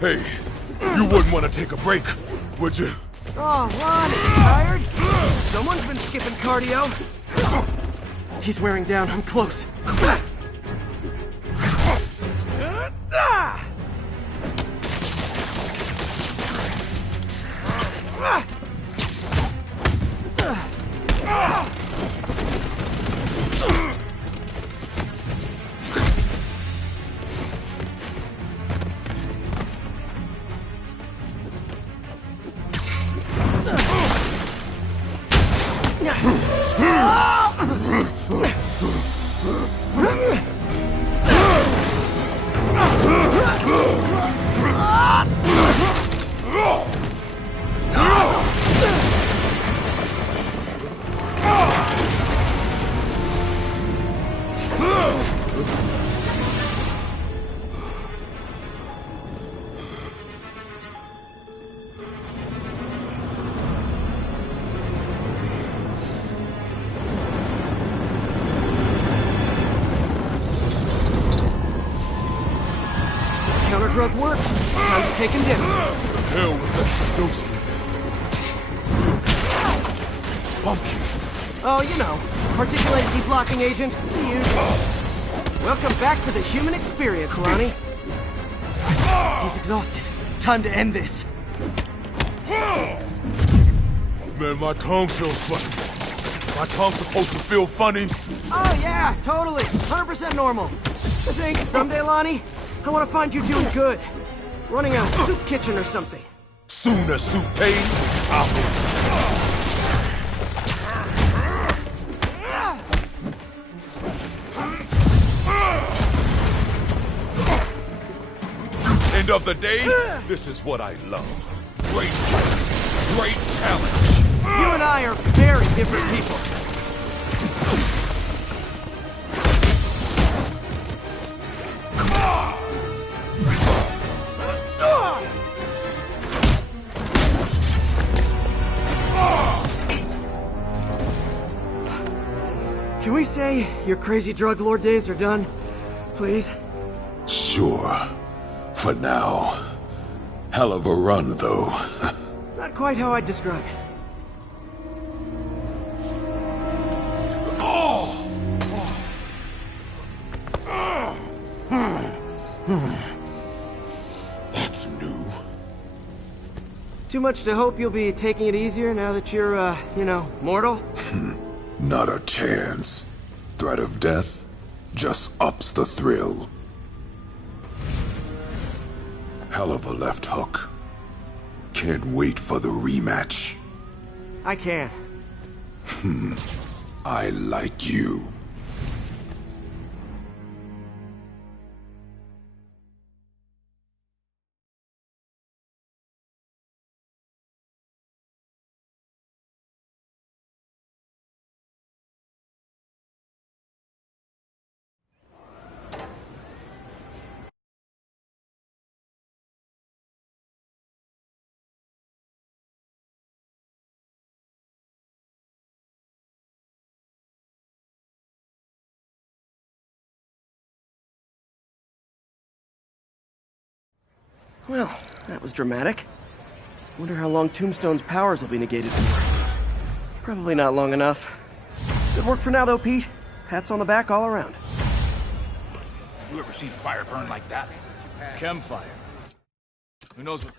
Hey, you wouldn't want to take a break, would you? Oh, Lon, tired? Someone's been skipping cardio. He's wearing down. I'm close. Counter-drug work. Time to take him down. Hell was that? Pumpkin. Oh, you know, particulate deblocking agent. The usual. Welcome back to the human experience, Lonnie. He's exhausted. Time to end this. Man, my tongue feels funny. My tongue's supposed to feel funny. Oh, yeah, totally. 100% normal. I think someday, Lonnie, I want to find you doing good. Running a soup kitchen or something. Soon as soup pays, I'll be. End of the day, this is what I love. Great fight, great challenge. You and I are very different people. Can we say your crazy drug lord days are done? Please? Sure. For now. Hell of a run, though. Not quite how I'd describe it. That's new. Too much to hope you'll be taking it easier now that you're, you know, mortal? Not a chance. Threat of death just ups the thrill. Hell of a left hook. Can't wait for the rematch. I can. I like you. Well, that was dramatic. Wonder how long Tombstone's powers will be negated for. Probably not long enough. Good work for now, though, Pete. Pats on the back all around. You ever seen fire burn like that? Chem fire. Who knows what...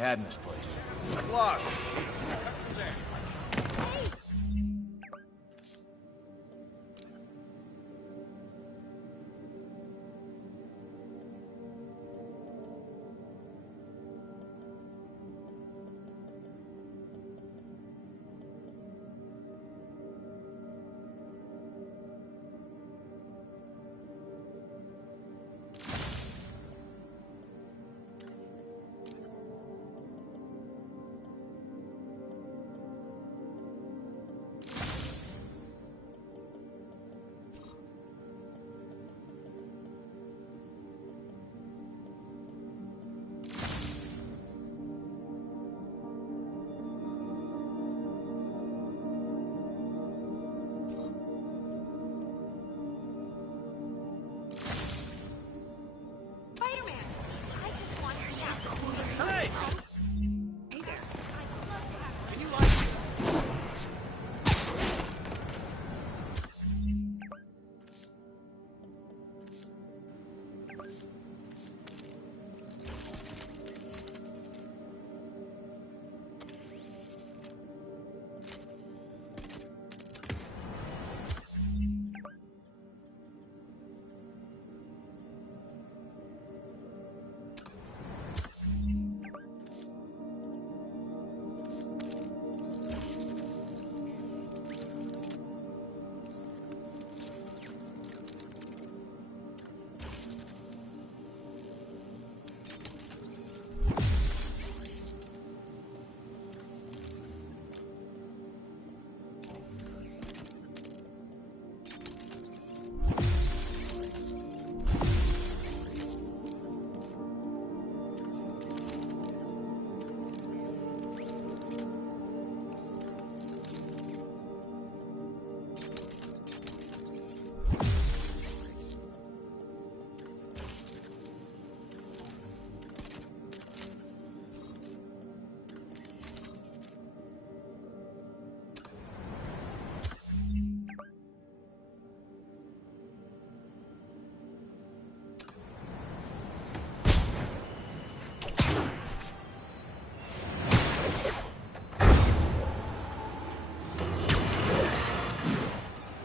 they had in this place. Locked.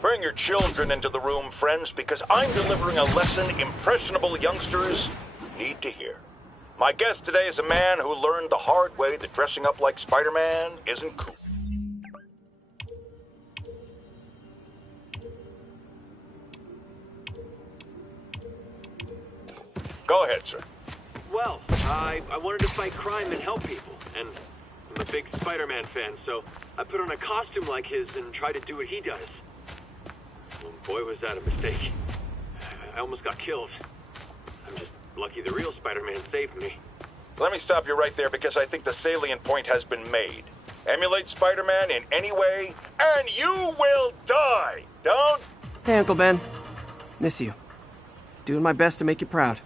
Bring your children into the room, friends, because I'm delivering a lesson impressionable youngsters need to hear. My guest today is a man who learned the hard way that dressing up like Spider-Man isn't cool. Go ahead, sir. Well, I wanted to fight crime and help people, and I'm a big Spider-Man fan, so I put on a costume like his and tried to do what he does. Well, boy, was that a mistake. I almost got killed. I'm just lucky the real Spider-Man saved me. Let me stop you right there because I think the salient point has been made. Emulate Spider-Man in any way, and you will die! Don't... Hey, Uncle Ben. Miss you. Doing my best to make you proud.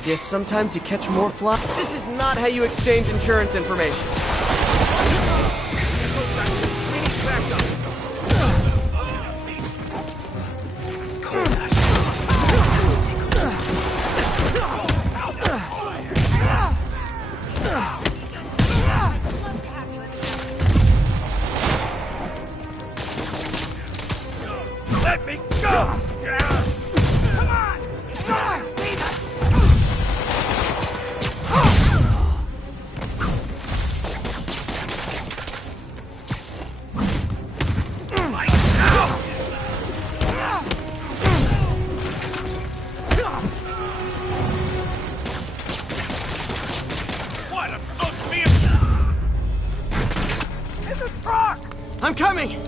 I guess sometimes you catch more flies. This is not how you exchange insurance information. Let me go! Come on! What? I'm supposed to be in the truck! I'm coming!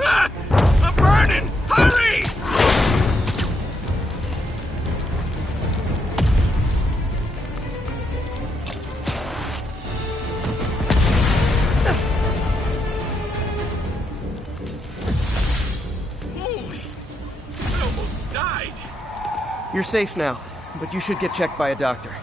Ah! I'm burning! Hurry! Holy! I almost died! You're safe now, but you should get checked by a doctor.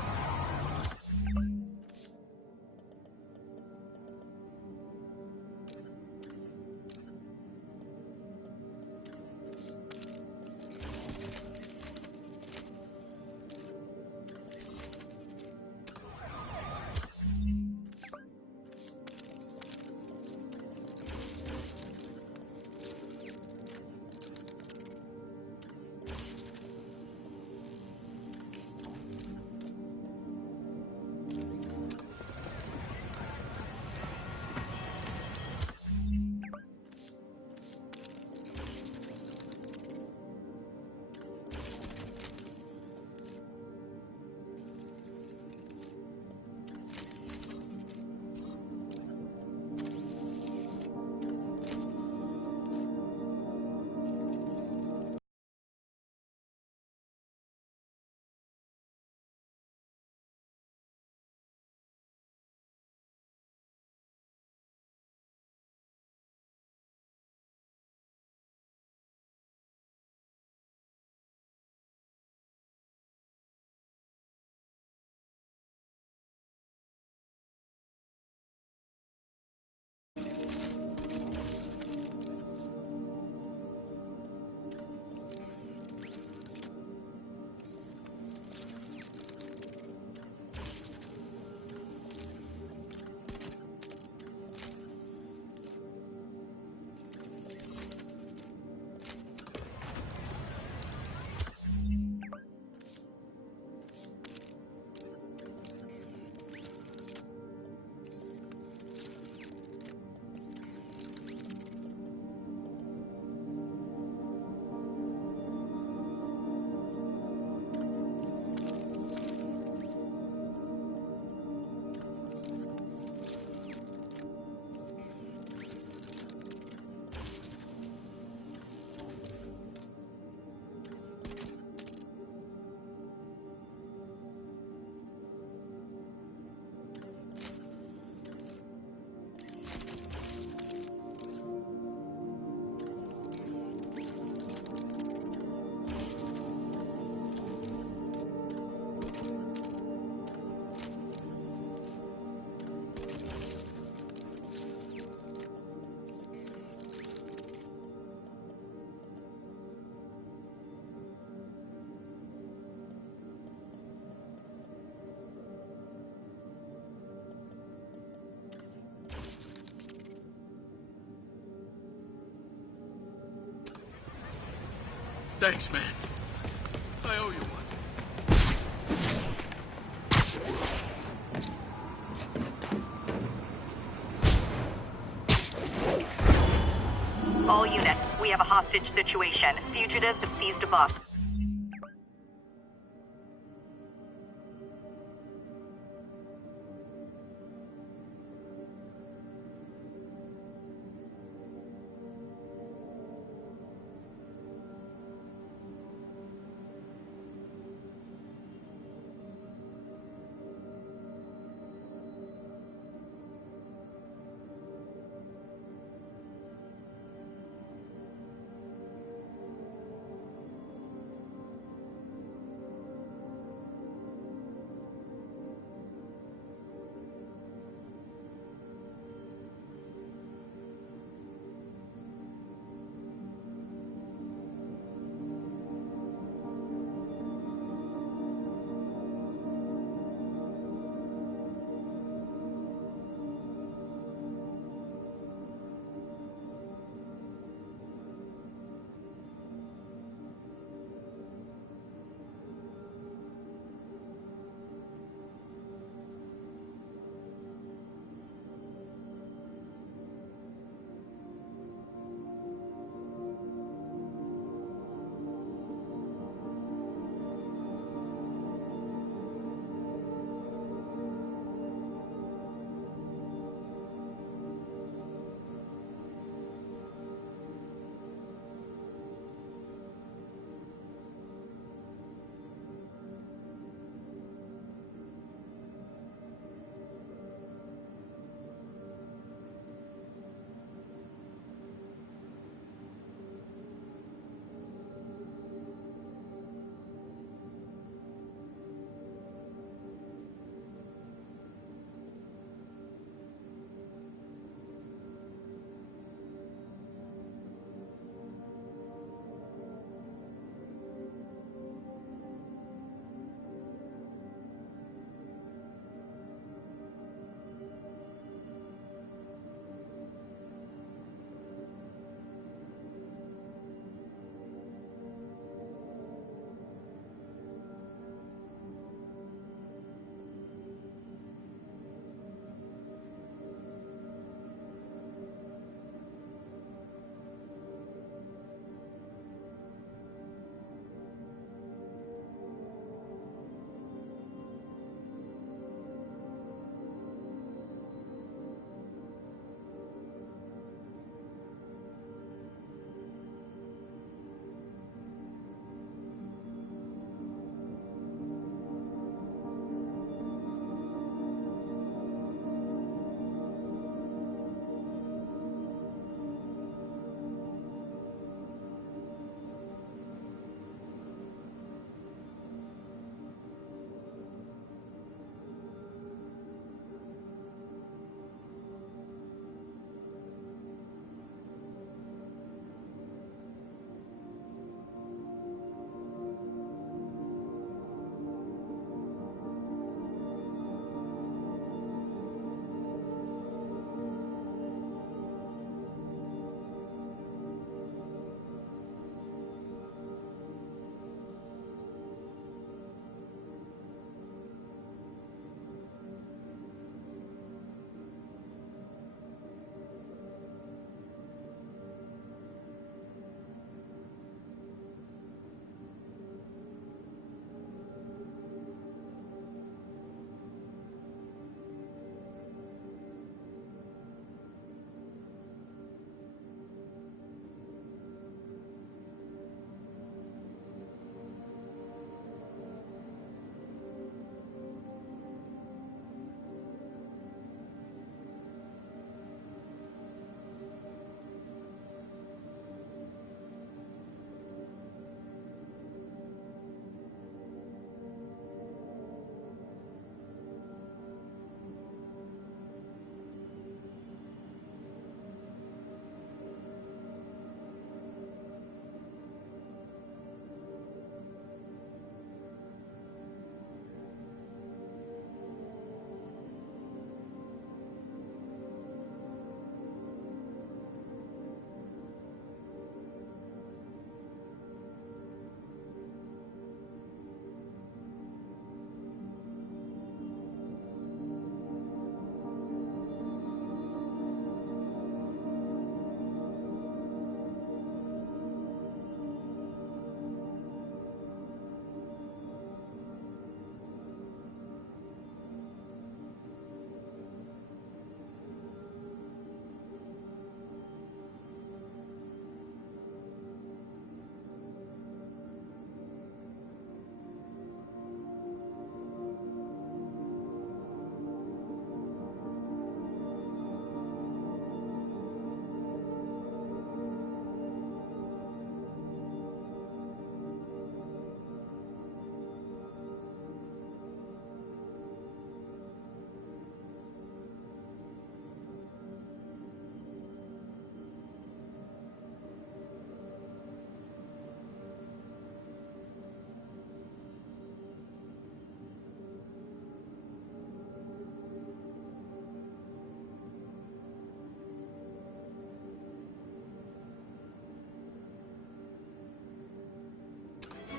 Thanks, man. I owe you one. All units, we have a hostage situation. Fugitives have seized a bus.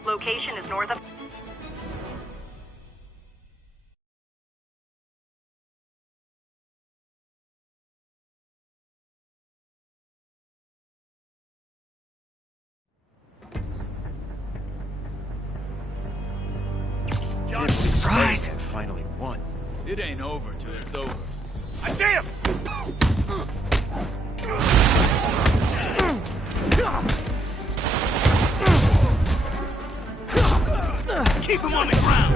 Location is north of... Surprise! Finally won. It ain't over till it's over. I see him! Keep him on the ground!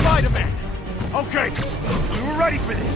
Spider-Man! Okay, we were ready for this.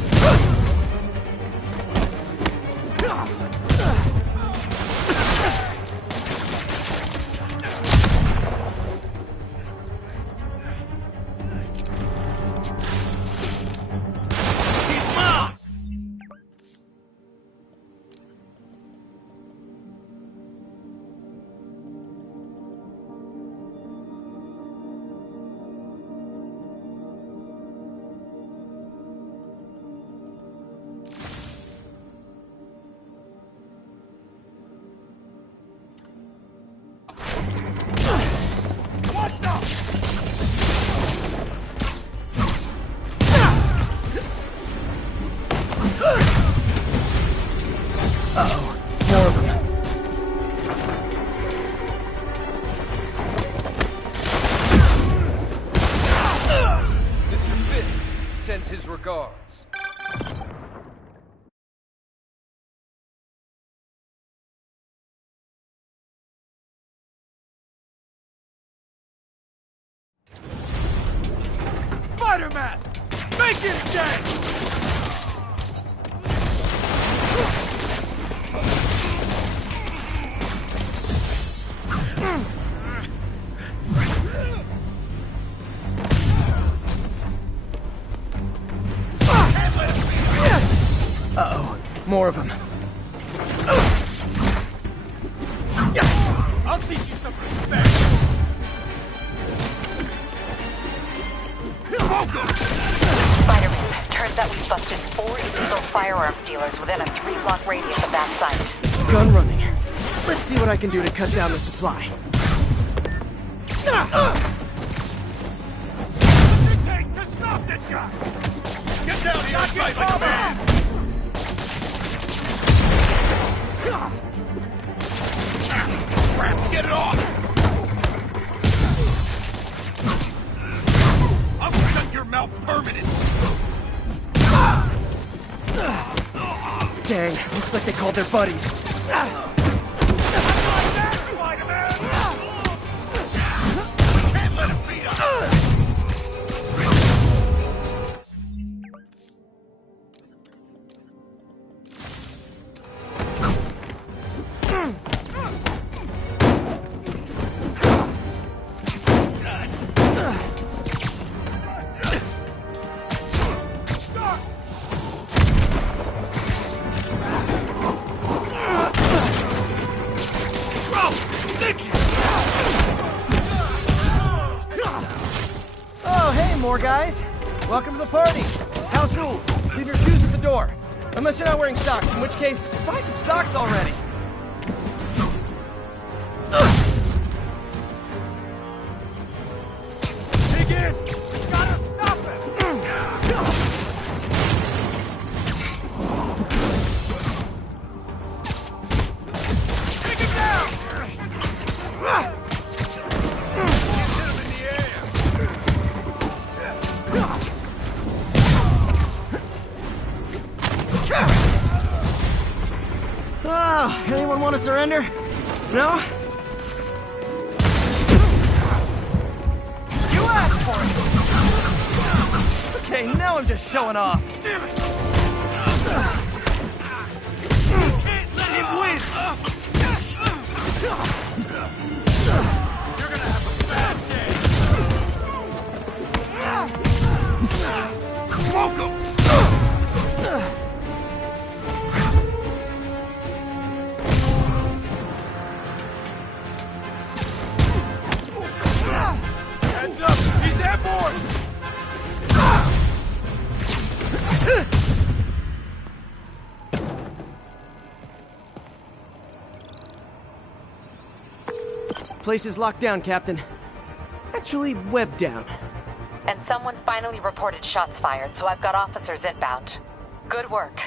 Sends his regards. Spider-Man! Make it again! Uh-oh. More of them. I'll teach you some respect! Spider-Man, turns out we busted 4 illegal firearms dealers within a 3-block radius of that site. Gun running. Let's see what I can do to cut down the supply. Take to stop this guy! Get down here and fight like a man! Crap, get it off! I'll shut your mouth permanent! Dang, looks like they called their buddies. Can't let him beat us! Oh, hey, more guys. Welcome to the party. House rules. Leave your shoes at the door. Unless you're not wearing socks, in which case, buy some socks already. Dig in! Gotta stop it! Take him down! Oh, anyone want to surrender? No? You asked for it! Okay, now I'm just showing off. Damn it! You can't let him win! You're gonna have a bad day! Smoke him! Place is locked down, Captain. Actually, webbed down. And someone finally reported shots fired, so I've got officers inbound. Good work.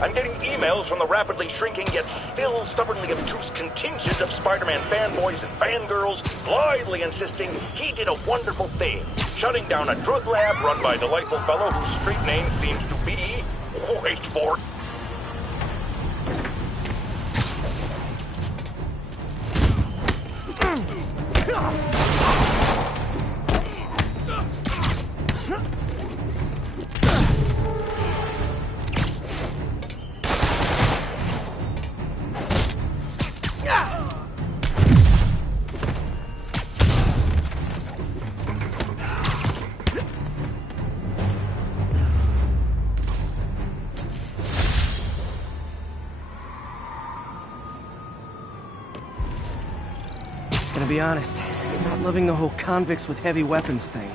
I'm getting emails from the rapidly shrinking yet still stubbornly obtuse contingent of Spider-Man fanboys and fangirls blithely insisting he did a wonderful thing, shutting down a drug lab run by a delightful fellow whose street name seems to be... wait for it. Gonna be honest, not loving the whole convicts with heavy weapons thing.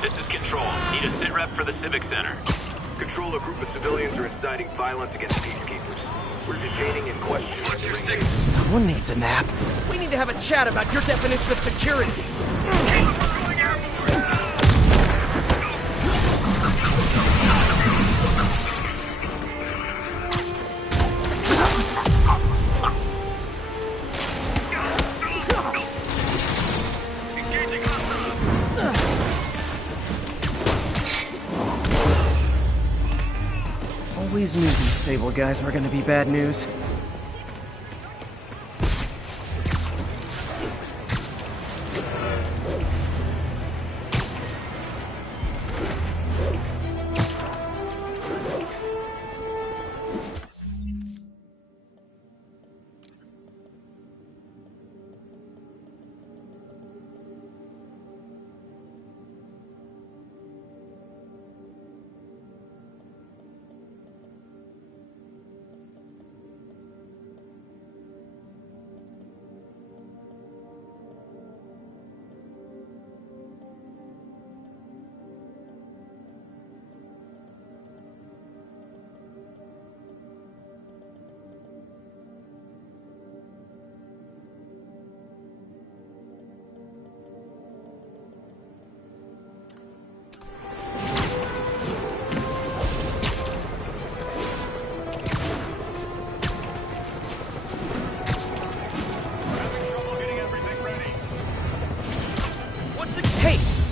This is Control. Need a sit rep for the Civic Center. Control, a group of civilians are inciting violence against peacekeepers. We're detaining and questioning. What's your signal? Someone needs a nap. We need to have a chat about your definition of security. Always knew these Sable guys were gonna be bad news.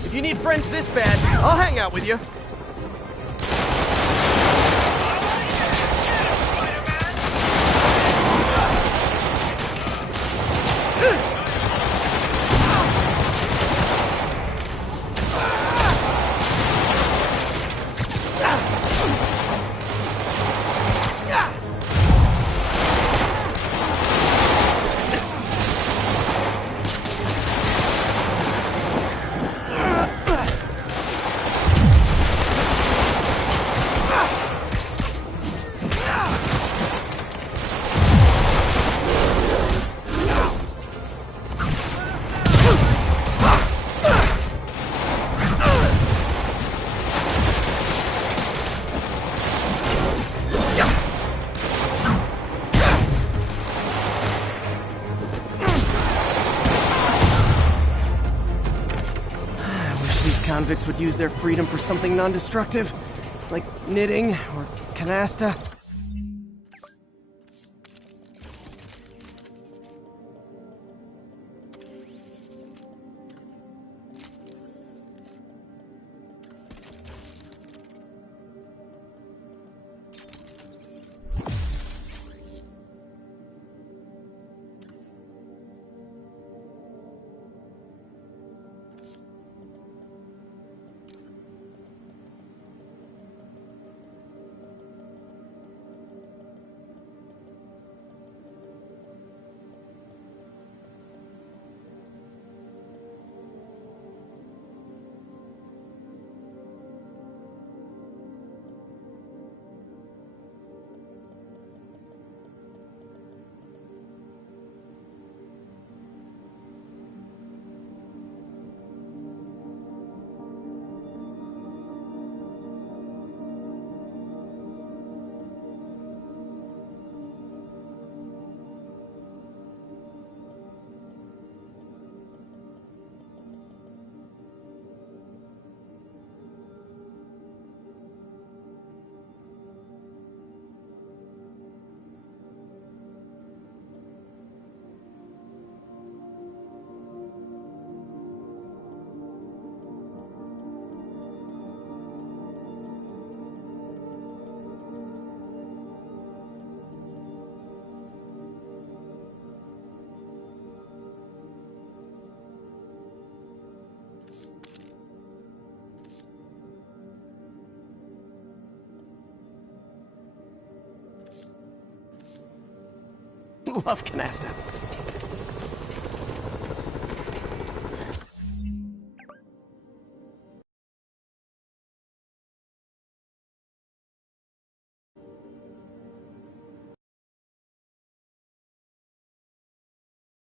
If you need friends this bad, I'll hang out with you. Convicts would use their freedom for something non-destructive, like knitting or canasta. Love canasta.